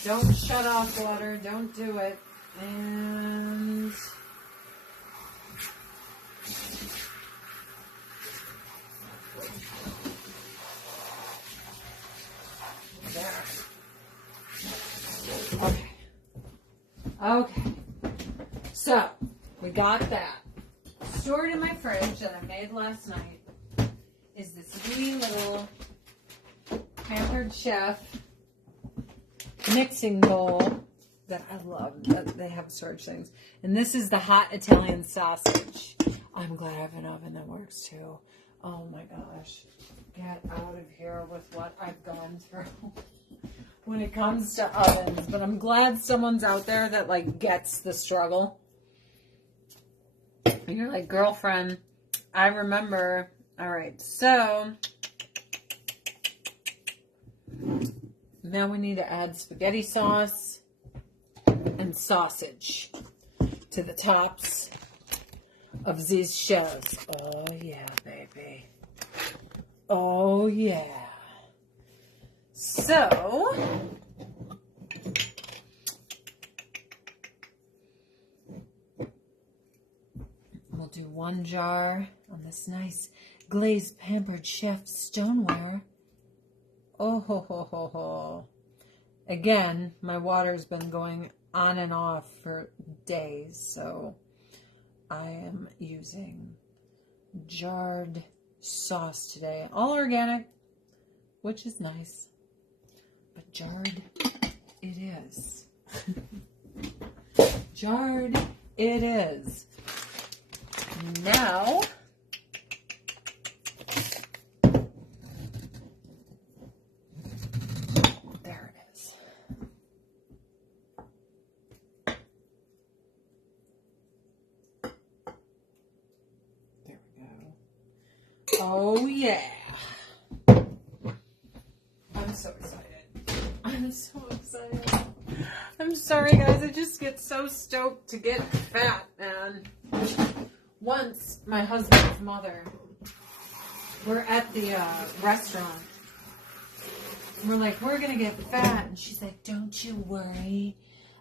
Don't shut off water. Don't do it. And there. Okay. Okay. So, we got that. Stored in my fridge that I made last night is this wee little Pampered Chef mixing bowl that I love. They have storage things. And this is the hot Italian sausage. I'm glad I have an oven that works too. Oh my gosh. Get out of here with what I've gone through when it comes to ovens. But I'm glad someone's out there that like gets the struggle. And you're like, girlfriend, I remember. All right, so now we need to add spaghetti sauce and sausage to the tops of these shells. Oh, yeah, baby. Oh, yeah. So, we'll do one jar on this nice glazed Pampered Chef stoneware. Oh, ho, ho, ho, ho. Again, my water's been going on and off for days, so I am using jarred sauce today. All organic, which is nice, but jarred it is. Jarred it is. Now, there it is. There we go. Oh, yeah. I'm so excited. I'm so excited. I'm sorry, guys. I just get so stoked to get fat, man. Once, my husband's mother, we're at the restaurant. We're like, we're going to get fat. And she's like, don't you worry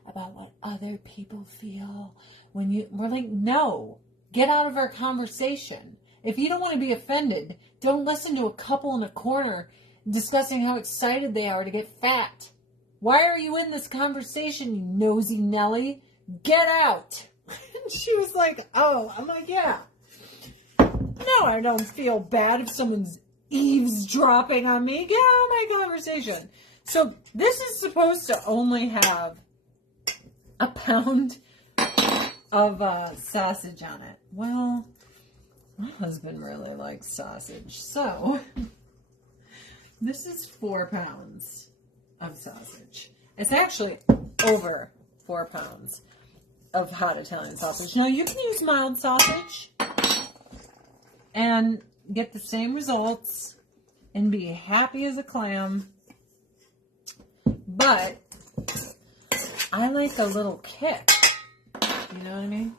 about what other people feel when you... We're like, no. Get out of our conversation. If you don't want to be offended, don't listen to a couple in a corner discussing how excited they are to get fat. Why are you in this conversation, you nosy Nelly? Get out. And she was like, oh. I'm like, yeah. No, I don't feel bad if someone's eavesdropping on me. Get out of my conversation. So this is supposed to only have a pound of sausage on it. Well, my husband really likes sausage. So this is 4 pounds of sausage. It's actually over 4 pounds of hot Italian sausage. Now you can use mild sausage and get the same results and be happy as a clam. But I like a little kick. You know what I mean?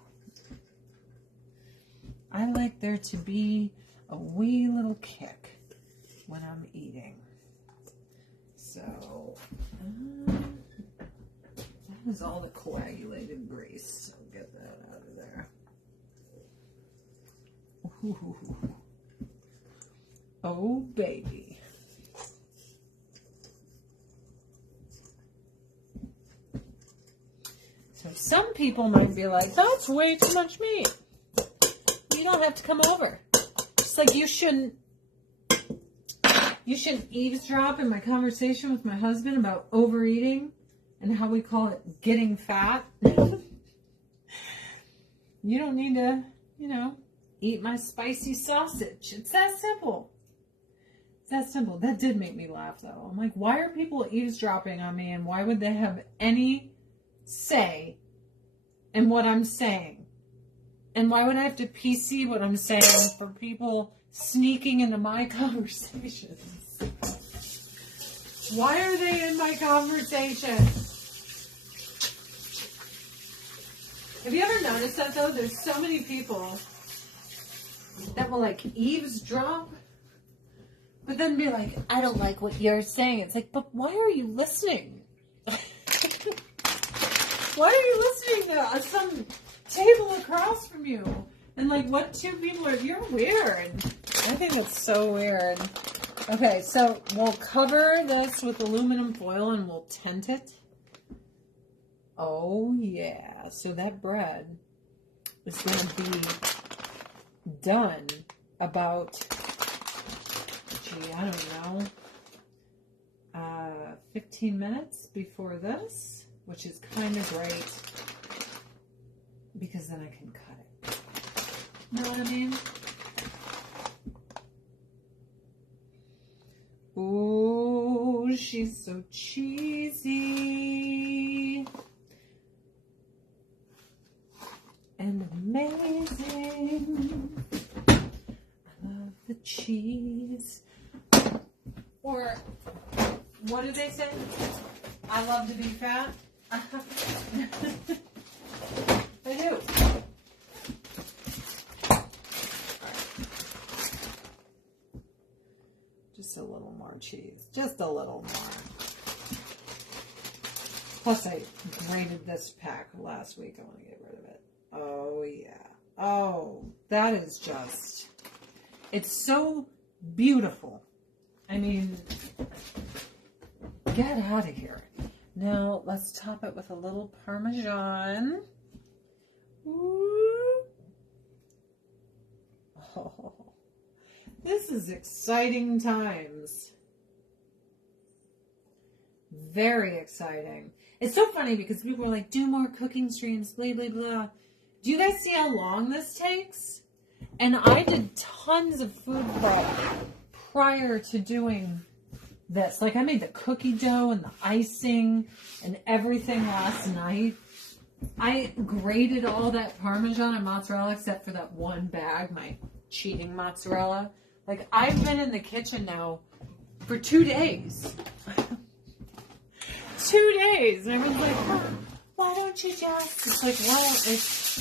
I like there to be a wee little kick when I'm eating. So, that is all the coagulated grease. So get that out of there. Ooh. Oh, baby. So some people might be like, that's way too much meat. You don't have to come over. Just like you shouldn't eavesdrop in my conversation with my husband about overeating and how we call it getting fat. You don't need to, eat my spicy sausage. It's that simple. It's that simple. That did make me laugh, though. I'm like, why are people eavesdropping on me, and why would they have any say and what I'm saying? And why would I have to PC what I'm saying for people sneaking into my conversations? Why are they in my conversation? Have you ever noticed that, though? There's so many people that will, like, eavesdrop, but then be like, I don't like what you're saying. It's like, but why are you listening? Why are you listening to some table across from you? And, like, what two people are... You're weird. I think it's so weird. Okay, so we'll cover this with aluminum foil and we'll tent it. Oh, yeah. So that bread is going to be done about, I don't know, 15 minutes before this, which is kind of great because then I can cut it. Know what I mean? Ooh, she's so cheesy and amazing. I love the cheese. Or, what do they say? I love to be fat. I do. Just a little more cheese. Just a little more. Plus, I grated this pack last week. I want to get rid of it. Oh, yeah. Oh, that is just... It's so beautiful. I mean, get out of here. Now, let's top it with a little Parmesan. Ooh. Oh, this is exciting times. Very exciting. It's so funny because people are like, do more cooking streams, blah, blah, blah. Do you guys see how long this takes? And I did tons of food prep prior to doing this. Like, I made the cookie dough and the icing and everything last night. I grated all that Parmesan and mozzarella except for that one bag, my cheating mozzarella. Like, I've been in the kitchen now for 2 days. 2 days. And everyone's like, oh, why don't you just... It's like, well, it's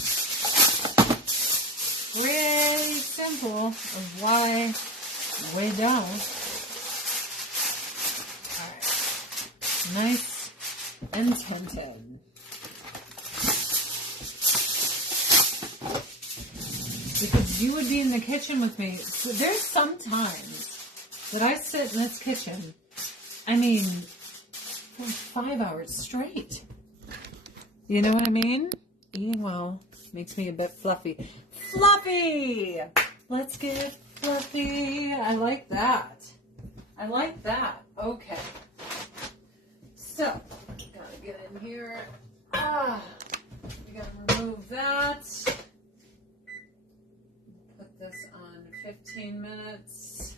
really simple of why we don't. Alright. Nice and tinted. Because you would be in the kitchen with me. So there's some times that I sit in this kitchen, I mean, for 5 hours straight. You know what I mean? Eating well makes me a bit fluffy. Fluffy! Let's get fluffy. I like that. I like that. Okay. So, gotta get in here. We gotta remove that. Put this on 15 minutes.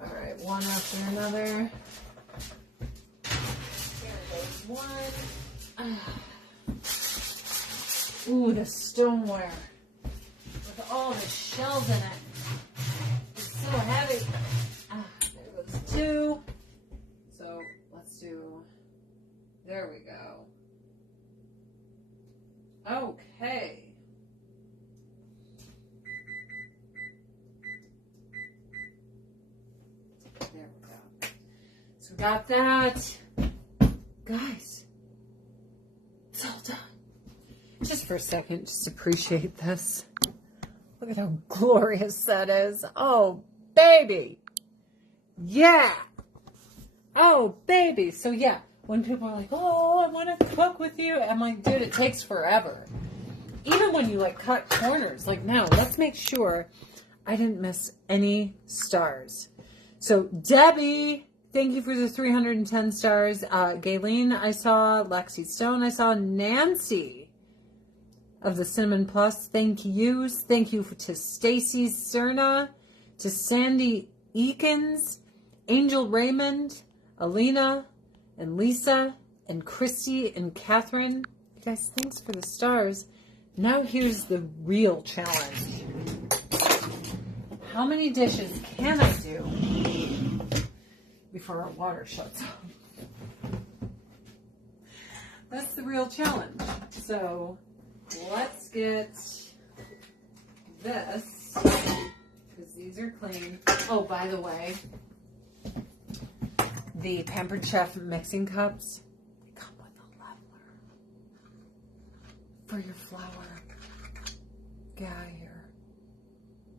Alright, one after another. There goes one. Ooh, the stoneware. With all the shells in it. It's so heavy. There goes two. So, let's do... There we go. Okay. There we go. So we got that. Guys, it's all done. Just for a second, just appreciate this. Look at how glorious that is. Oh, baby. Yeah. Oh, baby. So, yeah, when people are like, oh, I want to cook with you, I'm like, dude, it takes forever. Even when you, like, cut corners. Like, now, let's make sure I didn't miss any stars. So, Debbie, thank you for the 310 stars. Gayleen, I saw. Lexi Stone, I saw. Nancy of the Cinnamon Plus, thank yous. Thank you to Stacy Cerna, to Sandy Eakins, Angel Raymond, Alina, and Lisa, and Christy, and Catherine. Guys, thanks for the stars. Now here's the real challenge. How many dishes can I do before our water shuts off? That's the real challenge. So let's get this, because these are clean. Oh, by the way, the Pampered Chef mixing cups come with a leveler for your flour. Get out of here.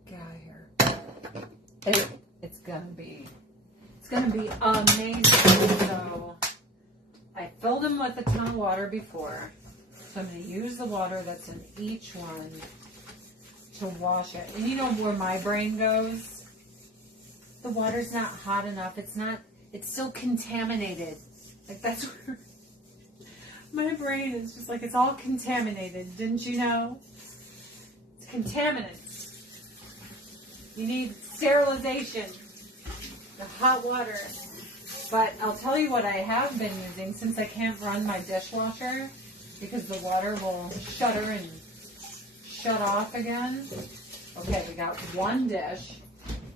Get out of here. It's gonna be amazing. So I filled them with a ton of water before. So I'm going to use the water that's in each one to wash it. And you know where my brain goes? The water's not hot enough. It's still contaminated. Like, that's where my brain is just like, it's all contaminated. Didn't you know? It's contaminants. You need sterilization. The hot water. But I'll tell you what I have been using, since I can't run my dishwasher because the water will shutter and shut off again. Okay, we got one dish.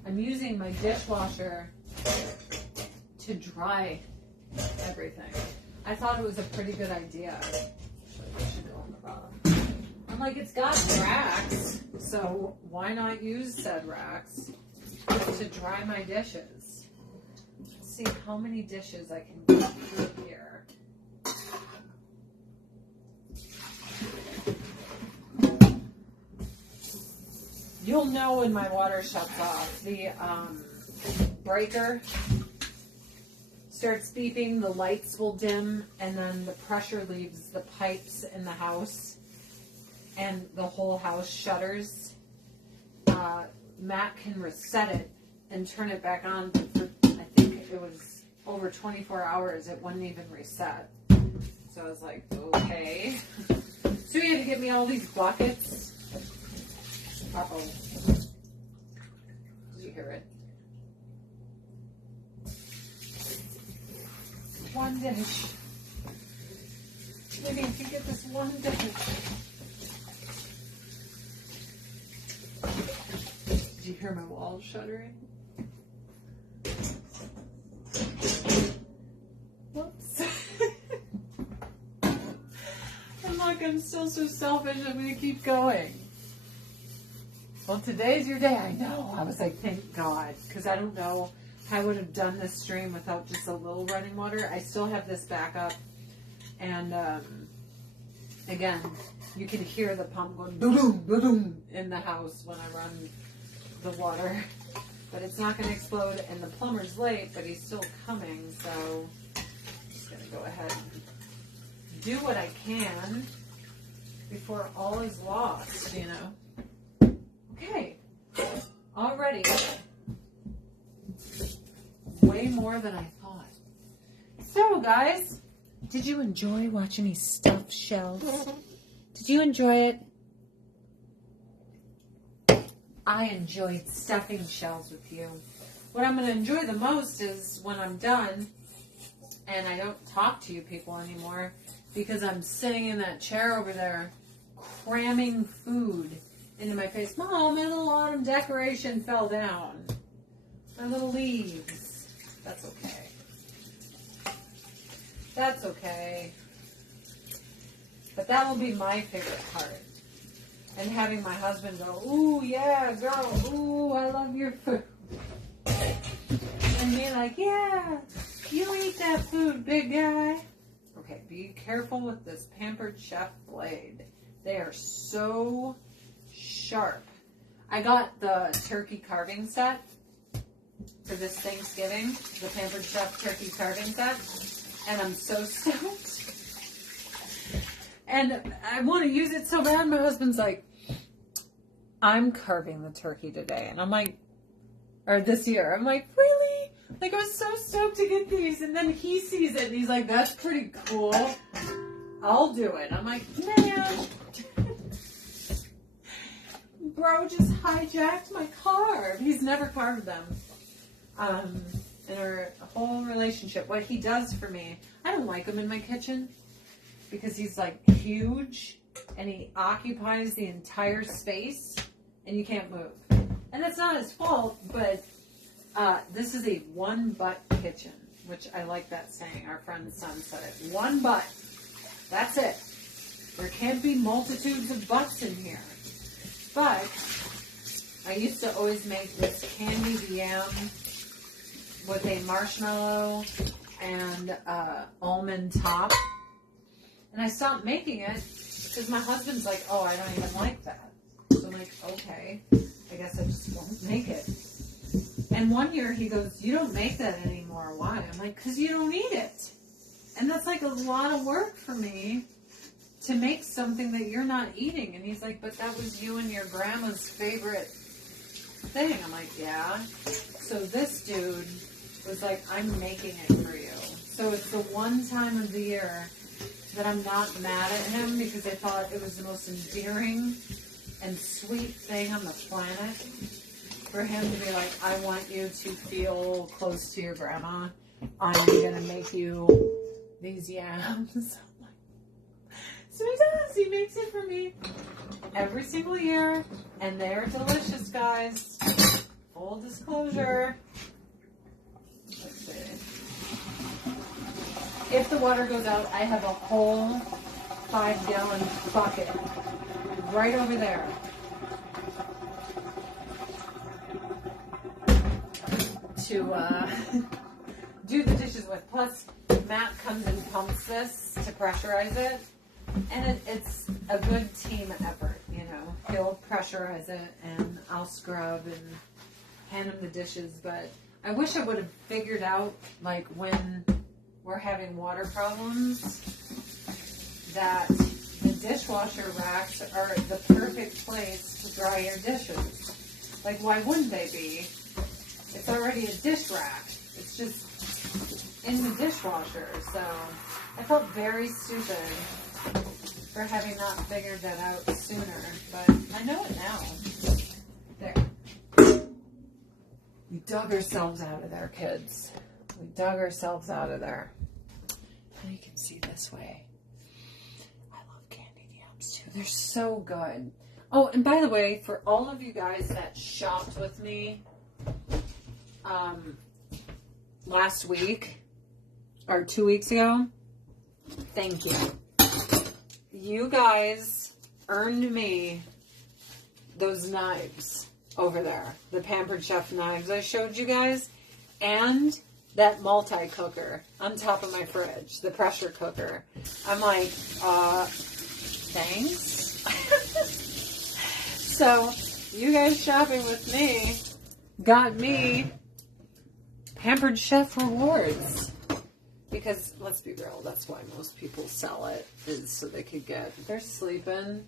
I'm using my dishwasher to dry everything. I thought it was a pretty good idea. I'm like, it's got racks, so why not use said racks to dry my dishes? Let's see how many dishes I can get through here. You'll know when my water shuts off. The breaker starts beeping, the lights will dim, and then the pressure leaves the pipes in the house, and the whole house shutters. Matt can reset it and turn it back on, but for, I think it was over 24 hours, it wouldn't even reset. So I was like, okay. So he had to get me all these buckets. Uh-oh. Did you hear it? One dish. Maybe if you get this one dish. Did you hear my walls shuddering? Whoops. And look, I'm still so selfish. I'm going to keep going. Well, today's your day. I know. I was like, thank God. Because I don't know how I would have done this stream without just a little running water. I still have this backup. And, again, you can hear the pump going boom, boom in the house when I run the water. But it's not going to explode. And the plumber's late, but he's still coming. So I'm just going to go ahead and do what I can before all is lost, you know. Okay, already way more than I thought. So, guys, did you enjoy watching me stuff shells? Did you enjoy it? I enjoyed stuffing shells with you. What I'm going to enjoy the most is when I'm done and I don't talk to you people anymore because I'm sitting in that chair over there cramming food into my face. Mom, my little autumn decoration fell down. My little leaves. That's okay. That's okay. But that will be my favorite part. And having my husband go, ooh, yeah, girl, ooh, I love your food. And being like, yeah, you eat that food, big guy. Okay, be careful with this Pampered Chef blade. They are so sharp. I got the turkey carving set for this Thanksgiving, the Pampered Chef turkey carving set, and I'm so stoked. And I want to use it so bad. My husband's like, I'm carving the turkey today. And I'm like, or this year. I'm like, really? Like, I was so stoked to get these. And then he sees it and he's like, that's pretty cool. I'll do it. I'm like, man. Bro just hijacked my carve. He's never carved them. In our whole relationship. What he does for me, I don't like him in my kitchen because he's like, huge and he occupies the entire space and you can't move. And that's not his fault, but this is a one butt kitchen, which I like that saying. Our friend's son said it. One butt. That's it. There can't be multitudes of butts in here. But I used to always make this candied yam with a marshmallow and almond top. And I stopped making it because my husband's like, oh, I don't even like that. So I'm like, okay, I guess I just won't make it. And one year he goes, you don't make that anymore. Why? I'm like, because you don't eat it. And that's like a lot of work for me to make something that you're not eating. And he's like, but that was you and your grandma's favorite thing. I'm like, yeah. So this dude was like, I'm making it for you. So it's the one time of the year that I'm not mad at him because I thought it was the most endearing and sweet thing on the planet for him to be like, I want you to feel close to your grandma. I'm going to make you these yams. So he does. He makes it for me every single year. And they're delicious, guys. Full disclosure. Let's see. If the water goes out, I have a whole 5-gallon bucket right over there. To do the dishes with. Plus, Matt comes and pumps this to pressurize it. And it's a good team effort, you know. He'll pressurize it and I'll scrub and hand him the dishes. But I wish I would have figured out, like, when we're having water problems, that the dishwasher racks are the perfect place to dry your dishes. Like, why wouldn't they be? It's already a dish rack. It's just in the dishwasher. So I felt very stupid for having not figured that out sooner. But I know it now. There. We dug ourselves out of there, kids. We dug ourselves out of there. And you can see this way. I love candied yams too. They're so good. Oh, and by the way, for all of you guys that shopped with me last week or 2 weeks ago, thank you. You guys earned me those knives over there. The Pampered Chef knives I showed you guys. And that multi-cooker on top of my fridge. The pressure cooker. I'm like, thanks. So, you guys shopping with me got me Pampered Chef rewards. Because, let's be real, that's why most people sell it, is so they could get, they're sleeping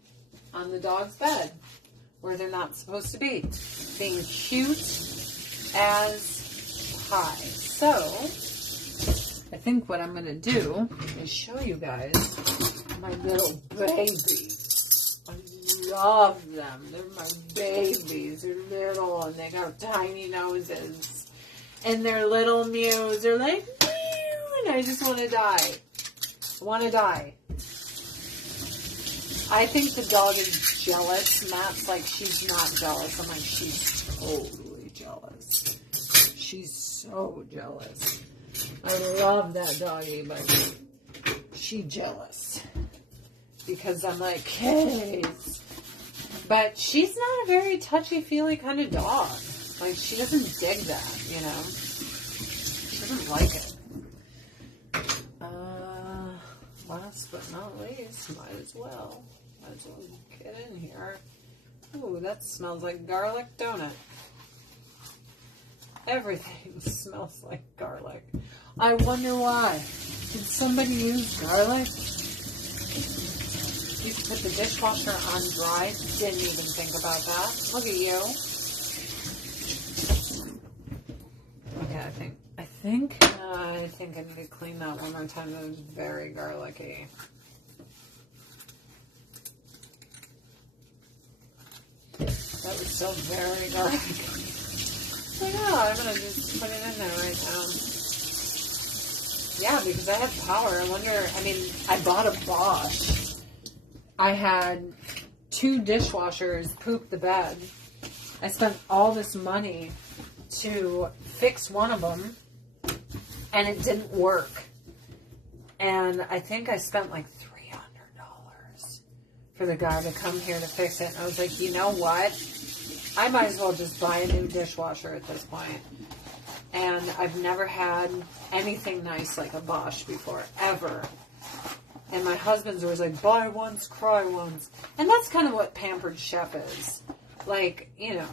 on the dog's bed, where they're not supposed to be. Being cute as pie. So, I think what I'm going to do is show you guys my little babies. I love them. They're my babies. They're little and they got tiny noses. And their little mews are like, meow, and I just want to die. I want to die. I think the dog is jealous. Matt's like, she's not jealous. I'm like, she's totally jealous. She's so jealous. I love that doggy, but she's jealous. Because I'm like, hey. But she's not a very touchy-feely kind of dog. Like, she doesn't dig that, you know. She doesn't like it. Last but not least, might as well get in here. Ooh, that smells like garlic donut. Everything smells like garlic. I wonder why. Did somebody use garlic? You could put the dishwasher on dry. Didn't even think about that. Look at you. Okay, I think I need to clean that one more time. That was very garlicky. That was so very garlicky. Like, oh, I'm going to just put it in there right now. Yeah, because I have power. I wonder, I mean, I bought a Bosch I had 2 dishwashers poop the bed. I spent all this money to fix one of them, and it didn't work. And I think I spent like $300 for the guy to come here to fix it. And I was like, you know what? I might as well just buy a new dishwasher at this point. And I've never had anything nice like a Bosch before, ever. And my husband's always like, buy once, cry once. And that's kind of what Pampered Chef is. Like, you know,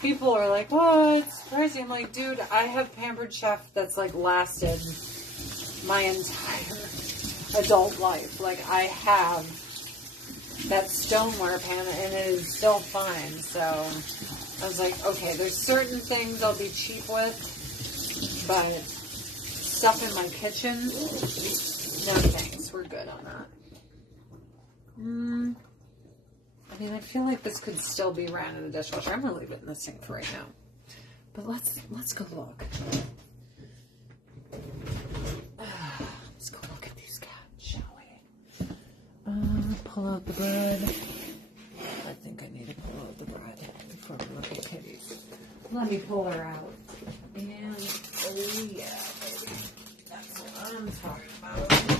people are like, well, it's pricey. I'm like, dude, I have Pampered Chef that's like lasted my entire adult life. Like, I have that stoneware pan and it is still fine. So I was like, okay, there's certain things I'll be cheap with, but stuff in my kitchen, no thanks. We're good on that. I mean, I feel like this could still be ran in the dishwasher. I'm gonna leave it in the sink for right now. But let's go look. Let's go look at these cats, shall we? Pull out the bread. I think I need to pull out the bread before we look at kitties. Let me pull her out. And oh yeah, baby, that's what I'm talking about.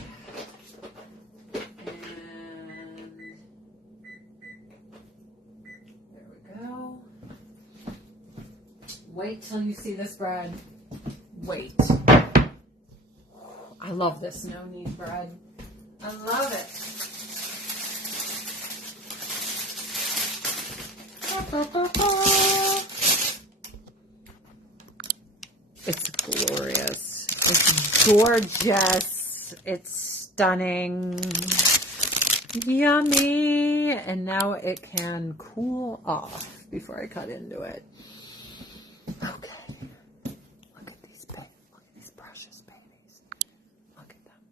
Wait till you see this bread. Wait. I love this no-knead bread. I love it. It's glorious. It's gorgeous. It's stunning. Yummy. And now it can cool off before I cut into it. Okay, look at these precious babies. Look at them.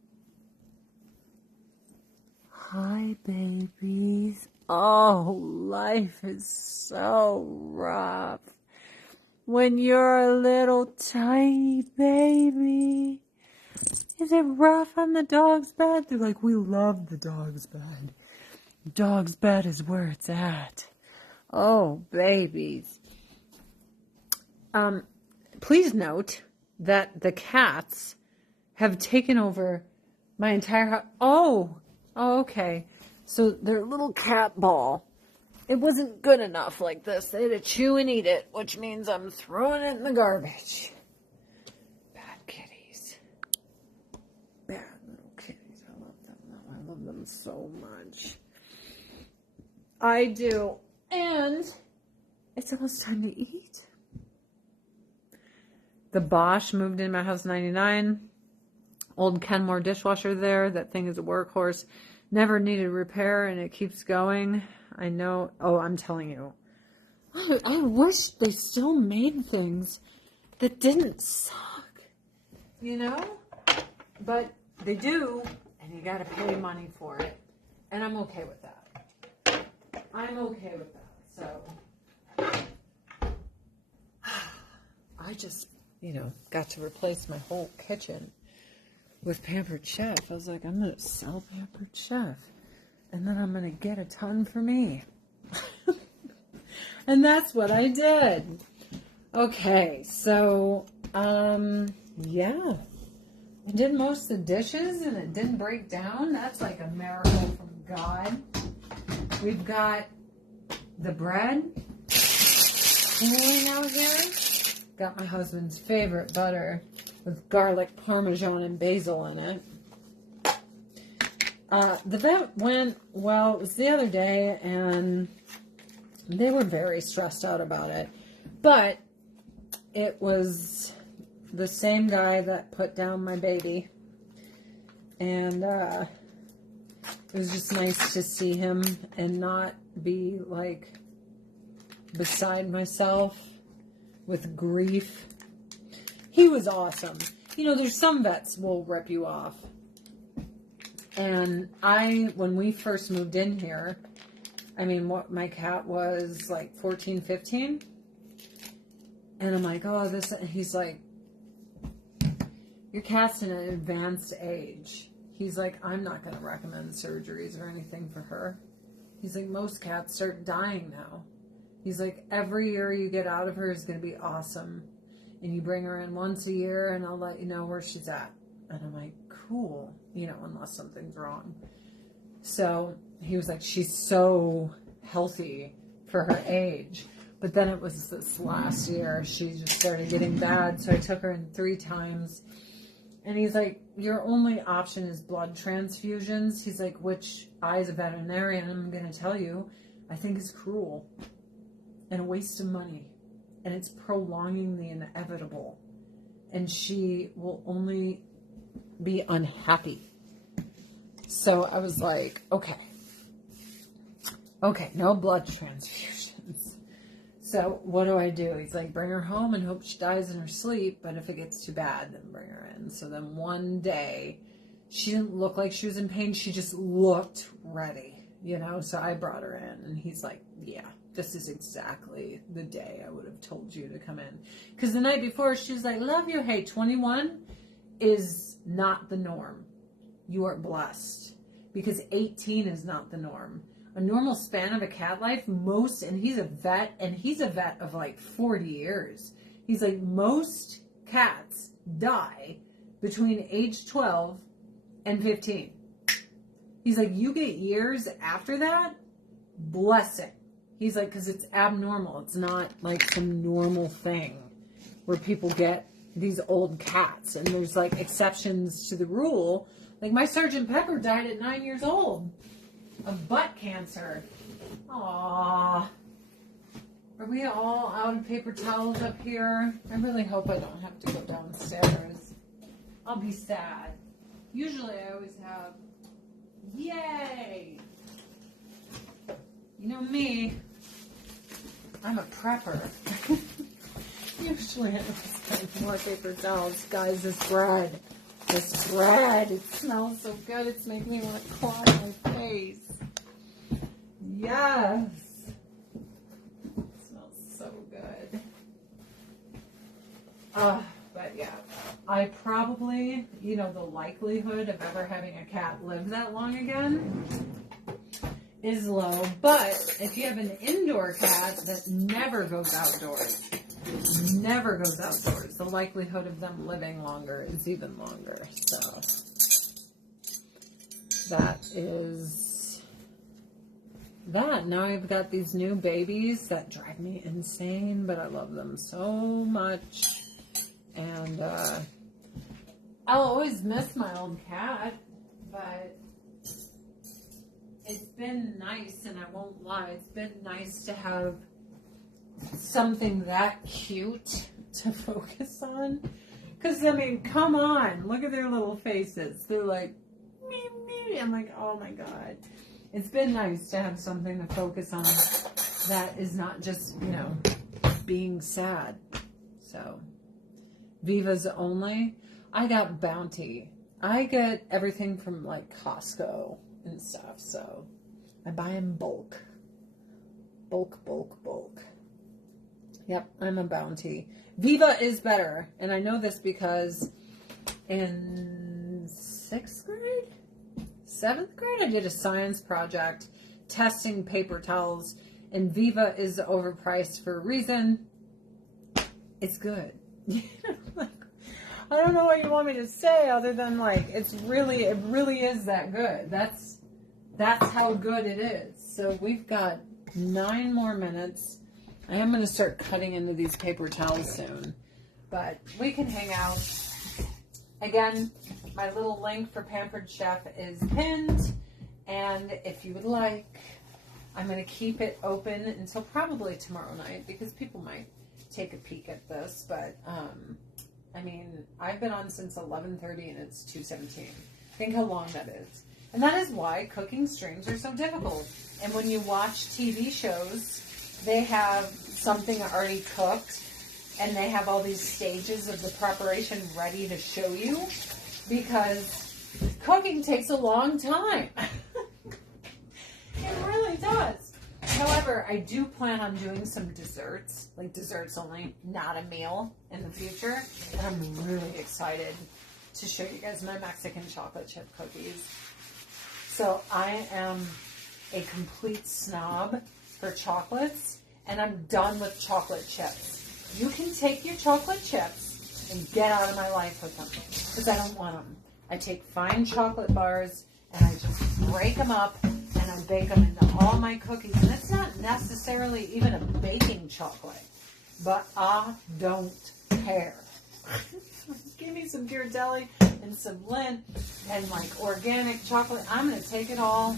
Hi, babies. Oh, life is so rough when you're a little tiny baby. Is it rough on the dog's bed? They're like, we love the dog's bed. Dog's bed is where it's at. Oh, babies. Please note that the cats have taken over my entire house. Oh, okay. So their little cat ball, it wasn't good enough like this. They had to chew and eat it, which means I'm throwing it in the garbage. Bad kitties. Bad little kitties. I love them though. I love them so much. I do. And it's almost time to eat. The Bosch moved in my house in 99. Old Kenmore dishwasher there. That thing is a workhorse. Never needed repair and it keeps going. I know. Oh, I'm telling you. I wish they still made things that didn't suck. You know? But they do. And you got to pay money for it. And I'm okay with that. I'm okay with that. So. I just, got to replace my whole kitchen with Pampered Chef. I was like, I'm going to sell Pampered Chef. And then I'm going to get a ton for me. And that's what I did. Okay, so, yeah. I did most of the dishes and it didn't break down. That's like a miracle from God. We've got the bread cooling out here. Got my husband's favorite butter with garlic, parmesan, and basil in it. The vet went, well, it was the other day, and they were very stressed out about it. But it was the same guy that put down my baby. And it was just nice to see him and not be, like, beside myself with grief. He was awesome. There's some vets will rip you off. And when we first moved in here, my cat was like 14, 15. And I'm like, oh, he's like, your cat's in an advanced age. he's like, I'm not going to recommend surgeries or anything for her. He's like, most cats start dying now. He's like, every year you get out of her is going to be awesome. And you bring her in once a year and I'll let you know where she's at. And I'm like, cool, you know, unless something's wrong. So he was like, she's so healthy for her age. But then it was this last year, she just started getting bad. So I took her in 3 times. And he's like, your only option is blood transfusions. He's like, which I, as a veterinarian, I'm going to tell you, I think is cruel and a waste of money. And it's prolonging the inevitable. And she will only be unhappy. So I was like, okay, no blood transfusions. So what do? He's like, bring her home and hope she dies in her sleep. But if it gets too bad, then bring her in. So then one day, she didn't look like she was in pain. She just looked ready, you know. So I brought her in. And he's like, yeah, this is exactly the day I would have told you to come in. Because the night before, she was like, love you. Hey, 21 is not the norm. You are blessed. Because 18 is not the norm. A normal span of a cat life, and he's a vet of like 40 years. He's like, most cats die between age 12 and 15. He's like, you get years after that, blessing. He's like, because it's abnormal. It's not like some normal thing where people get these old cats. And there's like exceptions to the rule. Like my Sergeant Pepper died at 9 years old. Of butt cancer. Aww. Are we all out of paper towels up here? I really hope I don't have to go downstairs. I'll be sad. Usually I always have. Yay! You know me. I'm a prepper. Usually I always have more paper towels. Guys, this bread. It smells so good. It's making me want to claw my face. Yes. It smells so good. But yeah, I probably, you know, the likelihood of ever having a cat live that long again is low. But if you have an indoor cat that never goes outdoors, the likelihood of them living longer is even longer. So that is that. Now I've got these new babies that drive me insane, but I love them so much. And I'll always miss my old cat, but it's been nice, and I won't lie, it's been nice to have something that cute to focus on. Because, I mean, come on, look at their little faces. They're like, me, me. I'm like, oh my God. It's been nice to have something to focus on that is not just, you know, being sad. So, Viva's only. I got Bounty. I get everything from like Costco and stuff. So, I buy in bulk. Bulk. Yep, I'm a Bounty. Viva is better. And I know this because in 6th grade? 7th grade, I did a science project testing paper towels. And Viva is overpriced for a reason. It's good. Like, I don't know what you want me to say other than like, it really is that good. That's how good it is. So we've got 9 more minutes. I am going to start cutting into these paper towels soon, but we can hang out. Again, my little link for Pampered Chef is pinned, and if you would like, I'm going to keep it open until probably tomorrow night because people might take a peek at this, but I mean, I've been on since 11:30 and it's 2:17. Think how long that is. And that is why cooking streams are so difficult. And when you watch TV shows, they have something already cooked and they have all these stages of the preparation ready to show you because cooking takes a long time. It really does. However, I do plan on doing some desserts, like desserts only, not a meal in the future. And I'm really excited to show you guys my Mexican chocolate chip cookies. So I am a complete snob for chocolates, and I'm done with chocolate chips. You can take your chocolate chips and get out of my life with them, because I don't want them. I take fine chocolate bars and I just break them up and I bake them into all my cookies. And it's not necessarily even a baking chocolate, but I don't care. Give me some Ghirardelli and some Lindt and like organic chocolate. I'm going to take it all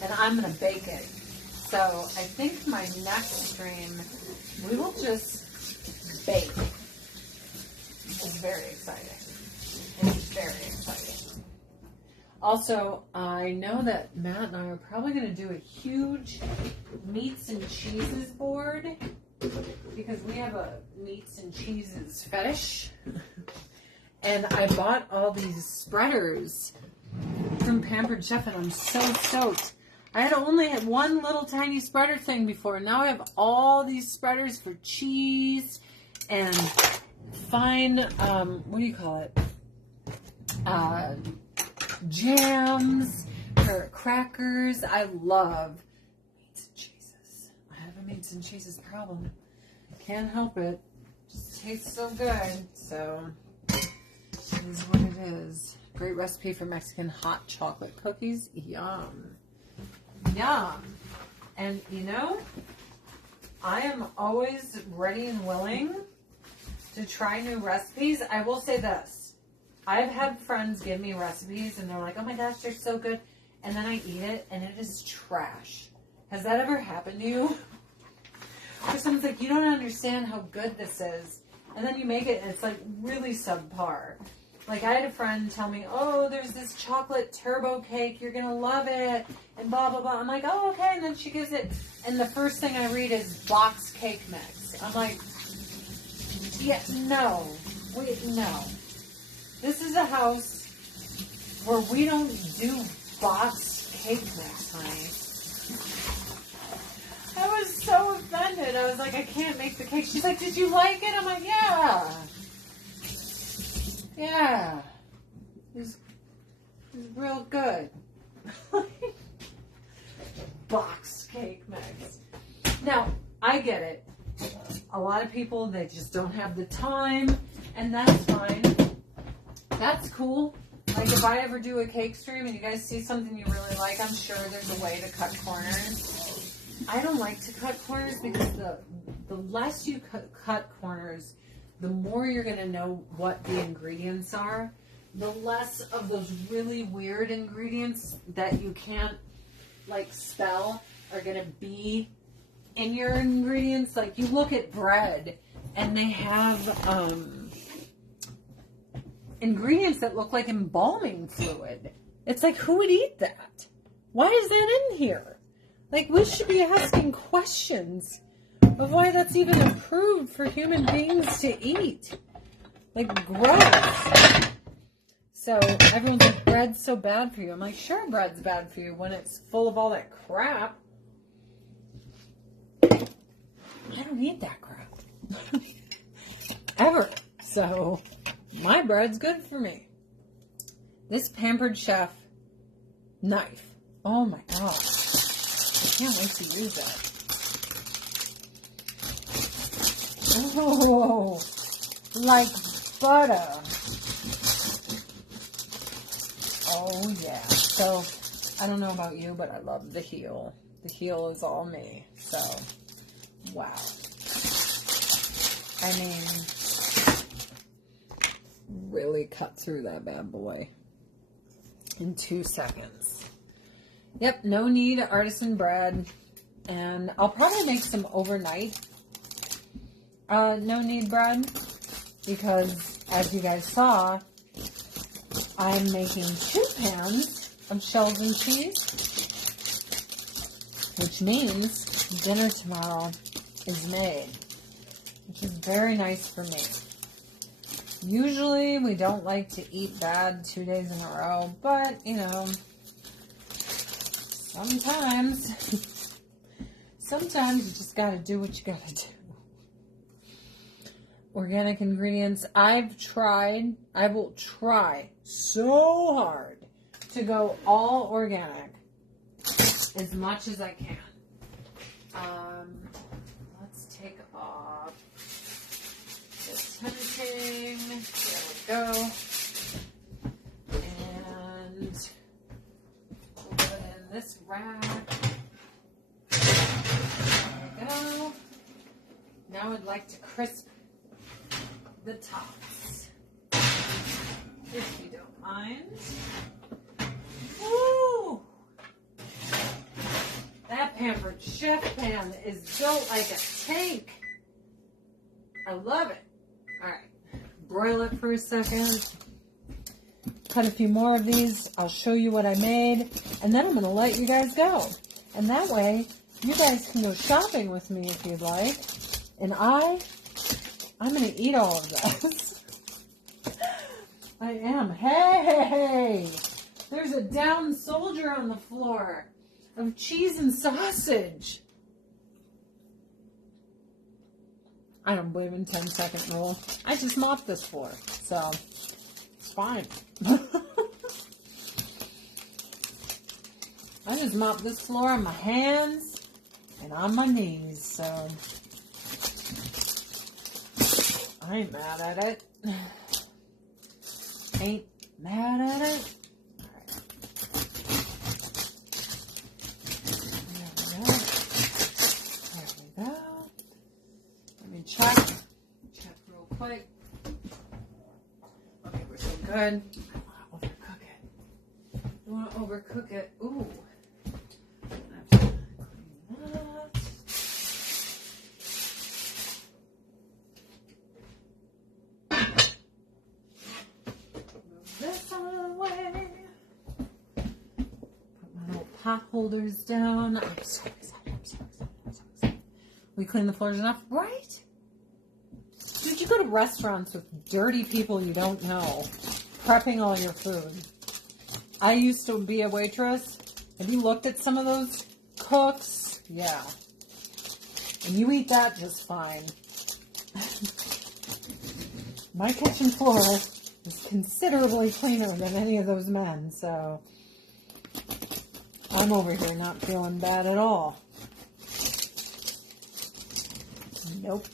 and I'm going to bake it. So I think my next stream, we will just bake. It's very exciting. It's very exciting. Also, I know that Matt and I are probably going to do a huge meats and cheeses board because we have a meats and cheeses fetish. And I bought all these spreaders from Pampered Chef, and I'm so stoked. I had only had one little tiny spreader thing before. Now I have all these spreaders for cheese and fine, what do you call it? Jams, or crackers. I love meats and cheeses. I have a meats and cheeses problem. Can't help it. Just tastes so good. So it is what it is. Great recipe for Mexican hot chocolate cookies. Yum. Yum. And you know, I am always ready and willing to try new recipes. I will say this. I've had friends give me recipes and they're like, oh my gosh, they're so good. And then I eat it and it is trash. Has that ever happened to you? Or someone's like, you don't understand how good this is. And then you make it and it's like really subpar. Like I had a friend tell me, oh, there's this chocolate turbo cake. You're going to love it. And blah, blah, blah. I'm like, oh, okay. And then she gives it. And the first thing I read is box cake mix. I'm like, yeah, no. Wait, no. This is a house where we don't do box cake mix, honey. I was so offended. I was like, I can't make the cake. She's like, did you like it? I'm like, yeah. Yeah. It was real good. Box cake mix. Now, I get it. A lot of people, they just don't have the time, and that's fine. That's cool. Like if I ever do a cake stream and you guys see something you really like, I'm sure there's a way to cut corners. I don't like to cut corners because the less you cut corners, the more you're going to know what the ingredients are. The less of those really weird ingredients that you can't like spell are going to be in your ingredients. Like you look at bread and they have ingredients that look like embalming fluid. It's like, who would eat that? Why is that in here? Like, we should be asking questions of why that's even approved for human beings to eat. Like, gross. So, everyone's like, bread's so bad for you. I'm like, sure, bread's bad for you when it's full of all that crap. I don't eat that crap. Ever. So, my bread's good for me. This Pampered Chef knife. Oh my gosh. I can't wait to use that. Oh, like butter. Oh yeah. So, I don't know about you, but I love the heel. The heel is all me. So, wow. I mean, really cut through that bad boy in 2 seconds. Yep, no need artisan bread. And I'll probably make some overnight no need bread because, as you guys saw, I'm making 2 pans of shells and cheese, which means dinner tomorrow is made, which is very nice for me. Usually we don't like to eat bad 2 days in a row, but, you know, sometimes you just gotta do what you gotta do. organic ingredients. I will try so hard to go all organic as much as I can. Let's take off this tempting. There we go. And we'll put in this rack. There we go. Now I'd like to crisp the tops, if you don't mind. Woo! That Pampered Chef pan is built like a tank. I love it. All right, broil it for a second. Cut a few more of these. I'll show you what I made, and then I'm going to let you guys go. And that way, you guys can go shopping with me if you'd like. And I'm going to eat all of this. I am. Hey! There's a downed soldier on the floor of cheese and sausage. I don't believe in 10-second rule. I just mopped this floor, so it's fine. I just mopped this floor on my hands and on my knees, so I ain't mad at it. Ain't mad at it. Check real quick. Okay, we're still good. I don't want to overcook it. Ooh. I have to clean that. Move this out of the way. Put my little pot holders down. I'm so excited. We clean the floors enough, right? Dude, you go to restaurants with dirty people you don't know, prepping all your food. I used to be a waitress. Have you looked at some of those cooks? Yeah. And you eat that just fine. My kitchen floor is considerably cleaner than any of those men, so I'm over here not feeling bad at all. Nope.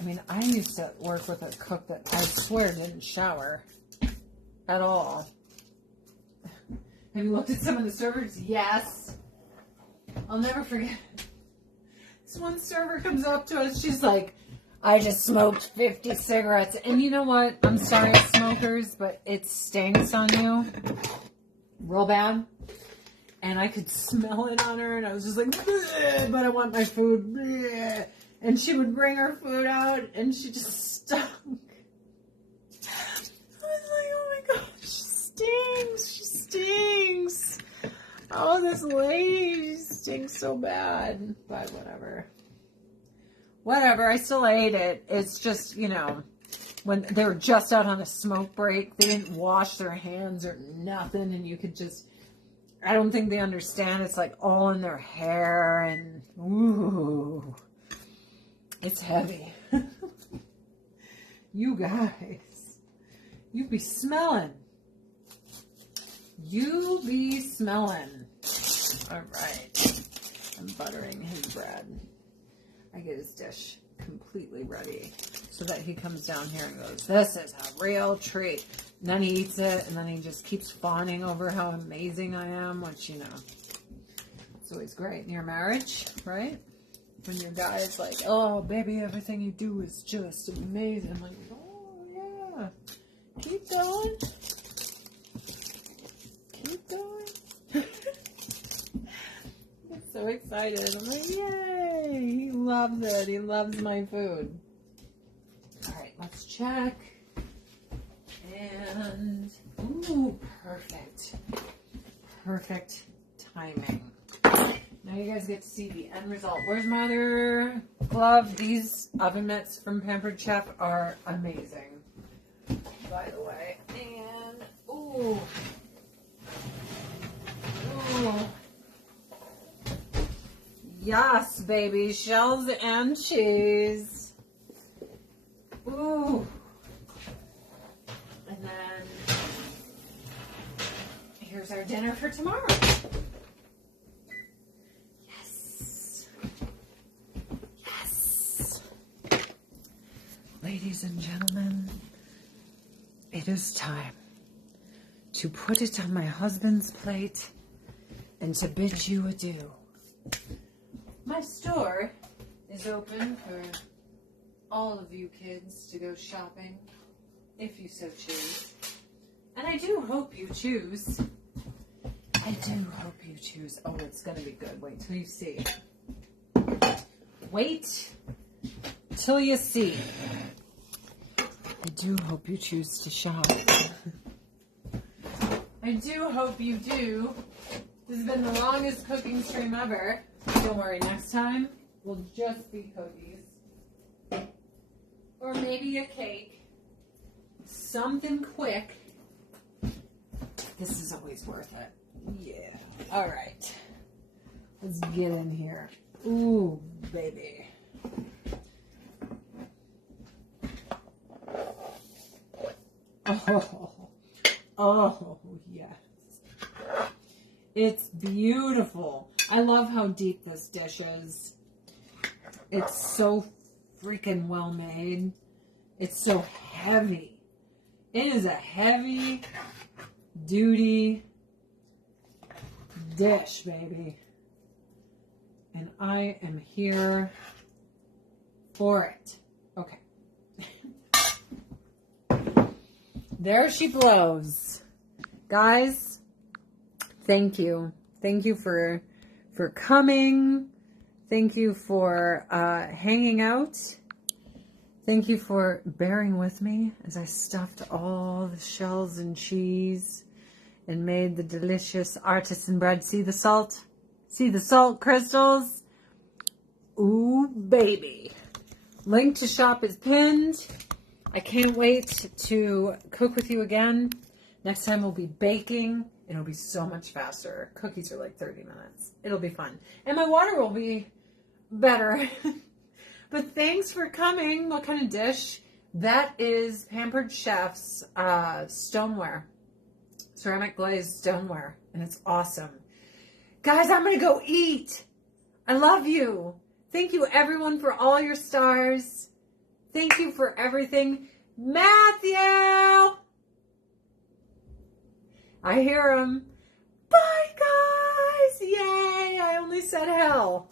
I mean, I used to work with a cook that I swear didn't shower at all. Have you looked at some of the servers? Yes. I'll never forget. This one server comes up to us. She's like, I just smoked 50 cigarettes. And you know what? I'm sorry, smokers, but it stinks on you real bad. And I could smell it on her, and I was just like, bleh, but I want my food. Bleh. And she would bring her food out, and she just stunk. I was like, oh my gosh, she stinks. She stinks. Oh, this lady stinks so bad. But whatever. Whatever, I still ate it. It's just, you know, when they were just out on a smoke break, they didn't wash their hands or nothing, and you could just... I don't think they understand. It's like all in their hair and ooh, it's heavy. You guys, you be smelling. You be smelling. All right. I'm buttering his bread. I get his dish completely ready so that he comes down here and goes, this is a real treat. And then he eats it, and then he just keeps fawning over how amazing I am, which, you know, it's always great in your marriage, right? When your guy is like, oh, baby, everything you do is just amazing. I'm like, oh, yeah. Keep going. Keep going. I'm so excited. I'm like, yay. He loves it. He loves my food. All right, let's check. And, ooh, perfect. Perfect timing. Now you guys get to see the end result. Where's my other glove? These oven mitts from Pampered Chef are amazing, by the way. And, ooh. Ooh. Yes, baby. Shells and cheese. Ooh. And then here's our dinner for tomorrow. Yes. Yes. Ladies and gentlemen, it is time to put it on my husband's plate and to bid you adieu. My store is open for all of you kids to go shopping, if you so choose. And I do hope you choose. I do hope you choose. Oh, it's going to be good. Wait till you see. Wait till you see. I do hope you choose to shop. I do hope you do. This has been the longest cooking stream ever. Don't worry, next time will just be cookies. Or maybe a cake. Something quick. This is always worth it. Yeah. All right. Let's get in here. Ooh, baby. Oh, yes. It's beautiful. I love how deep this dish is. It's so freaking well made. It's so heavy. It is a heavy duty dish, baby. And I am here for it. Okay. There she blows. Guys, thank you. Thank you for coming. Thank you for hanging out. Thank you for bearing with me as I stuffed all the shells and cheese and made the delicious artisan bread. See the salt? See the salt crystals? Ooh, baby. Link to shop is pinned. I can't wait to cook with you again. Next time we'll be baking. It'll be so much faster. Cookies are like 30 minutes. It'll be fun. And my water will be better. But thanks for coming. What kind of dish? That is Pampered Chef's stoneware. Ceramic glazed stoneware. And it's awesome. Guys, I'm going to go eat. I love you. Thank you, everyone, for all your stars. Thank you for everything. Matthew! I hear him. Bye, guys. Yay. I only said hell.